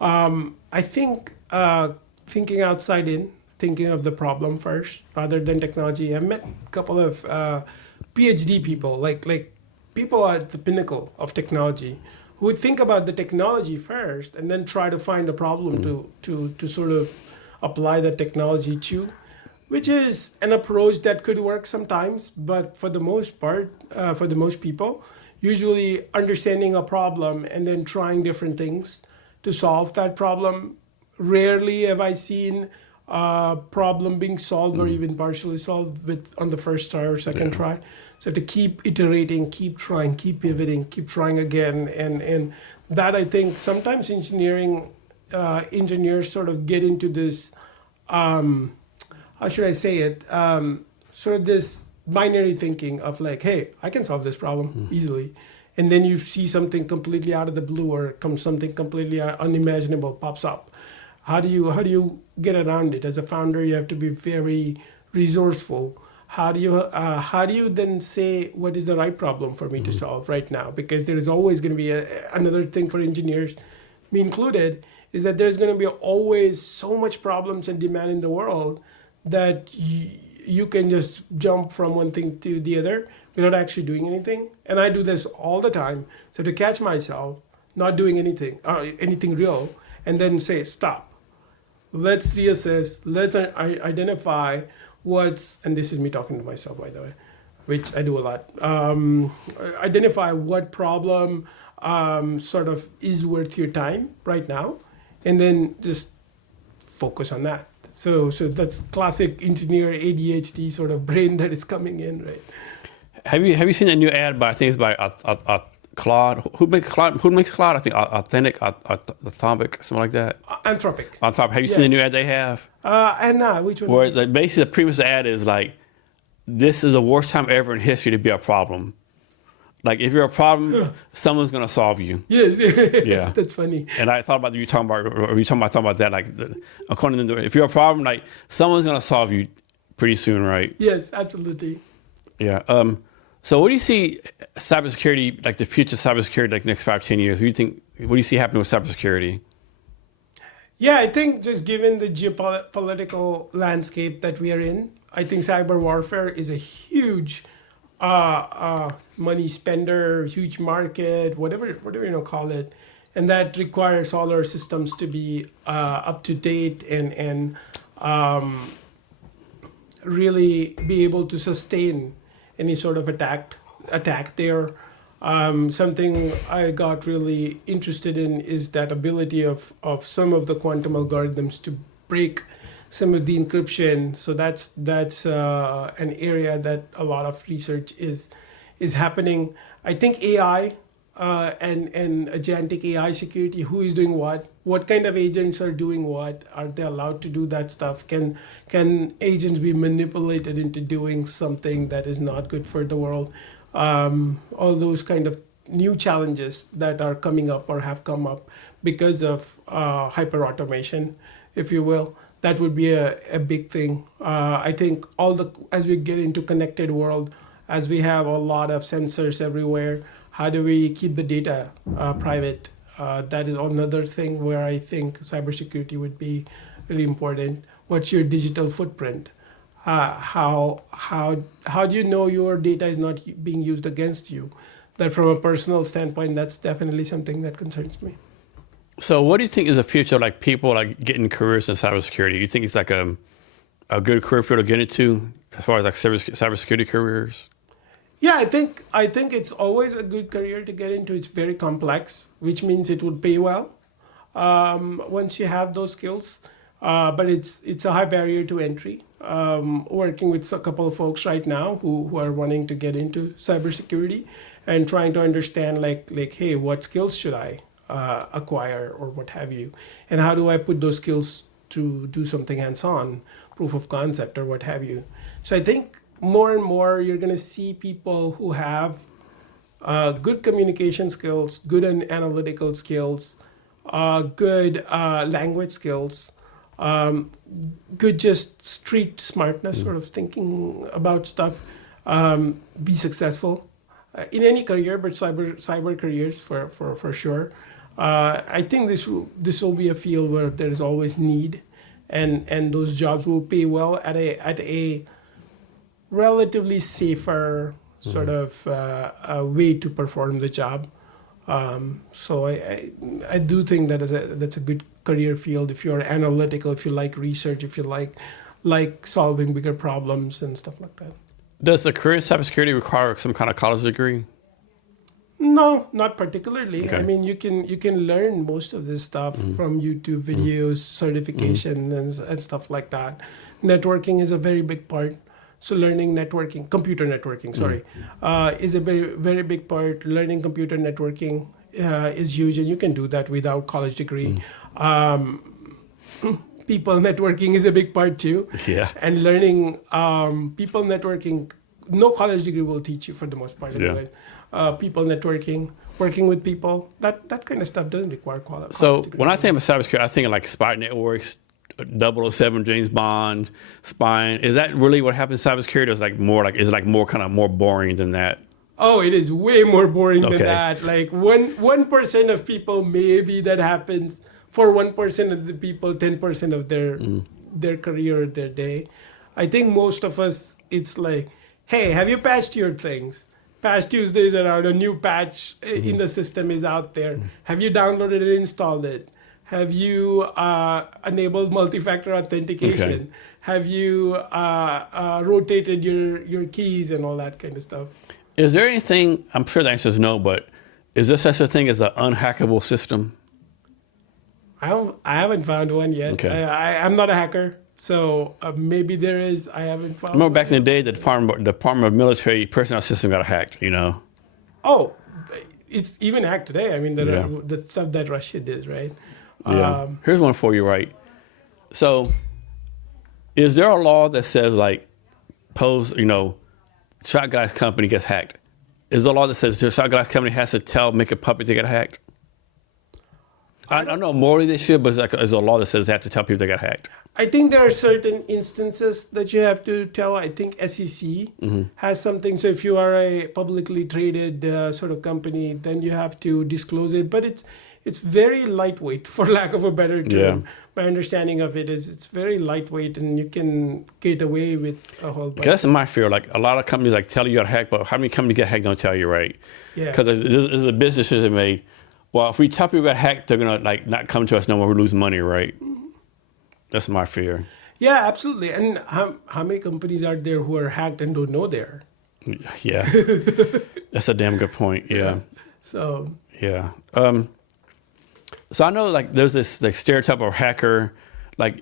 I think thinking outside in, thinking of the problem first rather than technology. I've met a couple of PhD people, like people at the pinnacle of technology, who would think about the technology first and then try to find a problem to sort of apply that technology to, which is an approach that could work sometimes, but for the most part, for the most people, usually understanding a problem and then trying different things to solve that problem. Rarely have I seen a problem being solved or even partially solved on the first try or second try. So to keep iterating, keep trying, keep pivoting, keep trying again, and that, I think sometimes engineers sort of get into this, how should I say it, sort of this binary thinking of like, hey, I can solve this problem easily, and then you see something completely out of the blue or something completely unimaginable pops up. How do you get around it? As a founder, you have to be very resourceful. How do you then say what is the right problem for me to solve right now? Because there is always going to be another thing for engineers, me included, is that there's going to be always so much problems and demand in the world that you can just jump from one thing to the other without actually doing anything. And I do this all the time. So to catch myself not doing anything or anything real, and then say stop. Let's reassess. Let's identify and this is me talking to myself, by the way, which I do a lot. Identify what problem sort of is worth your time right now, and then just focus on that. So that's classic engineer ADHD sort of brain that is coming in, right? Have you seen that new ad by, I think it's by Claude? Who makes Claude? I think Anthropic, something like that. Anthropic. Have you seen the new ad they have? Which one? Where basically the premise of the ad is like, this is the worst time ever in history to be a problem. Like if you're a problem, someone's gonna solve you. Yes. Yeah. That's funny. And I thought about talking about that. Like according to if you're a problem, like someone's gonna solve you pretty soon, right? Yes, absolutely. Yeah. So what do you see cybersecurity, like the future of cybersecurity, like next 5-10 years? What do you see happening with cybersecurity? Yeah, I think just given the geopolitical landscape that we are in, I think cyber warfare is a huge money spender, huge market, whatever you call it, and that requires all our systems to be up to date and really be able to sustain any sort of attack there. Something I got really interested in is that ability of some of the quantum algorithms to break some of the encryption. So that's an area that a lot of research is happening. I think AI and agentic AI security, who is doing what kind of agents are doing what, are they allowed to do that stuff, can agents be manipulated into doing something that is not good for the world, all those kind of new challenges that are coming up or have come up because of hyper automation, if you will. That would be a big thing. I think as we get into connected world, as we have a lot of sensors everywhere, how do we keep the data private? That is another thing where I think cybersecurity would be really important. What's your digital footprint? How do you know your data is not being used against you? That from a personal standpoint, that's definitely something that concerns me. So what do you think is the future of like people like getting careers in cybersecurity? You think it's like a good career field to get into as far as like cybersecurity careers? Yeah, I think it's always a good career to get into. It's very complex, which means it would pay well once you have those skills. But it's a high barrier to entry. Working with a couple of folks right now who are wanting to get into cybersecurity and trying to understand like hey, what skills should I acquire or what have you, and how do I put those skills to do something hands-on, proof of concept or what have you. So I think more and more you're going to see people who have good communication skills, good analytical skills, good language skills, good just street smartness, sort of thinking about stuff, be successful in any career, but cyber careers for sure. I think this will be a field where there is always need, and those jobs will pay well at a relatively safer sort of way to perform the job. So I do think that's a good career field if you're analytical, if you like research, if you like solving bigger problems and stuff like that. Does the career in cybersecurity require some kind of college degree? No, not particularly. Okay. I mean, you can learn most of this stuff from YouTube videos, certification, and stuff like that. Networking is a very big part. So learning networking, computer networking, is a very, very big part. Learning computer networking is huge, and you can do that without college degree. People networking is a big part too. Yeah. And learning people networking, no college degree will teach you for the most part anyway. People networking, working with people, that kind of stuff doesn't require college So degree. when I think of cybersecurity, I think of like spy networks, 007, James Bond, spying. Is that really what happens in cybersecurity? Or is it more kind of more boring than that? Oh, it is way more boring than Okay. that. Like 1% of people, maybe that happens. For 1% of the people, 10% of their career, their day. I think most of us, it's like, hey, have you patched your things? Patch Tuesdays around, a new patch in the system is out there. Have you downloaded and installed it? Have you enabled multi-factor authentication? Okay. Have you rotated your keys and all that kind of stuff? Is there anything, I'm sure the answer is no, but is there such a thing as an unhackable system? I haven't found one yet. Okay. I'm not a hacker, so maybe there is. I haven't found I remember one. back in the day, the Department of Military Personnel System got hacked, Oh, it's even hacked today. I mean, Yeah. the stuff that Russia did, right? Yeah. Here's one for you, right? So is there a law that says Shot Glass Company gets hacked? Is there a law that says the Shot Glass Company has to make a puppet to get hacked? I don't know morally they should, but there's a law that says they have to tell people they got hacked. I think there are certain instances that you have to tell. I think SEC has something. So if you are a publicly traded sort of company, then you have to disclose it. But it's very lightweight, for lack of a better term. Yeah. My understanding of it is it's very lightweight, and you can get away with a whole bunch. That's my fear. Like a lot of companies tell you got hacked, but how many companies get hacked don't tell you, right? Yeah. Because there's a business decision made. Well, if we tell people got hacked, they're gonna not come to us no more. We lose money, right? That's my fear. Yeah, absolutely. And how many companies are there who are hacked and don't know they're? Yeah, that's a damn good point. Yeah. So Yeah. So I know there's this stereotype of hacker,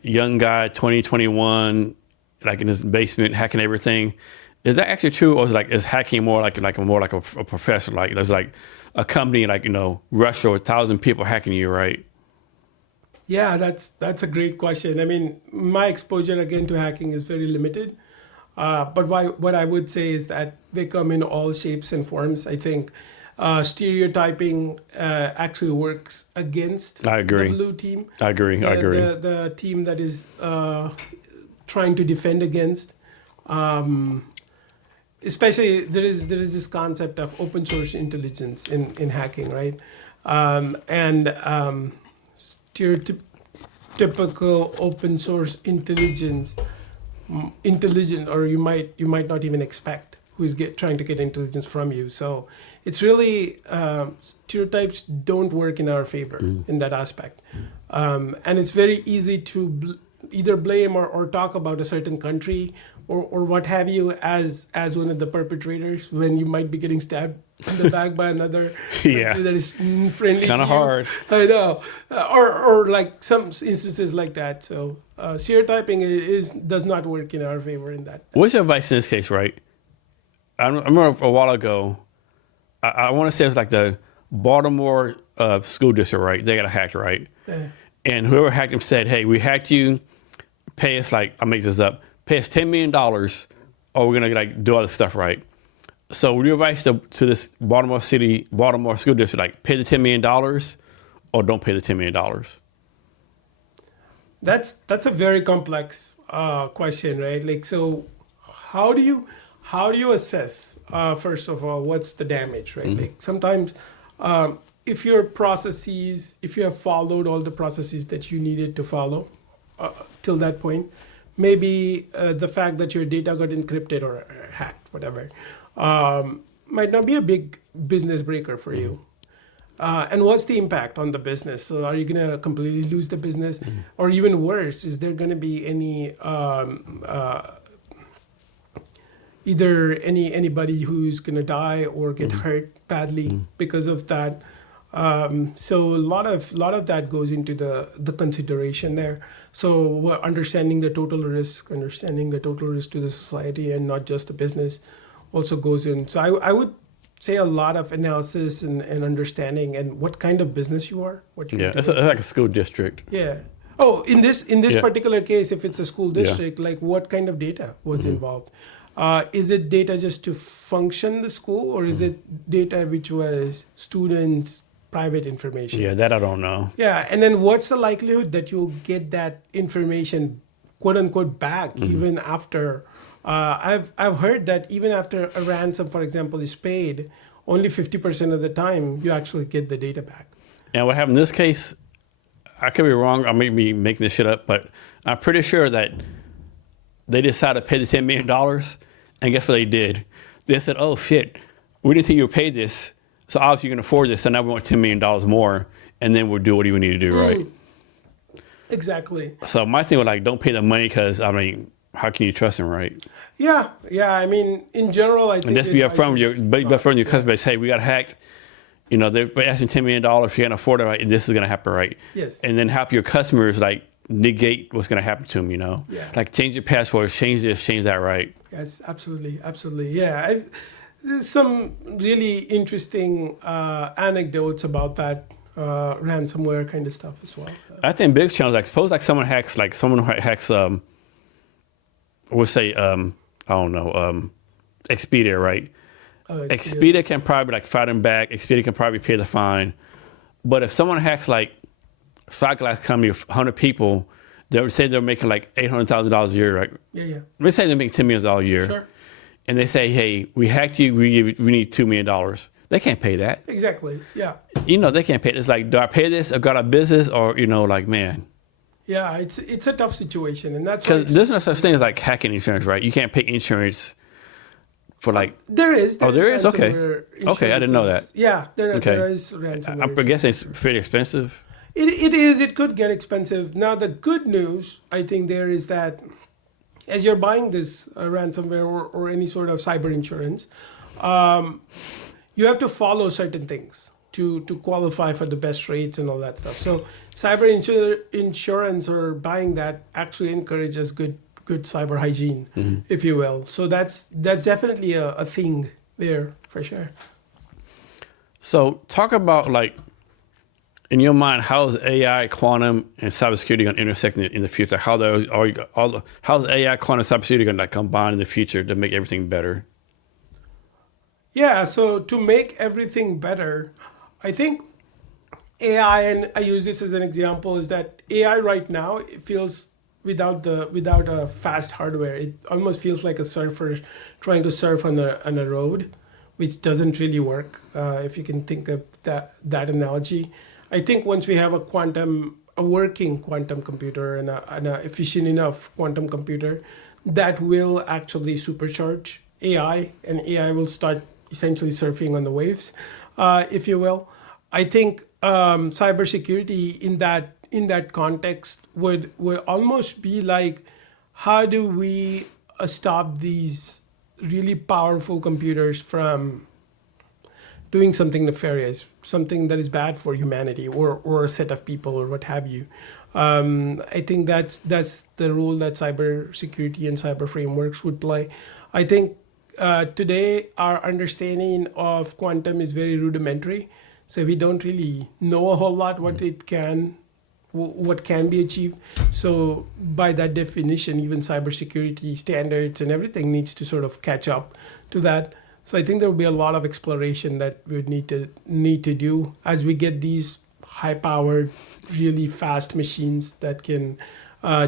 young guy, 20, 21, in his basement hacking everything. Is that actually true, or is hacking more like a professional? Like there's like a company like Russia or 1,000 people hacking you, right? Yeah, that's a great question. I mean, my exposure again to hacking is very limited. But what I would say is that they come in all shapes and forms. I think stereotyping actually works against I agree. the blue team. I agree. The team that is trying to defend against. Especially there is this concept of open source intelligence in hacking, right? And stereotypical open source intelligent, or you might not even expect who's trying to get intelligence from you. So it's really stereotypes don't work in our favor in that aspect, and it's very easy to either blame or talk about a certain country or what have you as one of the perpetrators when you might be getting stabbed in the back by another country that is friendly. Kind of hard. I know, or like some instances like that. So stereotyping does not work in our favor in that. What's your advice in this case, right? I remember a while ago, I want to say it was like the Baltimore school district, right? They got hacked, right? Yeah. And whoever hacked them said, "Hey, we hacked you. Pay us I'll make this up. Pay us $10 million, or we're gonna do all this stuff, right?" So, would your advice to this Baltimore school district, pay the $10 million, or don't pay the $10 million? That's a very complex question, right? Like, so how do you assess first of all what's the damage, right? Like sometimes if you have followed all the processes that you needed to follow till that point, maybe the fact that your data got encrypted or hacked, whatever, might not be a big business breaker for you. And what's the impact on the business? So are you going to completely lose the business? Or even worse, is there going to be any either anybody who's going to die or get hurt badly because of that? So a lot of that goes into the consideration there. So understanding the total risk to the society and not just the business also goes in. So I would say a lot of analysis and understanding and what kind of business you are. It's like a school district. Yeah. Oh, in this particular case, if it's a school district, like what kind of data was involved? Is it data just to function the school, or is it data which was students' private information? Yeah, that I don't know. Yeah, and then what's the likelihood that you'll get that information, quote unquote, back even after? I've heard that even after a ransom, for example, is paid, only 50% of the time you actually get the data back. And what happened in this case, I could be wrong, I may be making this shit up, but I'm pretty sure that they decided to pay the $10 million, and guess what they did? They said, "Oh shit, we didn't think you would pay this, so obviously you can afford this, so now we want $10 million more, and then we'll do what we need to do," right? Exactly. So my thing was don't pay the money, because how can you trust them, right? Yeah. I mean, in general, I think. And just be upfront with your customer base. Hey, we got hacked. They're asking $10 million. If you can't afford it, right, this is going to happen, right? Yes. And then help your customers negate what's going to happen to them. Yeah. Change your passwords, change this, change that, right? Yes, absolutely. Yeah. There's some really interesting anecdotes about that ransomware kind of stuff as well. I think big challenge, suppose someone hacks, we'll say, I don't know, Expedia, right? Expedia can probably fight them back. Expedia can probably pay the fine. But if someone hacks Spyglass company of 100 people, they would say they're making $800,000 a year, right? Yeah. Let's say they make $10 million a year. Sure. And they say, "Hey, we hacked you. We need $2 million." They can't pay that. Exactly. Yeah. They can't pay. It's do I pay this? I've got a business, or man. Yeah, it's a tough situation, and that's because there's no such thing as hacking insurance, right? You can't pay insurance for There is. There is. Okay. Okay, I didn't know that. Yeah, there is ransomware. I guess it's pretty expensive. It is. It could get expensive. Now, the good news, I think, there is that as you're buying this ransomware or any sort of cyber insurance, you have to follow certain things to qualify for the best rates and all that stuff. So cyber insurance or buying that actually encourages good good cyber hygiene, if you will. So that's definitely a thing there for sure. So talk about like, in your mind, how is AI, quantum, and cybersecurity going to intersect in the future? How how's AI, quantum, cybersecurity going to like combine in the future to make everything better? Yeah, so to make everything better, I think AI, and I use this as an example, is that AI right now, it feels without a fast hardware, it almost feels like a surfer trying to surf on a road, which doesn't really work. If you can think of that analogy, I think once we have a working quantum computer and a efficient enough quantum computer, that will actually supercharge AI, and AI will start essentially surfing on the waves, if you will. I think cybersecurity in that context would almost be like, how do we stop these really powerful computers from doing something nefarious, something that is bad for humanity or a set of people or what have you. I think that's the role that cybersecurity and cyber frameworks would play. I think today our understanding of quantum is very rudimentary, so we don't really know a whole lot what can be achieved. So by that definition, even cybersecurity standards and everything needs to sort of catch up to that. So I think there will be a lot of exploration that we would need to do as we get these high-powered, really fast machines that can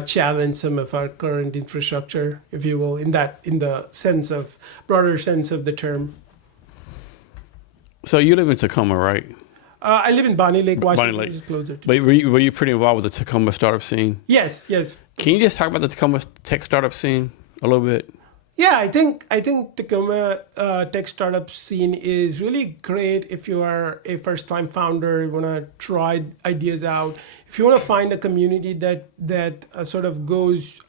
challenge some of our current infrastructure, if you will, in the broader sense of the term. So you live in Tacoma, right? I live in Bonnie Lake, Washington, Bonnie Lake. which is closer to. But were you pretty involved with the Tacoma startup scene? Yes. Can you just talk about the Tacoma tech startup scene a little bit? Yeah, I think Tacoma tech startup scene is really great if you are a first-time founder, you want to try ideas out. If you want to find a community that sort of goes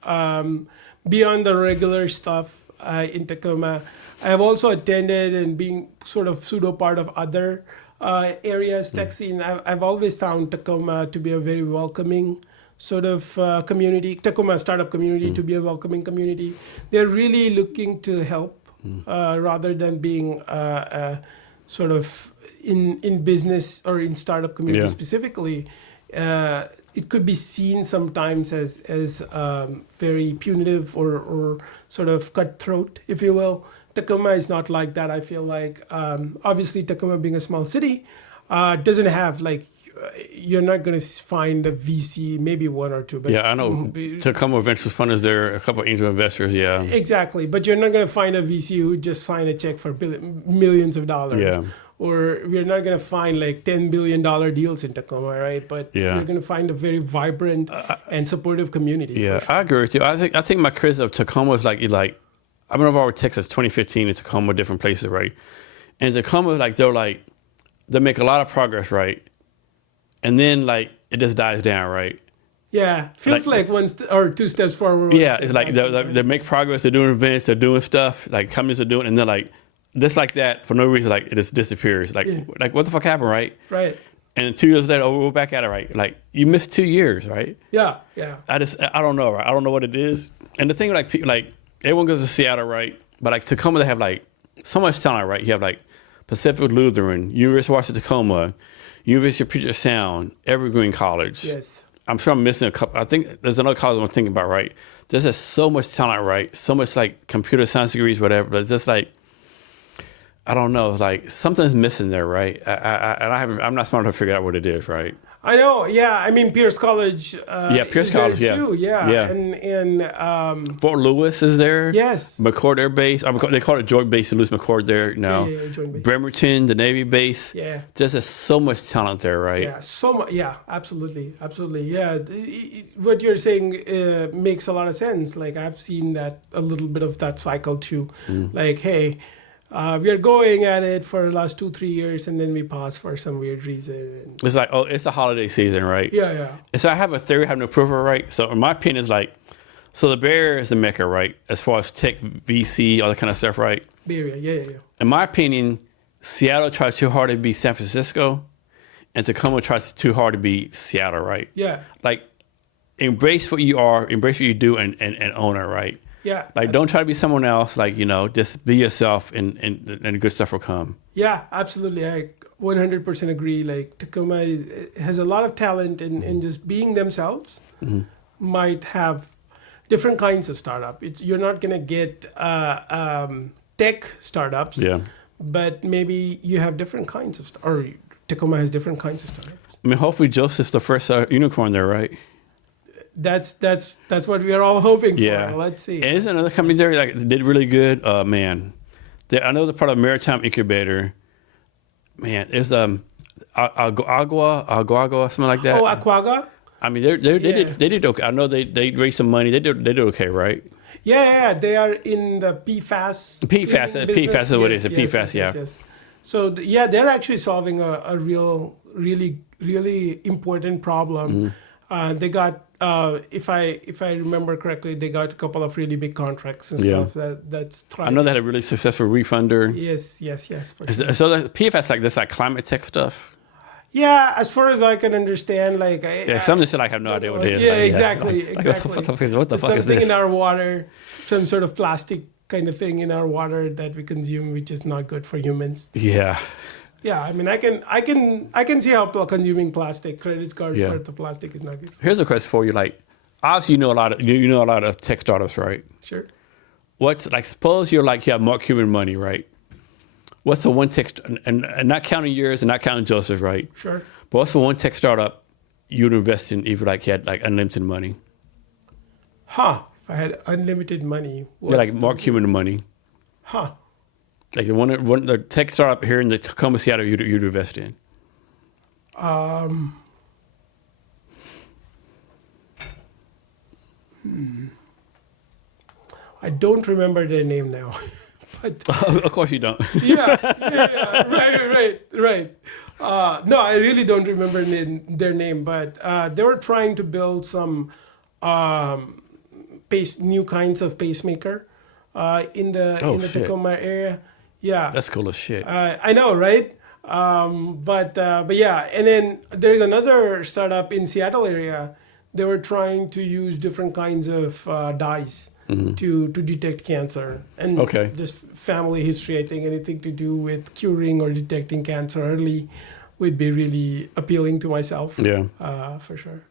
beyond the regular stuff in Tacoma. I have also attended and being sort of pseudo part of other areas, tech scene. I've always found Tacoma to be a very welcoming sort of community, Tacoma startup community to be a welcoming community. They're really looking to help rather than being sort of in business or in startup community specifically. It could be seen sometimes as very punitive or sort of cutthroat, if you will. Tacoma is not like that. I feel like obviously Tacoma being a small city doesn't have like, you're not going to find a VC, maybe one or two. But yeah, I know. Tacoma Ventures Fund is there, a couple of angel investors, yeah. Exactly. But you're not going to find a VC who just signed a check for millions of dollars. Yeah. Or we're not going to find like $10 billion deals in Tacoma, right? But you're going to find a very vibrant and supportive community. Yeah, sure. I agree with you. I think my criticism of Tacoma is like I've been over all Texas 2015 in Tacoma, different places, right? And Tacoma, like they make a lot of progress, right? And then like it just dies down, right? Yeah, feels like one or two steps forward. Yeah, it's like they make progress, they're doing events, they're doing stuff, like companies are doing, and then like just like that for no reason, like it just disappears. Like what the fuck happened, right? Right. And 2 years later, we're back at it, right? Like you missed 2 years, right? Yeah. I don't know, right? I don't know what it is. And the thing like everyone goes to Seattle, right? But like Tacoma, they have like so much talent, right? You have like Pacific Lutheran, University of Washington Tacoma, University of Puget Sound, Evergreen College. Yes. I'm sure I'm missing a couple. I think there's another college I'm thinking about, right? There's just so much talent, right? So much like computer science degrees, whatever. But it's just like, I don't know, like something's missing there, right? I'm not smart enough to figure out what it is, right? I know, yeah. I mean, Pierce College. Pierce College, too, yeah. And Fort Lewis is there. Yes. McCord Air Base. They call it Joint Base. Lewis McCord there now. Yeah, Joint Base. Bremerton, the Navy base. Yeah. There's just so much talent there, right? Yeah, so much. Yeah, absolutely. Yeah, what you're saying makes a lot of sense. Like I've seen that a little bit of that cycle too. Like, hey. We are going at it for the last 2-3 years, and then we pause for some weird reason. It's like, it's the holiday season, right? Yeah. And so I have a theory, I have no proof of it, right? So in my opinion, is like, so the Bay Area is the mecca, right? As far as tech, VC, all that kind of stuff, right? Bay Area, yeah. In my opinion, Seattle tries too hard to be San Francisco, and Tacoma tries too hard to be Seattle, right? Yeah. Like, embrace what you are, embrace what you do, and own it, right? Yeah. Like, don't try to be someone else. Like, just be yourself, and good stuff will come. Yeah, absolutely. I 100% agree. Like Tacoma has a lot of talent in just being themselves. Might have different kinds of startup. You're not gonna get tech startups. Yeah. But maybe you have different kinds of or Tacoma has different kinds of startups. I mean, hopefully Joseph's the first unicorn there, right? That's what we are all hoping Yeah. for. Let's see. And is another company there that did really good? Man, I know they're part of Maritime Incubator. Man, it's Agua, something like that. Oh, Aquaga. I mean, they did okay. I know they raised some money. They did okay, right? Yeah. They are in the PFAS. PFAS is what it is. PFAS, yeah. Yes. So they're actually solving a really important problem. They got, if I remember correctly, they got a couple of really big contracts and stuff. That's thriving. I know they had a really successful refunder. Yes. For sure. So that PFAS that's like climate tech stuff. Yeah, as far as I can understand, some of this shit I have no idea what it is. Yeah, Like, exactly. What the fuck is Something this? in our water, some sort of plastic kind of thing in our water that we consume, which is not good for humans. Yeah. Yeah, I mean, I can see how consuming plastic, credit cards worth of plastic is not good. Here's a question for you. Like, obviously, you know a lot of tech startups, right? Sure. What's like? Suppose you have Mark Cuban money, right? What's the one tech, and not counting yours and not counting Joseph, right? Sure. But what's the one tech startup you'd invest in if you had unlimited money? If I had unlimited money. Mark Cuban money. Like the tech startup here in the Tacoma, Seattle, you'd invest in. I don't remember their name now. But, of course you don't. Yeah. Right. No, I really don't remember their name, but they were trying to build some new kinds of pacemaker in the Tacoma area. Yeah, that's cool as shit. I know, right? But yeah, and then there's another startup in Seattle area. They were trying to use different kinds of dyes. To detect cancer and just family history. I think anything to do with curing or detecting cancer early would be really appealing to myself. Yeah, for sure.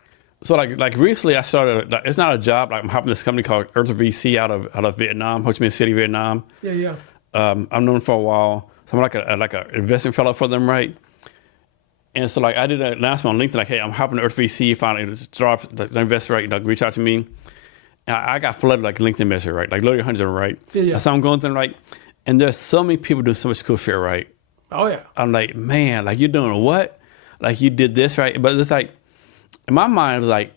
So like recently I started. It's not a job. Like I'm helping this company called Earth VC out of Vietnam, Ho Chi Minh City, Vietnam. Yeah. I'm known for a while. So I'm like a investment fellow for them, right? And so like I did an announcement on LinkedIn, like, hey, I'm helping Earth VC find the investor, right? Reach out to me. I got flooded like LinkedIn message, right? Like literally hundreds of them, right? Yeah. So I'm going through them, right? And there's so many people doing so much cool shit, right? Oh yeah. I'm like, man, like you're doing what? Like you did this, right? But it's like, in my mind, like,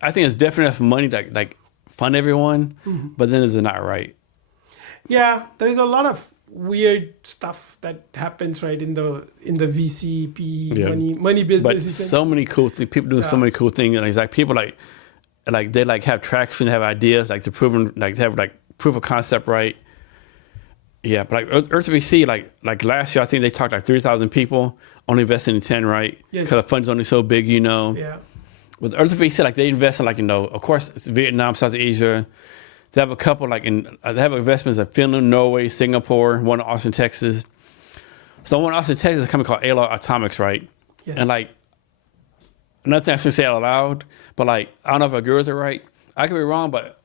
I think it's definitely enough money to like fund everyone, but then it's not right. Yeah, there's a lot of weird stuff that happens right in the VCP money business. But so many cool things, people doing so many cool things, and it's like people like they like have traction, have ideas, like to proven, like to have like proof of concept, right? Yeah, but like Earth VC, like last year, I think they talked like 3,000 people, only invested in 10, right? Yes. Because the fund's only so big, Yeah. With Earth VC, like they invest in like, of course, it's Vietnam, South Asia. They have a couple they have investments in Finland, Norway, Singapore, one in Austin, Texas. So one in Austin, Texas is a company called Alo Atomics, right? Yes. And like, nothing I should say out loud, but like, I don't know if I agree with it, right? I could be wrong, but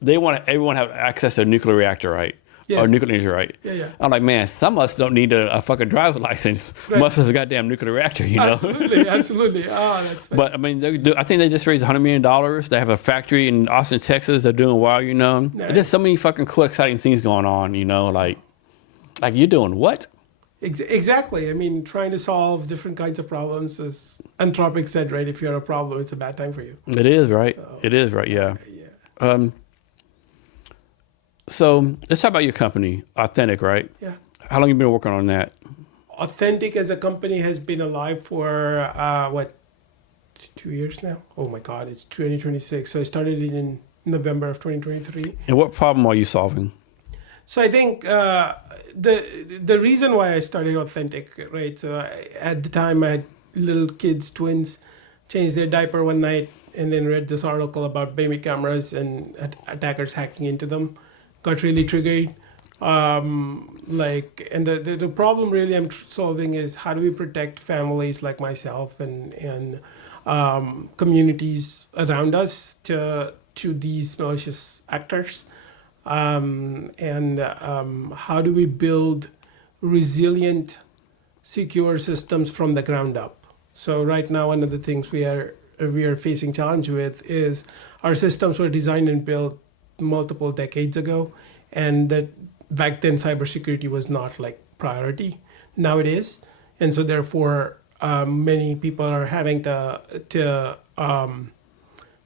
they want everyone to have access to a nuclear reactor, right? Yes. Or nuclear energy, right? Yeah. I'm like, man, some of us don't need a fucking driver's license. Right. Most of us a goddamn nuclear reactor, Absolutely. Oh, that's funny. But I mean, I think they just raised $100 million. They have a factory in Austin, Texas. They're doing well, Nice. There's so many fucking cool, exciting things going on, like you're doing what? Exactly. I mean, trying to solve different kinds of problems, as Anthropic said, right? If you're a problem, it's a bad time for you. It is, right? So, it is, right? Yeah. So let's talk about your company, Authentic, right? Yeah. How long have you been working on that? Authentic as a company has been alive for, 2 years now? Oh my God, it's 2026. So I started it in November of 2023. And what problem are you solving? So I think the reason why I started Authentic, right? So at the time I had little kids, twins, changed their diaper one night, then read this article about baby cameras and attackers hacking into them. Got really triggered. And the problem really I'm solving is how do we protect families like myself and communities around us to these malicious actors, and how do we build resilient, secure systems from the ground up. So right now, one of the things we are facing challenge with is our systems were designed and built multiple decades ago, and that back then cybersecurity was not like priority. Now it is, and so therefore many people are having to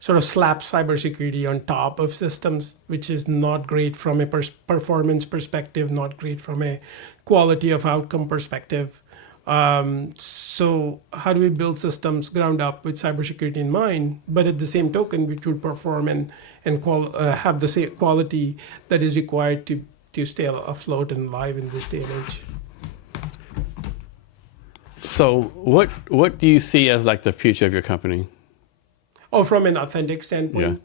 sort of slap cybersecurity on top of systems, which is not great from a performance perspective, not great from a quality of outcome perspective. So how do we build systems ground up with cybersecurity in mind, but at the same token, which would perform and have the same quality that is required to stay afloat and alive in this day and age? So what do you see as like the future of your company? Oh, from an authentic standpoint?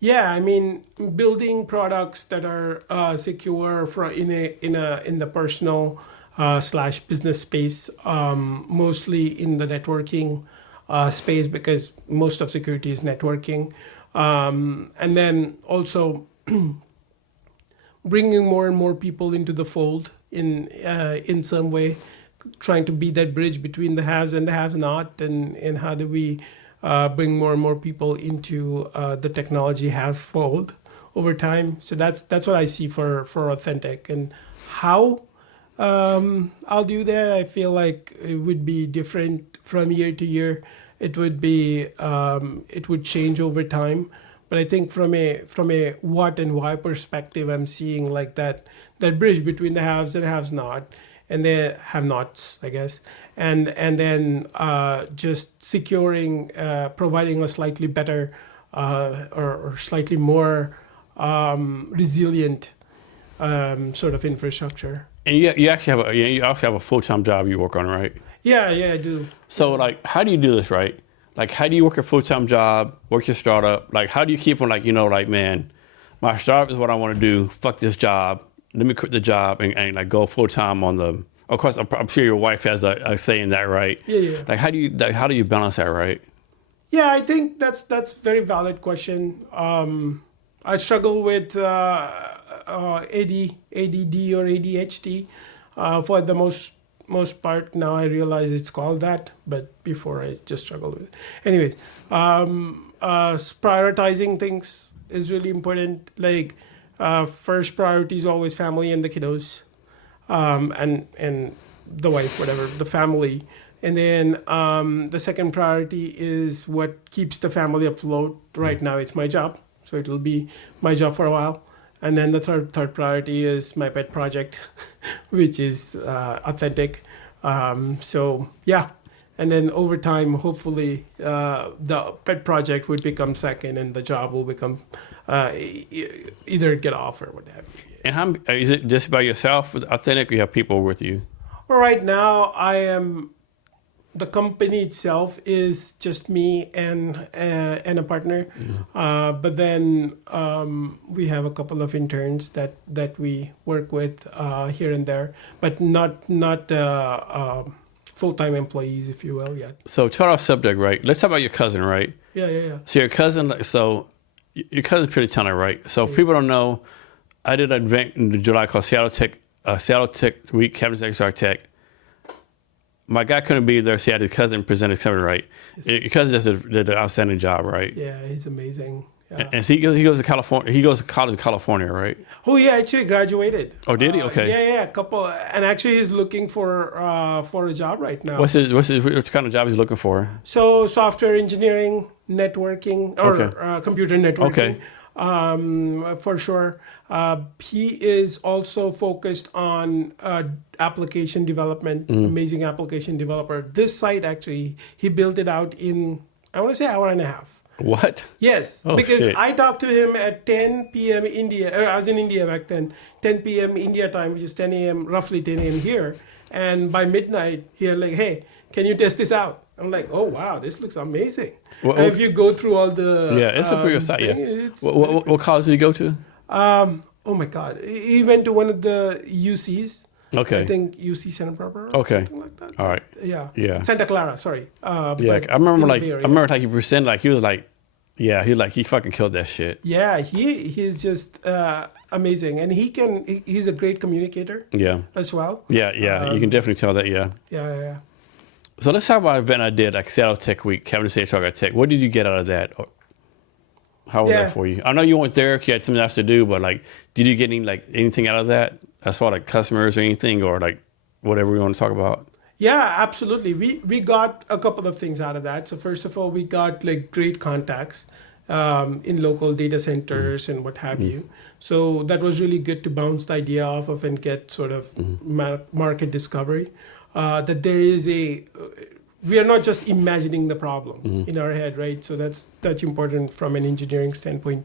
Yeah, I mean, building products that are secure in the personal / business space, mostly in the networking space, because most of security is networking, and then also bringing more and more people into the fold in some way, trying to be that bridge between the haves and the have-not, and how do we bring more and more people into the technology haves fold over time. So that's what I see for authentic, and how I'll do that. I feel like it would be different from year to year. It would change over time. But I think from a what and why perspective, I'm seeing like that bridge between the haves and haves not, and the have-nots, I guess, and then just securing, providing a slightly better or slightly more resilient sort of infrastructure. And you actually have a full-time job you work on, right? Yeah, I do. So like, how do you do this, right? Like, how do you work a full-time job, work your startup? Like, how do you keep on like, like, man, my startup is what I want to do. Fuck this job. Let me quit the job and like go full-time on the, of course, I'm sure your wife has a say in that, right? Yeah. Like, how do you balance that, right? Yeah, I think that's a very valid question. I struggle with ADD or ADHD for the most part. Now I realize it's called that, but before I just struggled with it. Anyways, prioritizing things is really important. Like, first priority is always family and the kiddos, and the wife, whatever, the family. And then the second priority is what keeps the family afloat. Right now it's my job, so it'll be my job for a while. And then the third priority is my pet project, which is authentic. So yeah, and then over time, hopefully, the pet project would become second, and the job will become either get off or what have you. And is it just by yourself with authentic, or you have people with you? Well, right now, the company itself is just me and a partner, but then we have a couple of interns that we work with here and there, but not full-time employees, if you will, yet. So start off subject, right? Let's talk about your cousin, right? Yeah. So your cousin's pretty talented, right? So if people don't know, I did an event in July called Seattle Tech Week, Cavness Experience. My guy couldn't be there, so he had his cousin present his company, right? Yes. Your cousin did an outstanding job, right? Yeah, he's amazing. Yeah. And so he goes to California. He goes to college in California, right? Oh yeah, actually graduated. Oh, did he? Okay. Yeah, a couple. And actually, he's looking for a job right now. What kind of job he's looking for? So software engineering, networking, or computer networking. Okay. For sure. He is also focused on application development, amazing application developer. This site, actually, he built it out in, I want to say, hour and a half. What? Yes, because shit. I talked to him at 10 p.m. India. I was in India back then. 10 p.m. India time, which is 10 a.m., roughly 10 a.m. here. And by midnight, he had like, hey, can you test this out? I'm like, oh wow, this looks amazing. What- And if you go through all the it's a pretty good site. Yeah. it's What college did you go to? oh my god, he went to one of the UCs. Okay. I think UC Santa Barbara. Or Okay. something like that. All right. Yeah. Yeah. Santa Clara. Sorry. Yeah. But I remember in the like Bay Area. he presented like he was like, yeah, he fucking killed that shit. Yeah, he's just amazing, and he's a great communicator Yeah. as well. Yeah. You can definitely tell that. Yeah. Yeah. So let's talk about an event I did, like Seattle Tech Week, Cavness HR Tech. What did you get out of that? Or how was Yeah. that for you? I know you weren't there, you had something else to do, but like, did you get anything out of that as far as like customers or anything, or like whatever we want to talk about? Yeah, absolutely. We got a couple of things out of that. So first of all, we got like great contacts in local data centers and what have you. So that was really good to bounce the idea off of and get sort of market discovery. That there is we are not just imagining the problem in our head, right? So that's important from an engineering standpoint.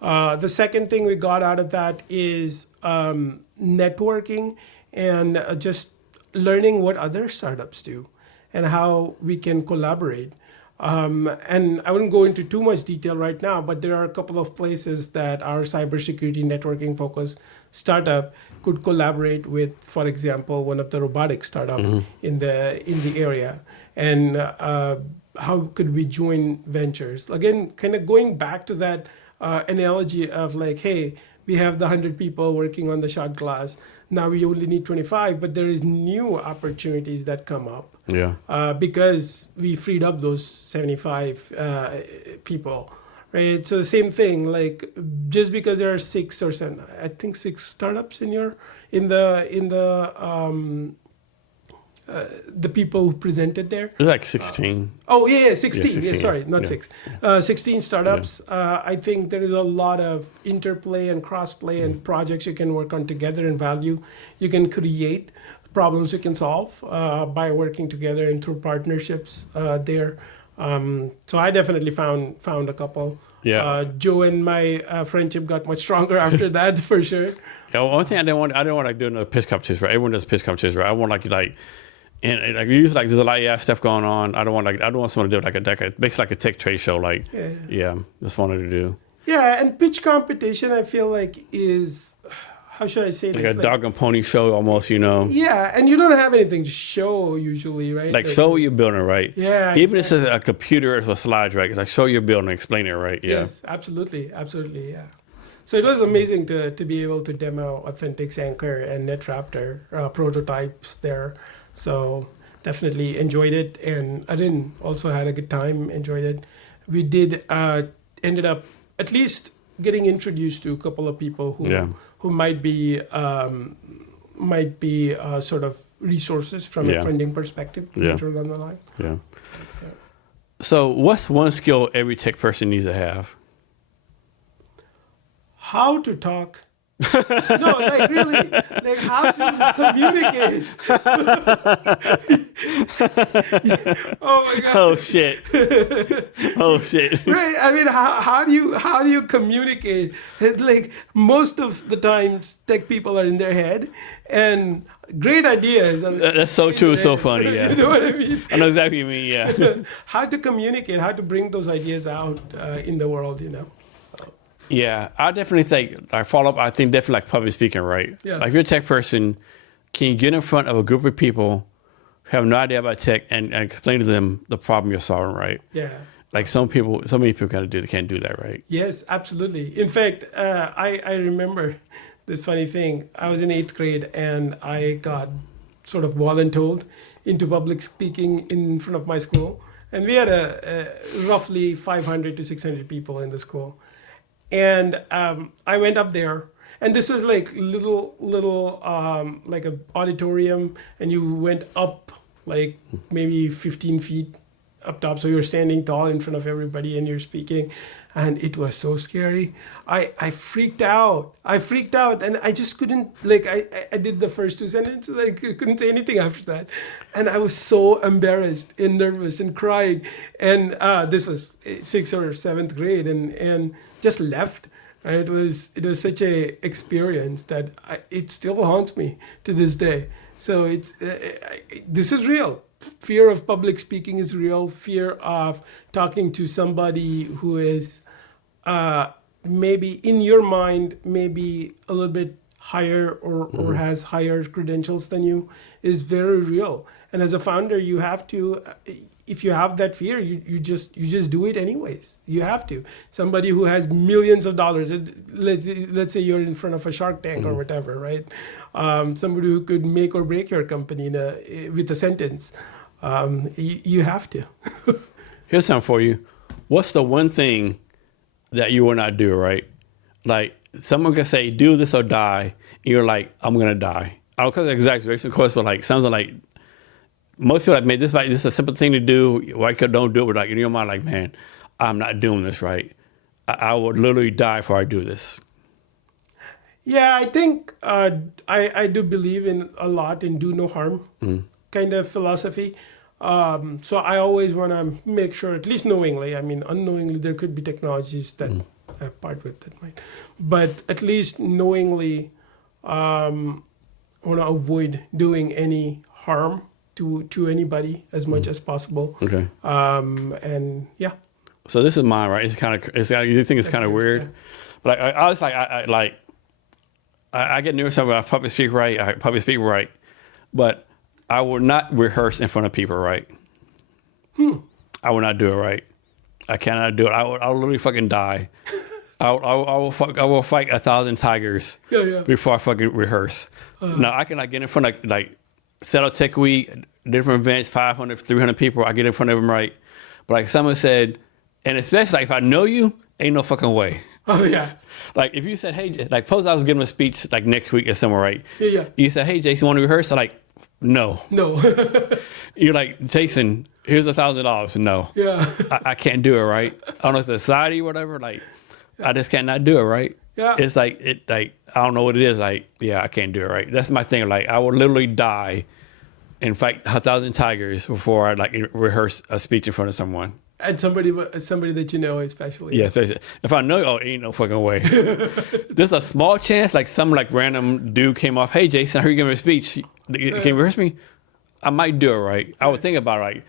The second thing we got out of that is networking and just learning what other startups do and how we can collaborate. And I wouldn't go into too much detail right now, but there are a couple of places that our cybersecurity networking focused startup could collaborate with, for example, one of the robotics startup in the area. And how could we join ventures? Again, kind of going back to that analogy of like, hey, we have the 100 people working on the shot glass. Now we only need 25, but there is new opportunities that come up. Yeah. Because we freed up those 75 people, right? So same thing, like just because there are 6 or 7, I think 6 startups in the people who presented there. It was like 16. Oh, yeah, 16. Yeah, 16, sorry, not yeah. 6. 16 startups. I think there is a lot of interplay and crossplay and projects you can work on together and value. You can create problems you can solve by working together and through partnerships there. So I definitely found a couple. Yeah. Joe and my friendship got much stronger after that, for sure. Yeah, well, one thing I didn't want to do another pitch competition, right? Everyone does pitch competitions, right? I want and like usually like there's a lot of stuff going on. I don't want someone to do it like a basically like a tech trade show. Like just wanted to do. Yeah, and pitch competition I feel like is, how should I say Like this? a dog and pony show almost, Yeah, and you don't have anything to show usually, right? Like show what you're building, right? Yeah. Even if it's a computer with slides, right? Like show your building, explain it, right? Yeah. Yes, absolutely, yeah. So it was amazing to be able to demo Authentics Anchor and NetRaptor prototypes there. So definitely enjoyed it, and Arin also had a good time, enjoyed it. We did ended up at least getting introduced to a couple of people who might be sort of resources from a funding perspective later down the line. Yeah. So what's one skill every tech person needs to have? How to talk. No, like really, like how to communicate. Oh my god. Oh shit. Oh shit. Right. I mean, how do you communicate? It's like most of the times, tech people are in their head, and great ideas. That's so true. So funny. Yeah. You know what I mean? I know exactly what you mean. Yeah. How to communicate? How to bring those ideas out in the world? Yeah, I definitely think I think definitely like public speaking, right? Yeah. Like if you're a tech person, can you get in front of a group of people who have no idea about tech and explain to them the problem you're solving, right? Yeah. Like so many people can't do that, right? Yes, absolutely. In fact, I remember this funny thing. I was in 8th grade and I got sort of voluntold into public speaking in front of my school. And we had a roughly 500 to 600 people in the school. And I went up there, and this was like little like a auditorium, and you went up like maybe 15 feet up top, so you're standing tall in front of everybody and you're speaking, and it was so scary. I freaked out, and I just couldn't, like I did the first 2 sentences, I couldn't say anything after that, and I was so embarrassed and nervous and crying, and this was 6th or 7th grade, and just left. And it was such a experience that it still haunts me to this day. So it's this is real. fear of public speaking is real. Fear of talking to somebody who is maybe in your mind, maybe a little bit higher or has higher credentials than you is very real. And as a founder, you have to, if you have that fear, you just do it anyways. You have to. Somebody who has millions of dollars, let's say you're in front of a Shark Tank or whatever, right? Somebody who could make or break your company with a sentence. You have to. Here's something for you. What's the one thing that you will not do, right? Like, someone can say, do this or die. And you're like, I'm going to die. I don't call it exaggeration, of course, but like, sounds like most people like, man, this is a simple thing to do. Why don't do it? But like, in your mind, like, man, I'm not doing this, right? I would literally die before I do this. Yeah, I think I do believe in a lot in do no harm kind of philosophy. So I always want to make sure, at least knowingly, I mean, unknowingly, there could be technologies that I've part with that might, but at least knowingly, want to avoid doing any harm to anybody as much as possible. Okay. And yeah. So this is mine, right? It's kind of, you think it's kind of weird, but I was like, I get nervous about I public speak right, but I will not rehearse in front of people, right? I will not do it, right? I cannot do it. I'll literally fucking die. I will fight 1,000 tigers before I fucking rehearse. Now I can like get in front of like Seattle Tech Week, different events, 500, 300 people. I get in front of them, right? But like someone said, and especially like if I know you, ain't no fucking way. Oh yeah. Like if you said, hey, like suppose I was giving a speech like next week or somewhere, right? Yeah. You said, hey, Jason, want to rehearse? I'm like, no. You're like, Jason, here's $1,000. No. Yeah. I can't do it, right? I don't know if it's society or whatever. Like, I just cannot do it, right? Yeah. It's like I don't know what it is. Like, yeah, I can't do it, right? That's my thing. Like, I will literally die and fight 1,000 tigers before I like rehearse a speech in front of someone. And somebody that you know, especially. Yeah, especially if I know, ain't no fucking way. There's a small chance, like some like random dude came off. Hey, Jason, I heard you giving a speech. Can you rehearse me? I might do it, right? I would think about it,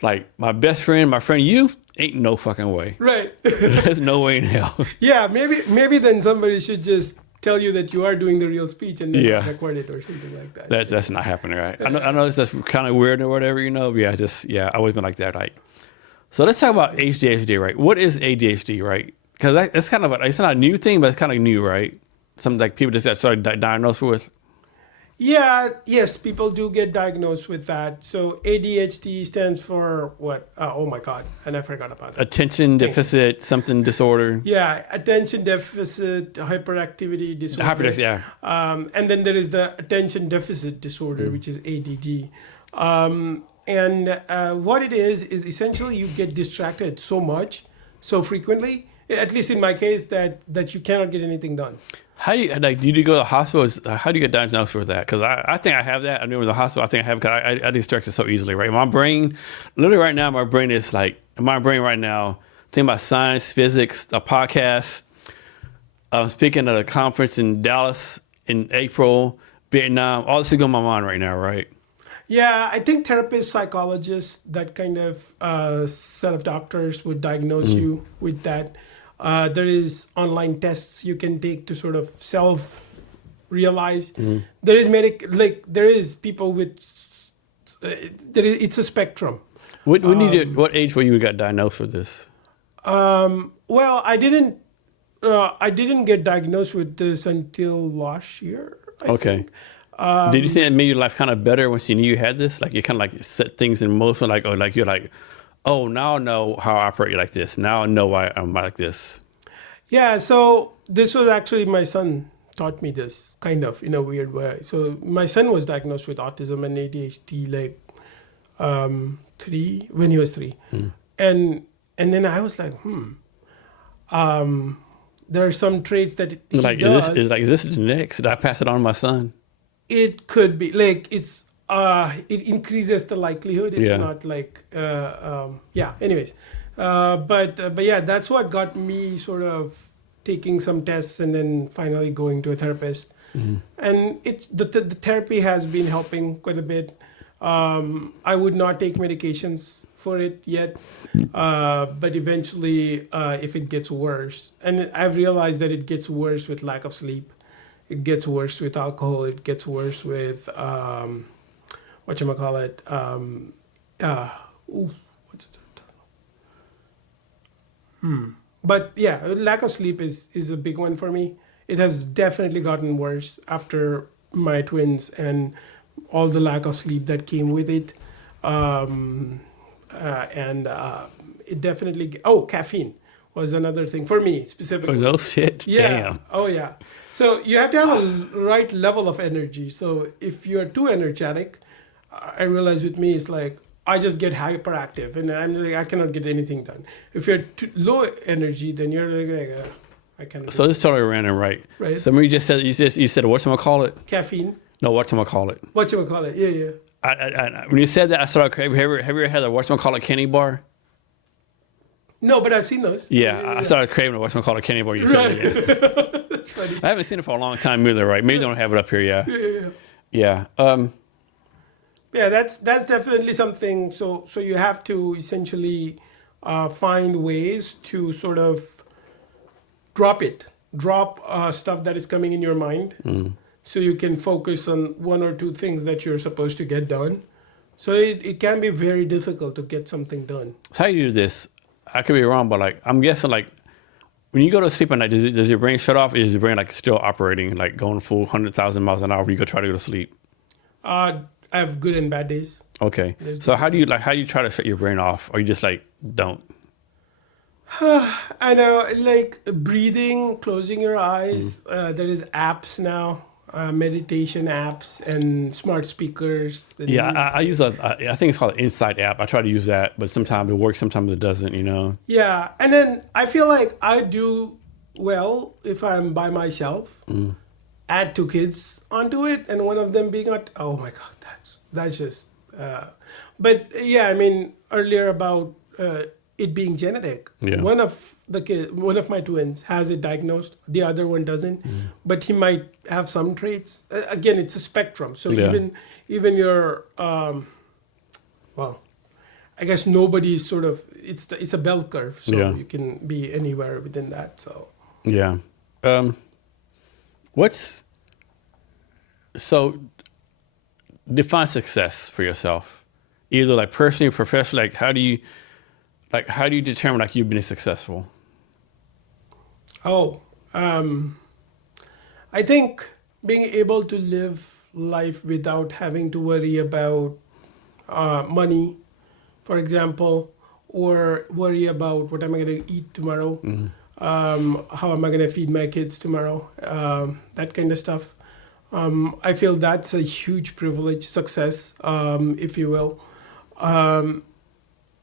like my best friend, my friend, you ain't no fucking way. Right. There's no way in hell. Yeah, maybe then somebody should just tell you that you are doing the real speech and then record it or something like that. That's not happening, right? I know that's kind of weird or whatever, but I always been like that, right? So let's talk about ADHD, right? What is ADHD, right? Because it's kind of it's not a new thing, but it's kind of new, right? Something like people just got started diagnosed with. Yeah, yes, people do get diagnosed with that. So ADHD stands for what? Oh my God, and I forgot about it. Attention deficit, something disorder. Yeah, attention deficit hyperactivity disorder. Hyperactivity, yeah. And then there is the attention deficit disorder, which is ADD. And what it is essentially you get distracted so much, so frequently, at least in my case, that you cannot get anything done. How do you, like, do you go to the hospital? How do you get diagnosed with that? Because I think I have that. I knew in the hospital, I think I have, because I distracted so easily, right? My brain, literally right now, right now, thinking about science, physics, a podcast. I'm speaking at a conference in Dallas in April, Vietnam. All this is going on my mind right now, right? Yeah, I think therapists, psychologists, that kind of set of doctors would diagnose you with that. There is online tests you can take to sort of self-realize. There is people with, it's a spectrum. What age were you got diagnosed with this? Well, I didn't get diagnosed with this until last year, I think. Did you think it made your life kind of better once you knew you had this? Like you kind of like set things in motion, like, or like you're like, oh, now I know how I operate like this. Now I know why I'm like this. Yeah, so this was actually my son taught me this kind of in a weird way. So my son was diagnosed with autism and ADHD like when he was 3. And then I was like, there are some traits that he does. Is this genetics? Did I pass it on to my son? It could be like it increases the likelihood. It's not like anyways. But yeah, that's what got me sort of taking some tests and then finally going to a therapist. And the therapy has been helping quite a bit. I would not take medications for it yet, but eventually, if it gets worse, and I've realized that it gets worse with lack of sleep, it gets worse with alcohol, it gets worse with whatchamacallit, ooh, what's it? But yeah, lack of sleep is a big one for me. It has definitely gotten worse after my twins and all the lack of sleep that came with it. And it definitely, caffeine was another thing for me Oh, specifically. no shit. Yeah. Damn. Oh, yeah. So you have to have a right level of energy. So if you're too energetic, I realize with me, it's like I just get hyperactive and I'm like, I cannot get anything done. If you're too low energy, then you're like I cannot. So this is totally random, right? Right. So you just said you said whatchamacallit? Caffeine. No, whatchamacallit. Whatchamacallit. Yeah, yeah. When you said that, I started. Have you ever had a whatchamacallit candy bar? No, but I've seen those. Yeah, I started craving a whatchamacallit candy bar. You said it. Yeah. That's funny. I haven't seen it for a long time either, right? Maybe they don't have it up here. Yeah. Yeah. Yeah. Yeah, that's definitely something. So you have to essentially find ways to sort of drop stuff that is coming in your mind, so you can focus on one or two things that you're supposed to get done. So it can be very difficult to get something done. So how do you do this? I could be wrong, but like I'm guessing like when you go to sleep at night, does your brain shut off? Or is your brain like still operating, like going full 100,000 miles an hour when you go try to go to sleep? I have good and bad days. Okay. So how do you try to shut your brain off, or you just like don't? I know, like breathing, closing your eyes. There is apps now, meditation apps and smart speakers. Yeah, I use I think it's called an Insight app. I try to use that, but sometimes it works, sometimes it doesn't. You know. Yeah, and then I feel like I do well if I'm by myself. Add two kids onto it, and one of them being oh my god, that's just. But yeah, I mean earlier about it being genetic. Yeah. One of my twins has it diagnosed. The other one doesn't, but he might have some traits. Again, it's a spectrum. So Yeah. even your well, I guess nobody's sort of it's a bell curve. So Yeah. you can be anywhere within that. So Yeah. So define success for yourself, either like personally or professionally. Like how do you determine like you've been successful? I think being able to live life without having to worry about money, for example, or worry about what am I going to eat tomorrow, how am I going to feed my kids tomorrow, that kind of stuff. I feel that's a huge privilege, success, if you will.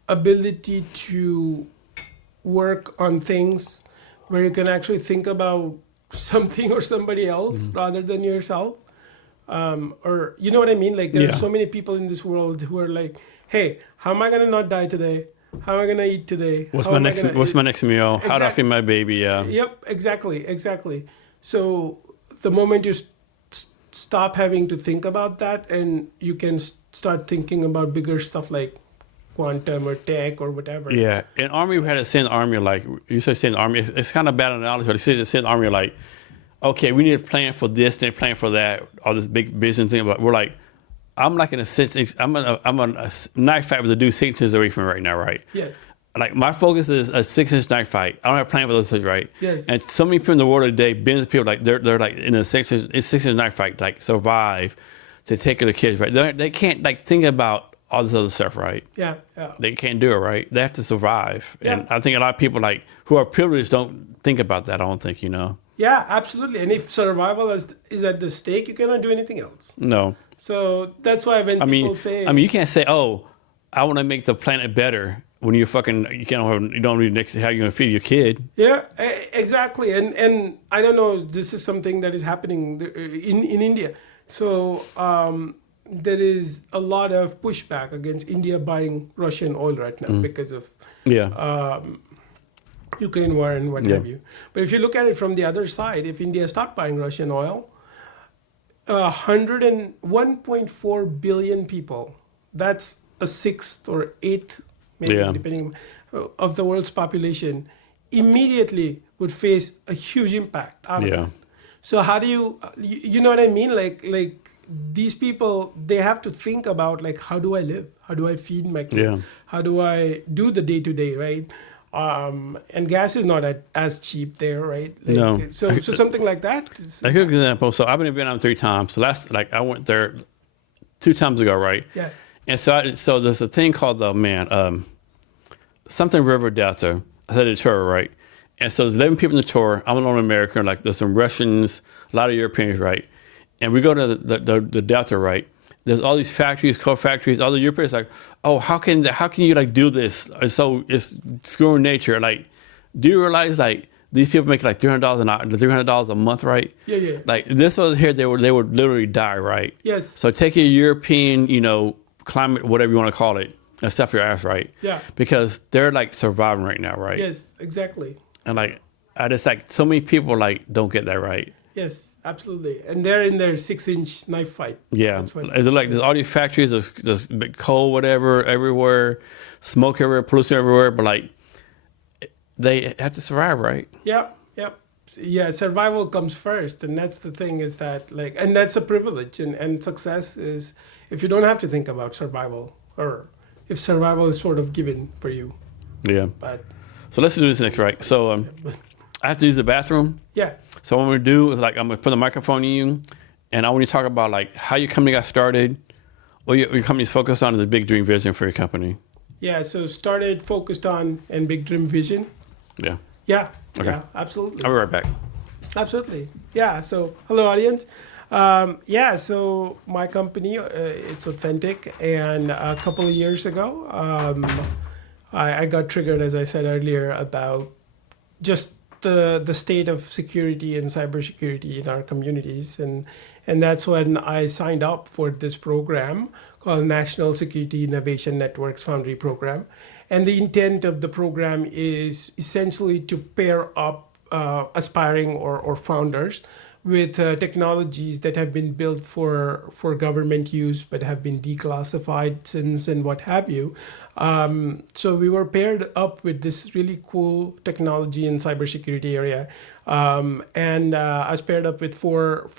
Ability to work on things where you can actually think about something or somebody else rather than yourself. Or you know what I mean? Like there are so many people in this world who are like, hey, how am I going to not die today? How am I going to eat today? What's my next meal? How do I feed my baby? Yeah. Yep, exactly. So the moment you stop having to think about that, and you can start thinking about bigger stuff like quantum or tech or whatever. Yeah. In Army, we had to send the Army, like, you said send the Army, it's kind of bad analogy, but you said send the Army like, okay, we need a plan for this, then a plan for that, all this big vision thing. But we're like, I'm like in a sense, I'm a knife fight with a dude 6 inches away from me right now, right? Yeah. Like my focus is a 6-inch knife fight. I don't have a plan for those things, right? Yes. And so many people in the world today, billions of people, like they're like in a 6-inch knife fight, like survive to take care of the kids, right? They can't like think about all this other stuff, right? Yeah. They can't do it, right? They have to survive. Yeah. And I think a lot of people like who are privileged don't think about that. I don't think, you know. Yeah, absolutely. And if survival is at the stake, you cannot do anything else. No. So that's why when people say, you can't say, "Oh, I want to make the planet better," when you don't need next how you're gonna feed your kid. Yeah, exactly. And I don't know, this is something that is happening in India. So there is a lot of pushback against India buying Russian oil right now because of Ukraine war and what have you. But if you look at it from the other side, if India stopped buying Russian oil, 101.4 billion people that's a sixth or eighth, maybe Yeah. depending of the world's population, immediately would face a huge impact out of Yeah. it. So how do you know what I mean? Like these people, they have to think about like, how do I live? How do I feed my kids? Yeah. How do I do the day to day, right? And gas is not as cheap there, right? Like, No. So something like that. A good example. So I've been in Vietnam 3 times. So I went there 2 times ago, right? Yeah. And so there's a thing called something River Delta. I said a tour, right? And so there's 11 people in the tour. I'm alone American. Like there's some Russians, a lot of Europeans, right? And we go to the Delta, right? There's all these factories, coal factories. All the Europeans like, oh, how can you like do this? It's screwing nature. Like, do you realize like these people make like $300 an hour, $300 a month, right? Yeah, yeah. Like this was here, they would literally die, right? Yes. So take a European, climate, whatever you want to call it, and stuff your ass, right? Yeah. Because they're like surviving right now, right? Yes, exactly. And like, I just like so many people like don't get that right. Yes, absolutely. And they're in their 6-inch knife fight. Yeah. That's what- It's like there's all these factories, there's big coal, whatever, everywhere, smoke everywhere, pollution everywhere, but like they have to survive, right? Yep, yep. Yeah, survival comes first. And that's the thing is that like, and that's a privilege. And success is if you don't have to think about survival, or if survival is sort of given for you. Yeah. But So let's do this next, right? So I have to use the bathroom. yeah, So what I'm gonna do is like I'm gonna put the microphone in you, and I want you to talk about like how your company got started, what your company's focused on, is a big dream vision for your company. yeah. So started, focused on, and big dream vision. Yeah. Yeah, Okay. yeah, absolutely. I'll be right back. Absolutely. Yeah. So, hello, audience. Yeah. So, my company, it's Authentic, and a couple of years ago, I got triggered, as I said earlier, about just the state of security and cybersecurity in our communities, and that's when I signed up for this program called National Security Innovation Networks Foundry Program. And the intent of the program is essentially to pair up aspiring or founders with technologies that have been built for government use but have been declassified since and what have you. So we were paired up with this really cool technology in cybersecurity area. And I was paired up with four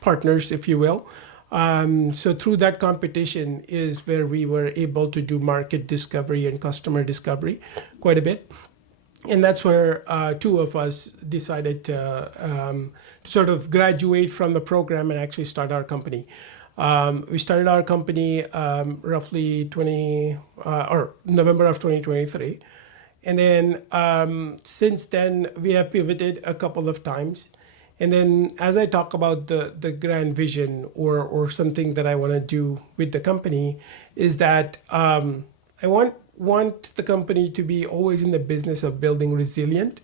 partners, if you will. So through that competition is where we were able to do market discovery and customer discovery quite a bit. And that's where 2 of us decided to sort of graduate from the program and actually start our company. We started our company roughly November of 2023. And then since then, we have pivoted a couple of times. And then as I talk about the grand vision or something that I want to do with the company is that I want the company to be always in the business of building resilient,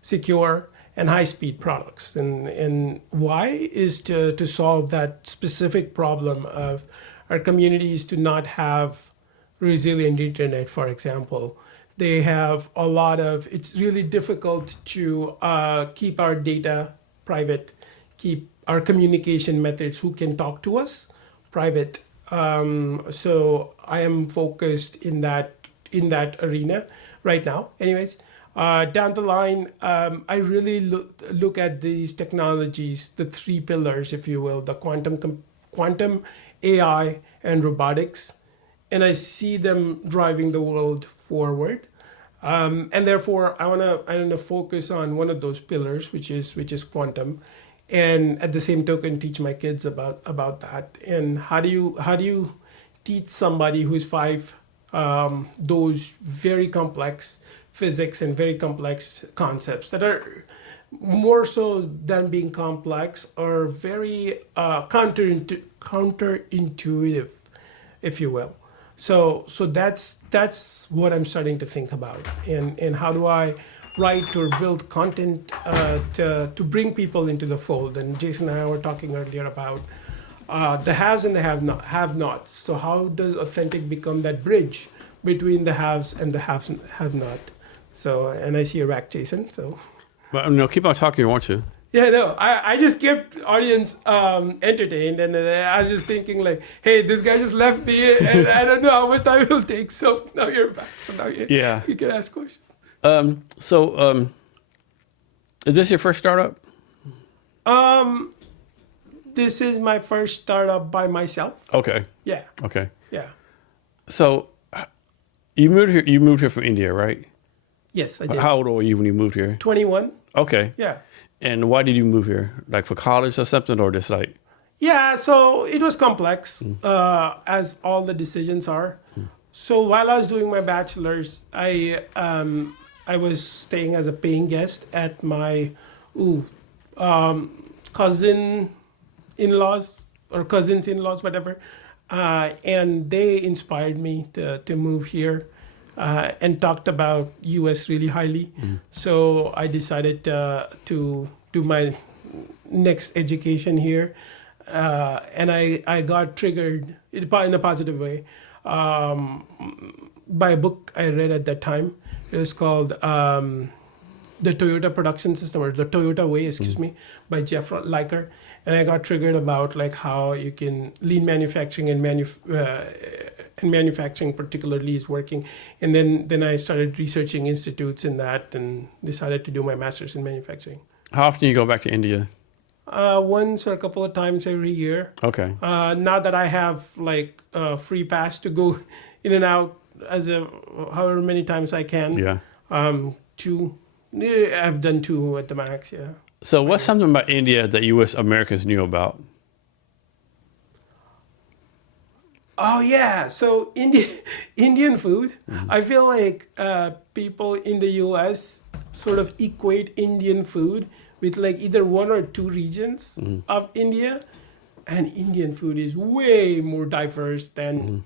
secure, and high-speed products. And why is to solve that specific problem of our communities to not have resilient internet, for example. They have a lot of, it's really difficult to keep our data private, keep our communication methods who can talk to us private. So I am focused in that arena right now. Anyways, down the line, I really look at these technologies, the 3 pillars, if you will, the quantum, AI, and robotics, and I see them driving the world forward. And therefore, I wanna focus on one of those pillars, which is quantum, and at the same token, teach my kids about that. And how do you teach somebody who's 5 those very complex physics and very complex concepts that are more so than being complex are very counterintuitive, if you will. So that's what I'm starting to think about, and how do I write or build content to bring people into the fold. And Jason and I were talking earlier about the haves and the have-nots. So how does Authentic become that bridge between the haves and the have-not? So, and I see you're back, Jason. So, But keep on talking if you want to. Yeah, no, I just kept audience entertained, and I was just thinking like, hey, this guy just left me, and I don't know how much time it will take. So now you're back. So now Yeah. you can ask questions. Is this your first startup? This is my first startup by myself. Okay. Yeah, Okay. yeah. So you moved here. You moved here from India, right? Yes, I did. How old were you when you moved here? 21. Okay. Yeah. And why did you move here? Like for college or something, or just like? Yeah, so it was complex, as all the decisions are. So while I was doing my bachelor's, I was staying as a paying guest at my cousin-in-laws or cousins-in-laws, whatever, and they inspired me to move here and talked about U.S. really highly. So I decided to do my next education here. And I got triggered in a positive way by a book I read at that time. It was called The Toyota Production System, or The Toyota Way, excuse me, by Jeff Liker. And I got triggered about like how you can lean manufacturing and manufacturing particularly is working. And then I started researching institutes in that and decided to do my master's in manufacturing. How often do you go back to India? Once or a couple of times every year. Okay. Now that I have like a free pass to go in and out however many times I can. Yeah. I've done 2 at the max. Yeah. So what's something about India that U.S. Americans knew about? Oh yeah, so Indian food. I feel like people in the U.S. sort of equate Indian food with like either 1 or 2 regions of India, and Indian food is way more diverse than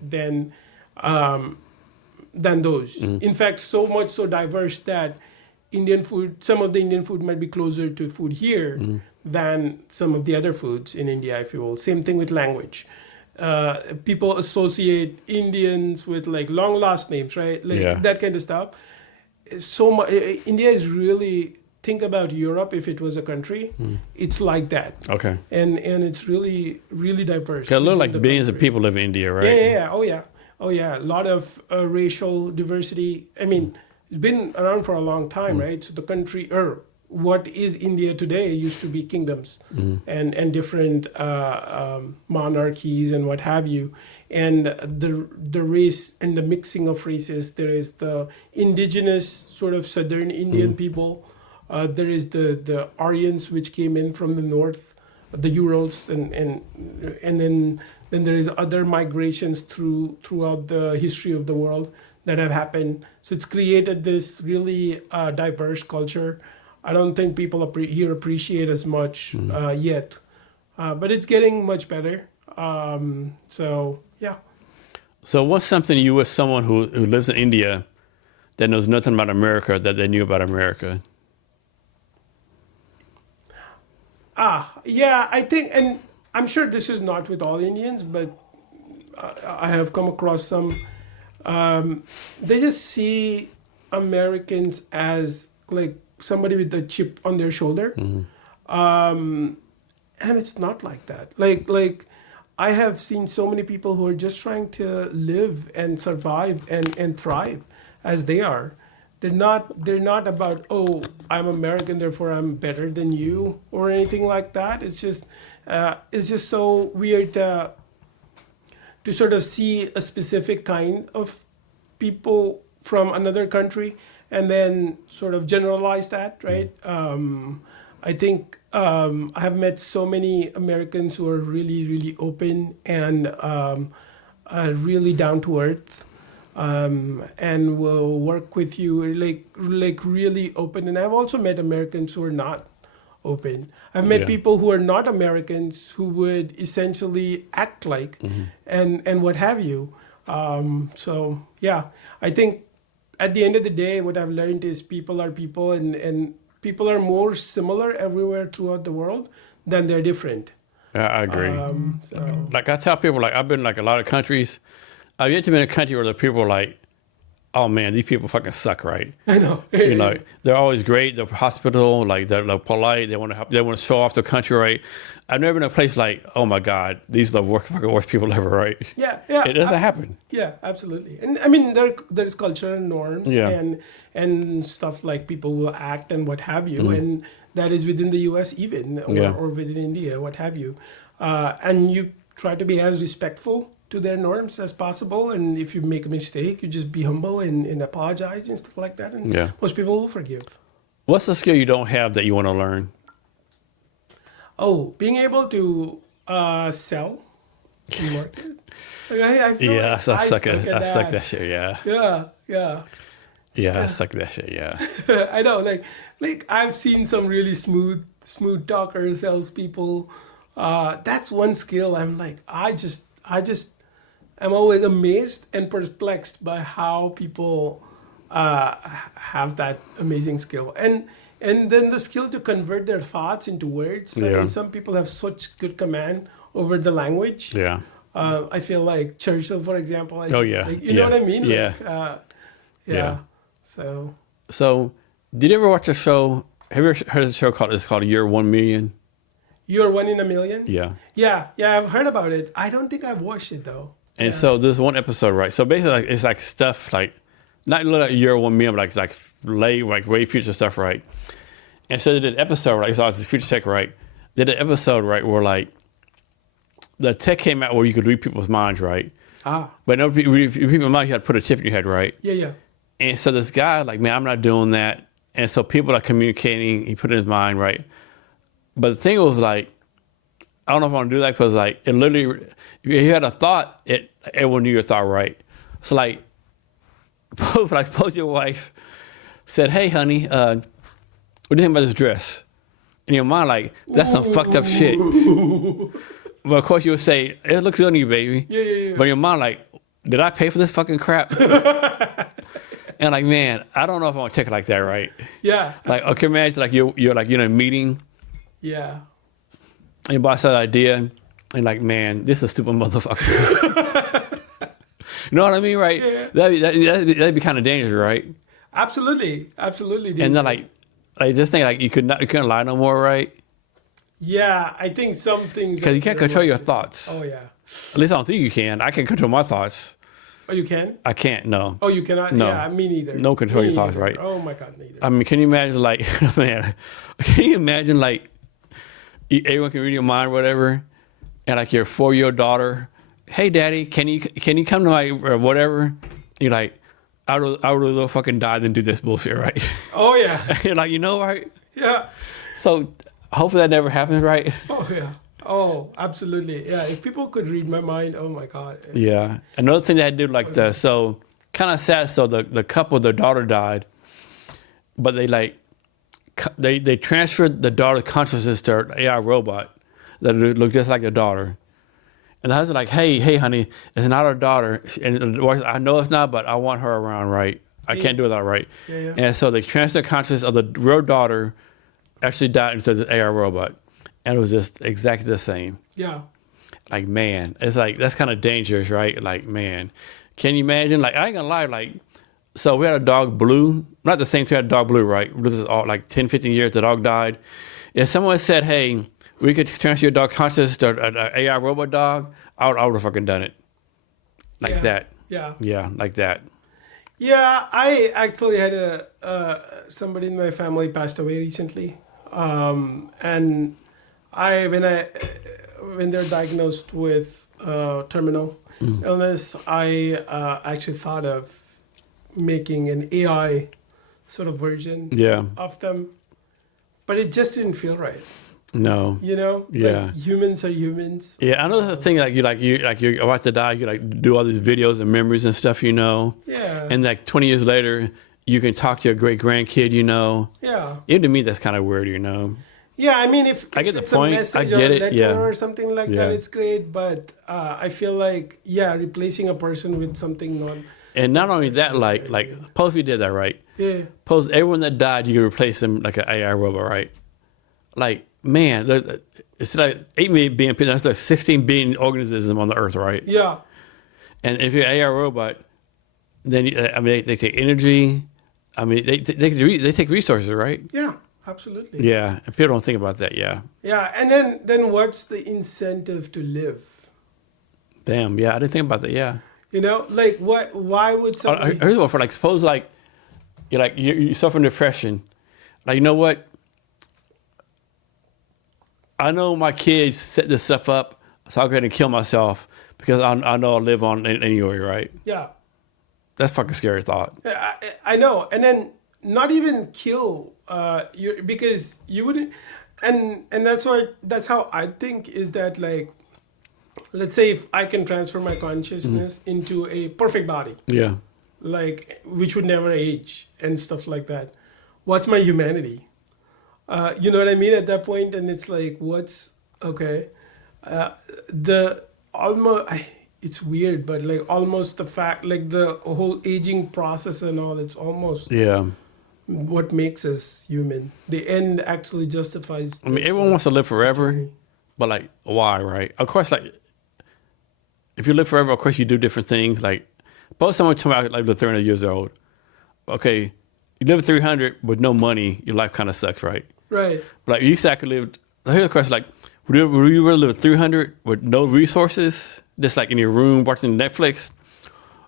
those. In fact, so much so diverse that some of the Indian food might be closer to food here than some of the other foods in India, if you will. Same thing with language. People associate Indians with like long last names, right? Like that kind of stuff. So much. India is really, think about Europe if it was a country. It's like that. Okay. And it's really, really diverse. It look like billions of people live in India, right? Yeah. Oh yeah. A lot of racial diversity. I mean, it's been around for a long time, right? So the country, or what is India today, used to be kingdoms and different monarchies and what have you. And the race and the mixing of races, there is the indigenous sort of southern Indian people. There is the Aryans, which came in from the north, the Urals, and then there is other migrations throughout the history of the world that have happened. So it's created this really diverse culture. I don't think people here appreciate as much yet, but it's getting much better. So yeah. So what's something you, as someone who lives in India, that knows nothing about America, that they knew about America? Yeah, I think, and I'm sure this is not with all Indians, but I have come across some. They just see Americans as like somebody with a chip on their shoulder, and it's not like that. Like I have seen so many people who are just trying to live and survive and thrive as they are. They're not about, oh, I'm American, therefore I'm better than you or anything like that. It's just so weird to sort of see a specific kind of people from another country and then sort of generalize that, right? I think I have met so many Americans who are really, really open and really down to earth. And will work with you like really open. And I've also met Americans who are not open. I've met people who are not Americans who would essentially act like and what have you. So yeah, I think at the end of the day, what I've learned is people are people, and people are more similar everywhere throughout the world than they're different. Yeah, I agree. Like I tell people, like I've been like a lot of countries. I've yet to be in a country where the people are like, oh man, these people fucking suck, right? I know. You know, they're always great. They're hospitable, like they're polite. They want to help. They want to show off their country, right? I've never been in a place like, oh my God, these are the fucking worst people ever, right? Yeah. It doesn't happen. Yeah, absolutely. And I mean, there's cultural norms Yeah. and stuff like people will act and what have you, and that is within the U.S. even or within India, what have you, and you try to be as respectful to their norms as possible. And if you make a mistake, you just be humble and apologize and stuff like that. And most people will forgive. What's the skill you don't have that you want to learn? Oh, being able to sell and market. Like, I feel like I suck at that shit. Yeah. Yeah. I suck that shit. Yeah. I know. Like I've seen some really smooth talker salespeople. That's one skill. I'm like, I'm always amazed and perplexed by how people have that amazing skill. And then the skill to convert their thoughts into words. Yeah. And some people have such good command over the language. Yeah. I feel like Churchill, for example. Oh, yeah. Like, you know what I mean? Yeah. Like, Yeah. So, did you ever watch a show? Have you ever heard of a show called Year 1 Million? You're One in a Million? Yeah. Yeah, I've heard about it. I don't think I've watched it, though. And so there's one episode, right? So basically, it's like stuff like, not like Year 1 Million, but like way future stuff, right? And so they did an episode, right? So it's future tech, right? They did an episode, right, where like the tech came out where you could read people's minds, right? But no, read people's minds, you had to put a chip in your head, right? Yeah. And so this guy, like, man, I'm not doing that. And so people are communicating, he put it in his mind, right? But the thing was like, I don't know if I want to do that because like, it literally, if you had a thought, everyone knew your thought, right? So like suppose your wife said, hey, honey, what do you think about this dress? In your mind, like, that's some fucked up shit. But of course you would say, it looks good on you, baby. Yeah. But in your mind, like, did I pay for this fucking crap? And like, man, I don't know if I want to check it like that, right? Yeah. Like, okay, imagine like you're like in a meeting. Yeah. And your boss had an idea, and like, man, this is a stupid motherfucker. You know what I mean, right? Yeah. That'd be kind of dangerous, right? Absolutely. And then like just think like you couldn't lie no more, right? Yeah, I think some things Because you can't control your thoughts. Oh yeah. At least I don't think you can. I can control my thoughts. Oh, you can? I can't. No. Oh, you cannot? No. Yeah, me neither. No control Me your thoughts, neither. right? Oh my God, neither. I mean, can you imagine like, man? Can you imagine like everyone can read your mind, or whatever, and like your 4-year-old daughter, hey, daddy, can you come to my or whatever? You're like, I would rather fucking die than do this bullshit, right? Oh yeah. You're like, you know, right? Yeah. So hopefully that never happens, right? Oh yeah. Oh, absolutely. Yeah. If people could read my mind, oh my God. Yeah. Another thing that I did like so kind of sad. So the couple, their daughter died, but they transferred the daughter's consciousness to an AI robot that looked just like the daughter. And the husband like, hey, honey, it's not our daughter. And the wife, I know it's not, but I want her around, right? I can't do without, right? Yeah. And so they transferred the consciousness of the real daughter actually died into the AI robot. And it was just exactly the same. Yeah. Like, man, it's like, that's kind of dangerous, right? Like, man, can you imagine? Like, I ain't gonna lie, like, so we had a dog, Blue. Not the same time, we had a dog, Blue, right? This is all like 10, 15 years, the dog died. If someone said, hey, we could transfer your dog consciousness to an AI robot dog, I would have fucking done it. Like that. Yeah. Yeah, like that. Yeah, I actually had somebody in my family passed away recently, and when they're diagnosed with terminal illness, I actually thought of making an AI sort of version of them, but it just didn't feel right. No. You know, Yeah. like humans are humans. Yeah, I know the thing you're about to die. You like do all these videos and memories and stuff, you know. Yeah. And like 20 years later, you can talk to your great grandkid, you know. Yeah. Even to me, that's kind of weird, you know. Yeah, I mean, if I get the it's point. a message I get or a it. letter Yeah. or something like that, it's great. But I feel like, replacing a person with something non. And not only that, like suppose we did that, right? Yeah. Suppose everyone that died, you could replace them like an AI robot, right? Like, man, it's like 8 million being people. That's like 16 billion organisms on the earth, right? Yeah. And if you're an AI robot, then I mean they take energy. I mean they take resources, right? Yeah, absolutely. Yeah, and people don't think about that. Yeah. Yeah, and then what's the incentive to live? Damn. Yeah, I didn't think about that. Yeah. You know, like what? Why would somebody? Here's one for like suppose like you suffer from depression. Like you know what? I know my kids set this stuff up, so I'll go ahead and kill myself because I know I'll live on anyway, right? Yeah. That's a fucking scary thought. I know, and then not even kill you because you wouldn't, and that's how I think is that like, let's say if I can transfer my consciousness into a perfect body, Yeah. like which would never age and stuff like that, what's my humanity? You know what I mean at that point, and it's like what's okay, the almost. It's weird, but like almost the fact, like the whole aging process and all, it's almost what makes us human. The end actually justifies. I mean, everyone wants to live forever, but like, why, right? Of course, like, if you live forever, of course you do different things. Like, suppose someone told me I like live 300 years old. Okay, you live 300 with no money, your life kind of sucks, right? Right. But like, you said I could live. Here's the question: like, would you really live 300 with no resources? Just like in your room watching Netflix,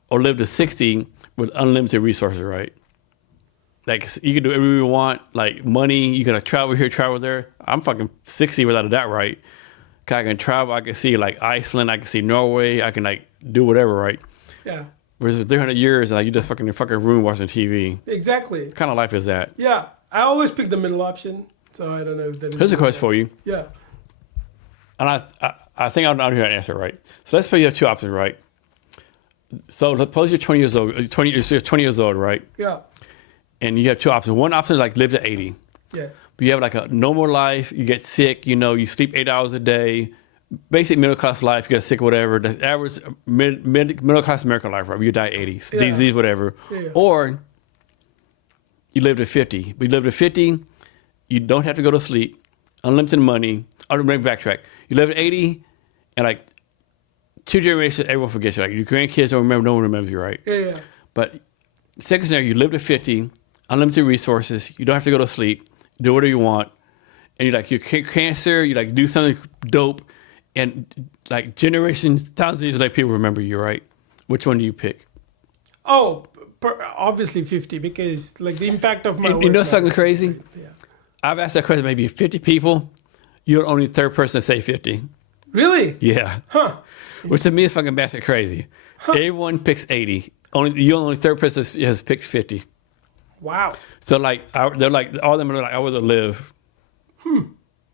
or live to 60 with unlimited resources, right? Like you can do whatever you want, like money, you can travel here, travel there. I'm fucking 60 without a doubt, right? 'Cause I can travel, I can see like Iceland, I can see Norway, I can like do whatever, right? Yeah. Whereas for 300 years, like you just fucking in your fucking room watching TV. Exactly. What kind of life is that? Yeah. I always pick the middle option, so I don't know if that. Here's a question for you. Yeah. And I think I know how to answer, right? So let's say you have two options, right? So suppose you're 20 years old, you're 20 years old, right? Yeah. And you have two options. One option is like live to 80. Yeah. But you have like a normal life, you get sick, you sleep 8 hours a day, basic middle class life, you get sick, whatever. The average middle class American life, right? You die 80, Yeah. disease, whatever. Yeah. Or you live to 50. But you live to 50, you don't have to go to sleep, unlimited money. I'll backtrack. You live at 80, and like 2 generations, everyone forgets you. Like your grandkids don't remember, no one remembers you, right? Yeah. But second scenario, you live to 50, unlimited resources, you don't have to go to sleep, do whatever you want, and you cancer, you like do something dope, and like generations, thousands of years later, people remember you, right? Which one do you pick? Oh, obviously 50 because like the impact of my work. You know something crazy? Yeah. I've asked that question maybe 50 people. You're the only third person to say 50. Really? Yeah. Huh. Which to me is fucking bastard crazy. Huh. Everyone picks 80. You're the only third person has picked 50. Wow. So like they're like all of them are like I would live.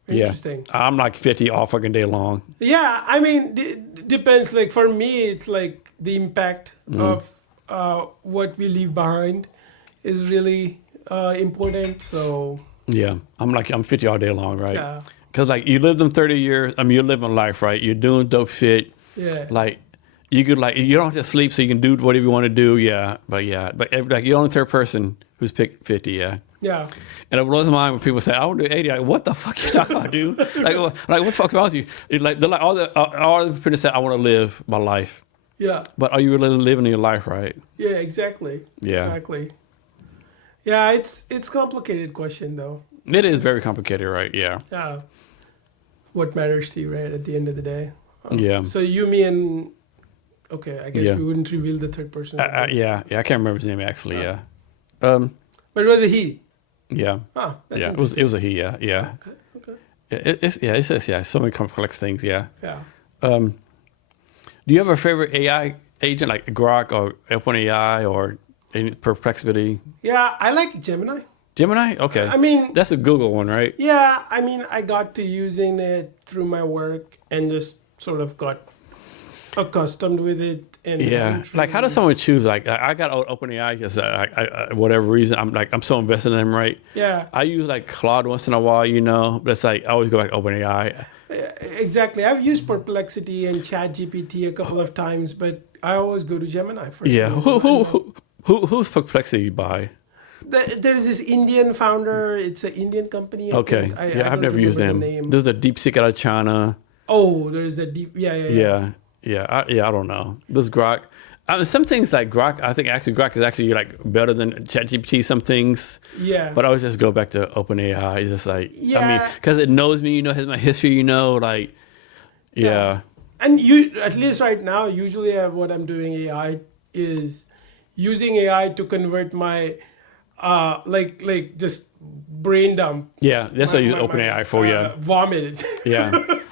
Interesting. Yeah. I'm like 50 all fucking day long. Yeah, I mean, depends. Like for me, it's like the impact of what we leave behind is really important. So yeah, I'm 50 all day long, right? yeah, because like you live them 30 years. I mean, you're living life, right? You're doing dope shit. yeah, Like you could like you don't have to sleep, so you can do whatever you want to do. Yeah, but like you're the only third person who's picked 50. Yeah. yeah. And it blows my mind when people say, I want to do 80. Like, what the fuck you talking about, dude? like what the fuck's wrong with you? It's like, they're like all the people say, I want to live my life. Yeah. But are you really living your life, right? Yeah, exactly. Yeah. Exactly. Yeah, it's complicated question though. It is very complicated, right? Yeah. Yeah. What matters to you, right? At the end of the day. Yeah. So you, me, and okay, I guess Yeah. we wouldn't reveal the third person. Yeah. I can't remember his name actually. Yeah. But it was a he. Yeah. Ah, that's Yeah. It was a he. Yeah. Yeah. Okay. It's just so many complex things. Yeah. Yeah. Do you have a favorite AI agent like Grok or OpenAI or Perplexity? Yeah, I like Gemini. Gemini? Okay. I mean, That's a Google one, right? yeah, I mean, I got to using it through my work and just sort of got accustomed with it. And Yeah. Like, how does someone choose? Like, I got OpenAI because whatever reason, I'm so invested in them, right? Yeah, I use like Claude once in a while, but it's like I always go back to OpenAI. exactly. I've used Perplexity and ChatGPT a couple of times, but I always go to Gemini for Yeah. some Who's Perplexity by? There's this Indian founder. It's an Indian company. I Okay. think. Yeah, I I've don't never used remember them. the name. There's a DeepSeek out of China. Oh, there's a deep. Yeah. Yeah. I don't know. This Grok. Some things like Grok, I think actually Grok is actually like better than ChatGPT. Some things, Yeah. but I always just go back to OpenAI. It's just like, I Yeah. mean, because it knows me, has my history, like, yeah. And you, at least right now, usually what I'm doing AI is using AI to convert my, like just brain dump. Yeah, that's what you use OpenAI for, yeah. Vomit. Yeah.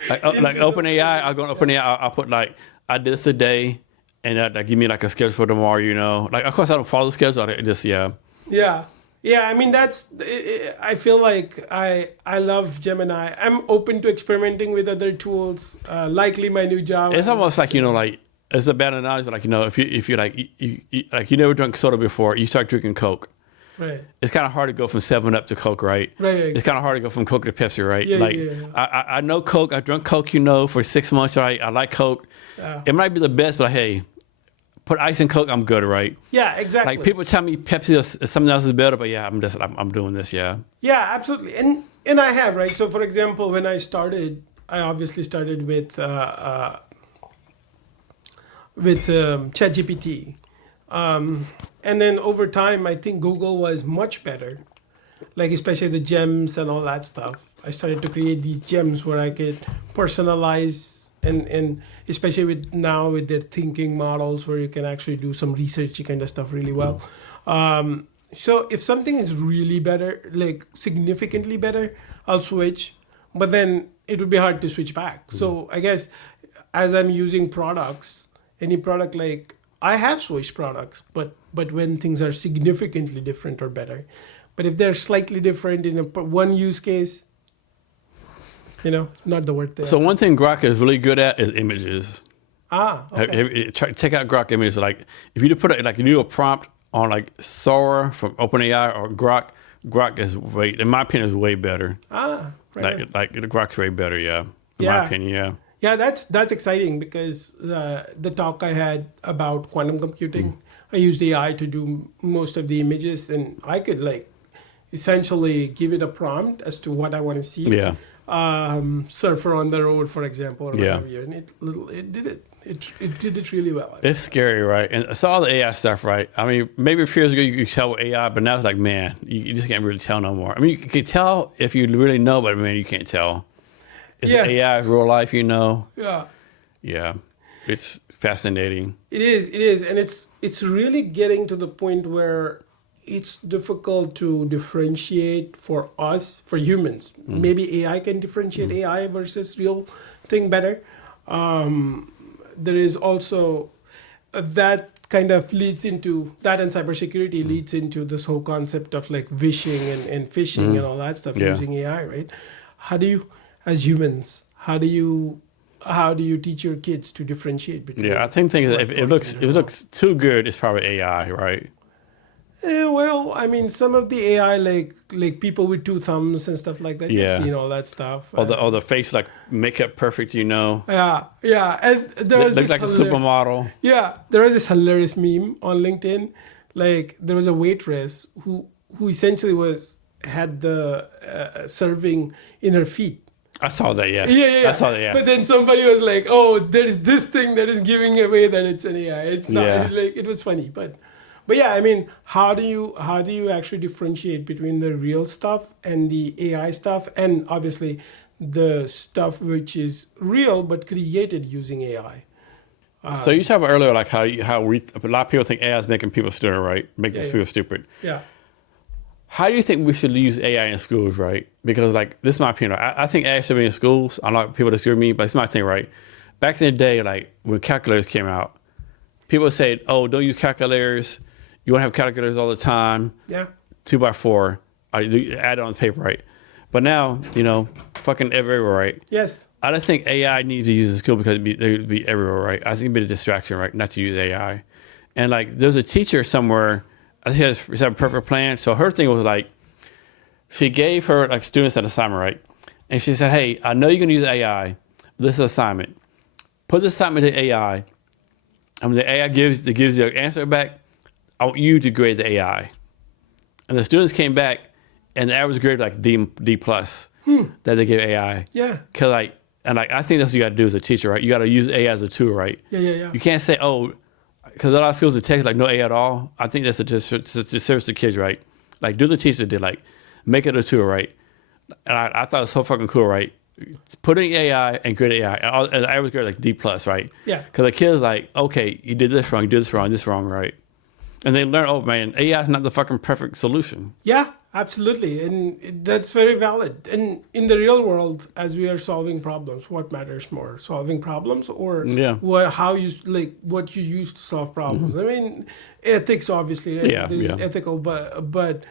Like OpenAI, I'll go on OpenAI, I'll put like, I did this today, and that give me like a schedule for tomorrow, Like, of course, I don't follow the schedule, I just, yeah. Yeah. Yeah, I mean, I feel like I love Gemini. I'm open to experimenting with other tools, likely my new Java. It's almost like, like, it's a bad analogy, but like, if you like, you never drank soda before, you start drinking Coke. Right. It's kind of hard to go from 7-Up to Coke, right? Right. It's kind of hard to go from Coke to Pepsi, right? Yeah, like, yeah. I know Coke. I drunk Coke, for 6 months, right? I like Coke. It might be the best, but hey, put ice in Coke, I'm good, right? Yeah, exactly. Like people tell me Pepsi or something else is better, but yeah, I'm doing this, yeah. Yeah, absolutely. And I have, right? So for example, when I started, I obviously started with ChatGPT. And then over time, I think Google was much better, like especially the gems and all that stuff. I started to create these gems where I could personalize and especially with their thinking models where you can actually do some researchy kind of stuff really well. So if something is really better, like significantly better, I'll switch, but then it would be hard to switch back. So I guess as I'm using products, any product, like I have switched products, but when things are significantly different or better. But if they're slightly different in one use case, not the word there. So one thing Grok is really good at is images. Okay. Check out Grok images. Like if you put you do a prompt on like Sora from OpenAI or Grok is in my opinion, is way better. Right. Like the Grok's way better, yeah. In Yeah. my opinion, yeah. Yeah, that's exciting because the talk I had about quantum computing, I used AI to do most of the images, and I could like essentially give it a prompt as to what I want to see. Yeah. Surfer on the road, for example, or Yeah. whatever, and it did it. It did it really well. It's scary, right? And so all the AI stuff, right? I mean, maybe a few years ago you could tell with AI, but now it's like, man, you just can't really tell no more. I mean, you can tell if you really know, but man, you can't tell. Is AI real life, Yeah. Yeah. It's fascinating. It is, and it's really getting to the point where it's difficult to differentiate for us, for humans. Maybe AI can differentiate AI versus real thing better. There is also that kind of leads into that, and cybersecurity leads into this whole concept of like vishing and phishing and all that stuff using AI, right? How do you, as humans, how do you teach your kids to differentiate between? Yeah, I think if it looks too good, it's probably AI, right? Well, I mean, some of the AI, like people with two thumbs and stuff like that. Yeah. You've seen all that stuff. Or the face like makeup perfect, Yeah. And there was looks like a supermodel. Yeah, there was this hilarious meme on LinkedIn. Like there was a waitress who essentially had the serving in her feet. I saw that, yeah. Yeah. I saw that, yeah. But then somebody was like, "Oh, there is this thing that is giving away that it's an AI." It's not. Yeah. It's like it was funny, but yeah, I mean, how do you actually differentiate between the real stuff and the AI stuff, and obviously the stuff which is real but created using AI? So you talked about earlier, like how a lot of people think AI is making people stupid, right? Making people stupid. Yeah. How do you think we should use AI in schools, right? Because like this is my opinion. I think AI should be in schools. I know people disagree with me, but it's my thing, right? Back in the day, like when calculators came out, people said, "Oh, don't use calculators. You want to have calculators all the time." Yeah. 2x4. You add it on the paper, right? But now, fucking everywhere, right? Yes. I don't think AI needs to use in school because it would be everywhere, right? I think it'd be a distraction, right? Not to use AI. And like, there's a teacher somewhere, I think she had a perfect plan. So her thing was like, she gave her like students an assignment, right? And she said, "Hey, I know you're gonna use AI. This is an assignment. Put the assignment to AI. And when the AI gives you an answer back, I want you to grade the AI." And the students came back, and the average grade was like D plus that they gave AI. Yeah. I think that's what you got to do as a teacher, right? You got to use AI as a tool, right? Yeah. You can't say, "Oh, because a lot of schools are text like no AI at all. I think that's a disservice to kids, right? Like do the teacher did, like make it a tool, right? And I thought it was so fucking cool, right? Putting AI and grade AI, and I was grade like D plus, right? Yeah. Because the kids like, okay, you did this wrong, you did this wrong, right? And they learn, oh man, AI is not the fucking perfect solution. Yeah, absolutely. And that's very valid. And in the real world, as we are solving problems, what matters more? Solving problems or how you like what you use to solve problems? I mean, ethics obviously, right? Yeah, There's ethical, but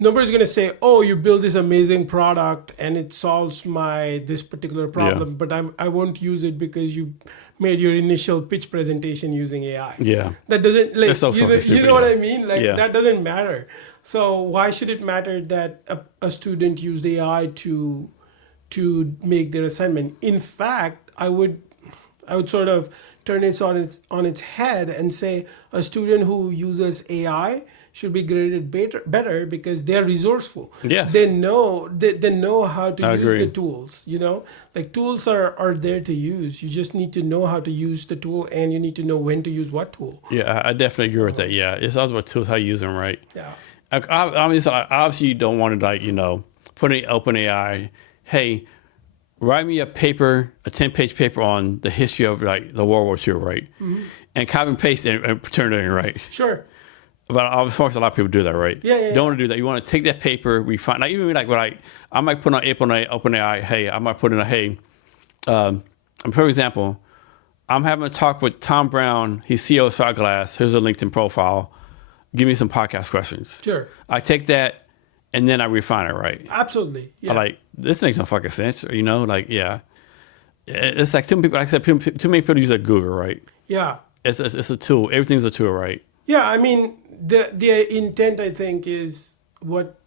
nobody's going to say, oh, you build this amazing product and it solves this particular problem, but I won't use it because you made your initial pitch presentation using AI. Yeah. That doesn't, like, so you know what I mean? Like, that doesn't matter. So why should it matter that a student used AI to make their assignment? In fact, I would sort of turn it on its head and say a student who uses AI should be graded better because they're resourceful. Yes. They know how to use the tools, you know? Like tools are there to use. You just need to know how to use the tool and you need to know when to use what tool. Yeah, I definitely agree with that. Yeah, it's all about tools, how you use them, right? Yeah. Obviously, you don't want to like, put in open AI, hey, write me a paper, a 10-page paper on the history of like the World War II, right? Mm-hmm. And copy and paste it and turn it in, right? Sure. But of course, a lot of people do that, right? Yeah. You don't want to do that. You want to take that paper, refine. Like even like what I might put on OpenAI. Hey, I might put in for example, I'm having a talk with Tom Brown. He's CEO of Spyglass. Here's a LinkedIn profile. Give me some podcast questions. Sure. I take that and then I refine it, right? Absolutely. Yeah. I like this makes no fucking sense. Like it's like too many people. Like I said, too many people use like Google, right? Yeah. It's a tool. Everything's a tool, right? Yeah, I mean, the intent, I think, is what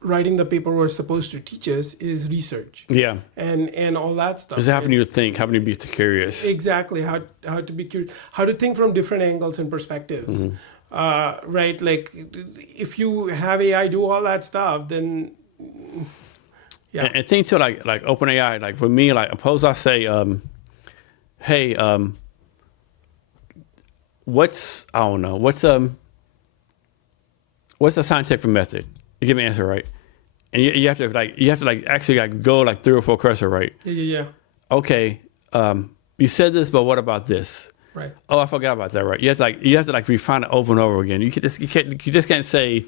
writing the paper was supposed to teach us is research. Yeah. And all that stuff. It's having you to think, having you to be curious. Exactly, how to be curious, how to think from different angles and perspectives. Mm-hmm. Right, like if you have AI do all that stuff, then yeah. And think too, like OpenAI, like for me, like suppose I say, hey, what's the scientific method? You give me an answer, right? And you have to actually go like 3 or 4 questions, right? Yeah. Okay, you said this, but what about this? Right. Oh, I forgot about that, right? You have to refine it over and over again. You just can't say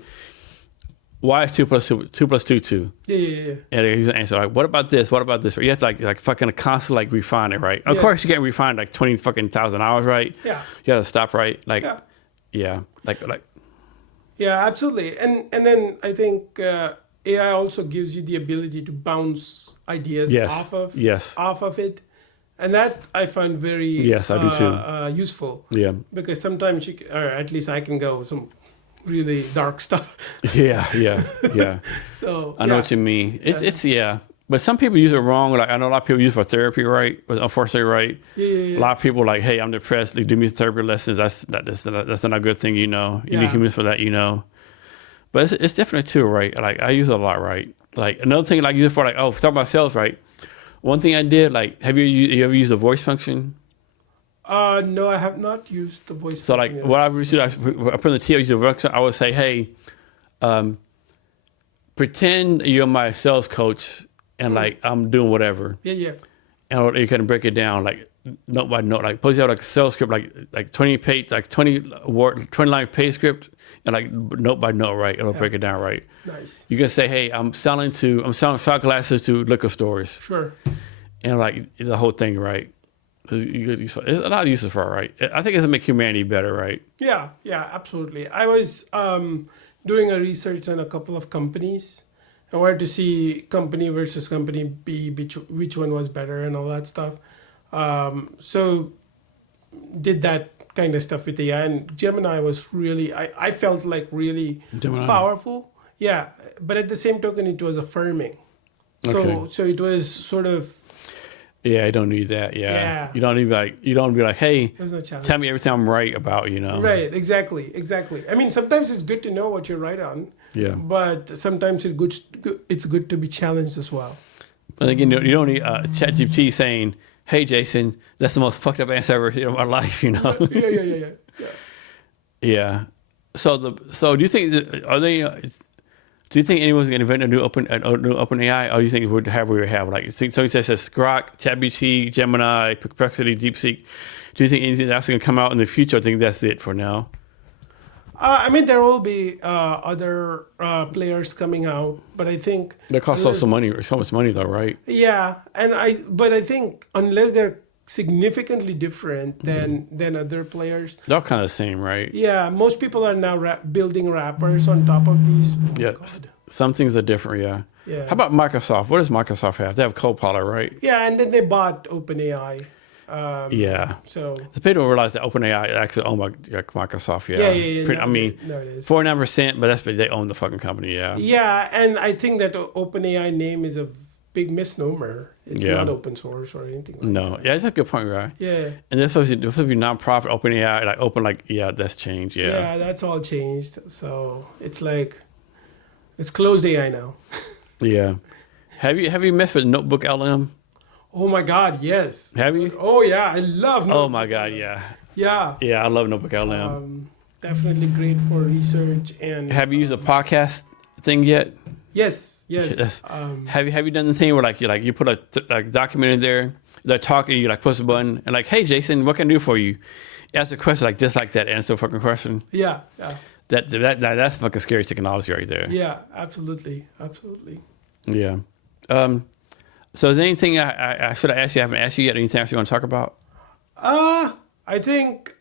why is 2 plus 2 2? Yeah. And here's an answer. Like, what about this? What about this? You have to like fucking constantly like refine it, right? Of course, you can't refine like 20 fucking thousand hours, right? Yeah. You gotta stop, right? Like, yeah, like. Yeah, absolutely. And then I think AI also gives you the ability to bounce ideas off of it. And that I find very I do too. Useful. Yeah. Because sometimes or at least I can go some really dark stuff. Yeah. So I know what you mean. It's but some people use it wrong. Like I know a lot of people use it for therapy, right? Unfortunately, right? Yeah. A lot of people like, hey, I'm depressed. Like, do me therapy lessons. That's not a good thing, You need humans for that, But it's different too, right? Like I use it a lot, right? Like another thing, like use it for like talk about sales, right? One thing I did, like, have you ever used the voice function? No, I have not used the voice function. So like what I've used, I put in the T, I use the voice. I would say, hey, pretend you're my sales coach and like I'm doing whatever. Yeah. And you can break it down like note by note. Like suppose you have like a sales script, like 20 page, like 20 line page script, and like note by note, right? It'll break it down, right? Nice. You can say, hey, I'm selling shot glasses to liquor stores. Sure. And like the whole thing, right? There's a lot of uses for it, right? I think it's to make humanity better, right? Yeah, absolutely. I was doing a research on a couple of companies. I wanted to see company versus company B, which one was better and all that stuff. So did that kind of stuff with AI, and Gemini was really, I felt like really powerful. Yeah, but at the same token, it was affirming. Okay. So it was sort of. Yeah, I don't need that. Yeah. You don't be like, hey, tell me everything I'm right about, Right, exactly. I mean, sometimes it's good to know what you're right on. Yeah. But sometimes it's good to be challenged as well. But again, you don't need ChatGPT saying, hey, Jason, that's the most fucked up answer I've ever heard in my life, you know? Yeah. Yeah. So do you think do you think anyone's going to invent a new open AI, or do you think we would have like so he says Grok, ChatGPT, Gemini, Perplexity, DeepSeek? Do you think anything that's going to come out in the future? I think that's it for now. I mean, there will be other players coming out, but I think They cost so much money though, right? yeah, but I think unless they're significantly different than other players, They're all kind of the same, right? yeah, most people are now building wrappers on top of these. Oh, Yeah, God. some things are different. Yeah. Yeah. How about Microsoft? What does Microsoft have? They have Copilot, right? Yeah, and then they bought OpenAI. Yeah. So The people don't realize that OpenAI is actually owned by Microsoft. Yeah. yeah. I mean, no, it is. 49%, but they own the fucking company. Yeah. Yeah, and I think that OpenAI name is a big misnomer. It's Yeah. not open source or anything like No. that. Yeah, that's a good point, right? Yeah. And they're supposed to be nonprofit, OpenAI, like open, like, yeah, that's changed. Yeah. Yeah, that's all changed. So it's like, it's closed AI now. Yeah. Have you messed with Notebook LM? Oh my God, yes. Have you? Oh yeah, I love Oh my God, yeah. Yeah. Yeah, I love Notebook LM. Definitely great for research and Have you used a podcast thing yet? yes. Yes. Have you done the thing where you put a document in there, they're talking, you like push a button and like, hey Jason, what can I do for you? Ask a question like just like that, answer a fucking question. Yeah. That's fucking scary technology right there. Yeah, absolutely. Yeah. So is there anything I should have asked you? I haven't asked you yet. Anything else you want to talk about? I think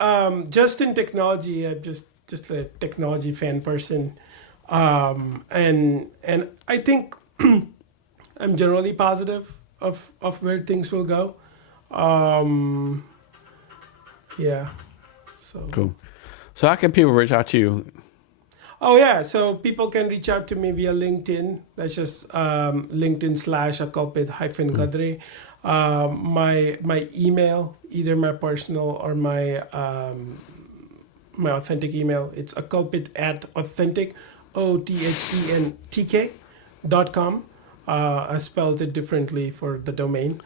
just in technology, I'm just a technology fan person, and I think I'm generally positive of where things will go. Yeah. So Cool. So how can people reach out to you? Oh yeah, so people can reach out to me via LinkedIn. That's just LinkedIn/Akalpit-Gadre. My email, either my personal or my authentic email, it's akalpit@authentic, OTHENTK.com. I spelled it differently for the domain.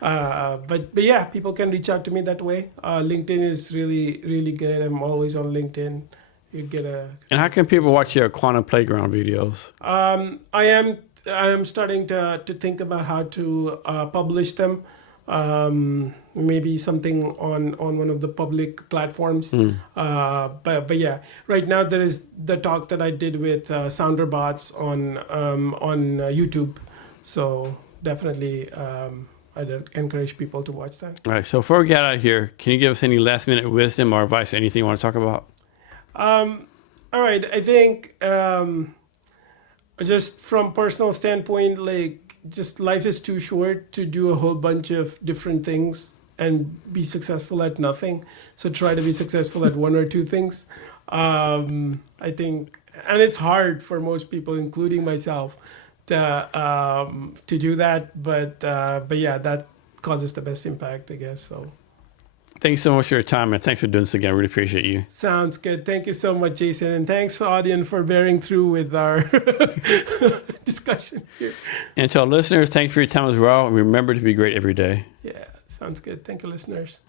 But yeah, people can reach out to me that way. LinkedIn is really good. I'm always on LinkedIn. You get a. And how can people watch your Quantum Playground videos? I am starting to think about how to publish them. Maybe something on one of the public platforms. But yeah, right now there is the talk that I did with Sounderbots on YouTube. So definitely, I'd encourage people to watch that. All right. So before we get out of here, can you give us any last minute wisdom or advice or anything you want to talk about? All right. I think just from personal standpoint, like just life is too short to do a whole bunch of different things and be successful at nothing. So try to be successful at one or two things. I think, and it's hard for most people, including myself, to do that. But yeah, that causes the best impact, I guess. So. Thank you so much for your time, and thanks for doing this again. I really appreciate you. Sounds good. Thank you so much, Jason. And thanks, audience, for bearing through with our discussion here. And to our listeners, thank you for your time as well. Remember to be great every day. Yeah, sounds good. Thank you, listeners.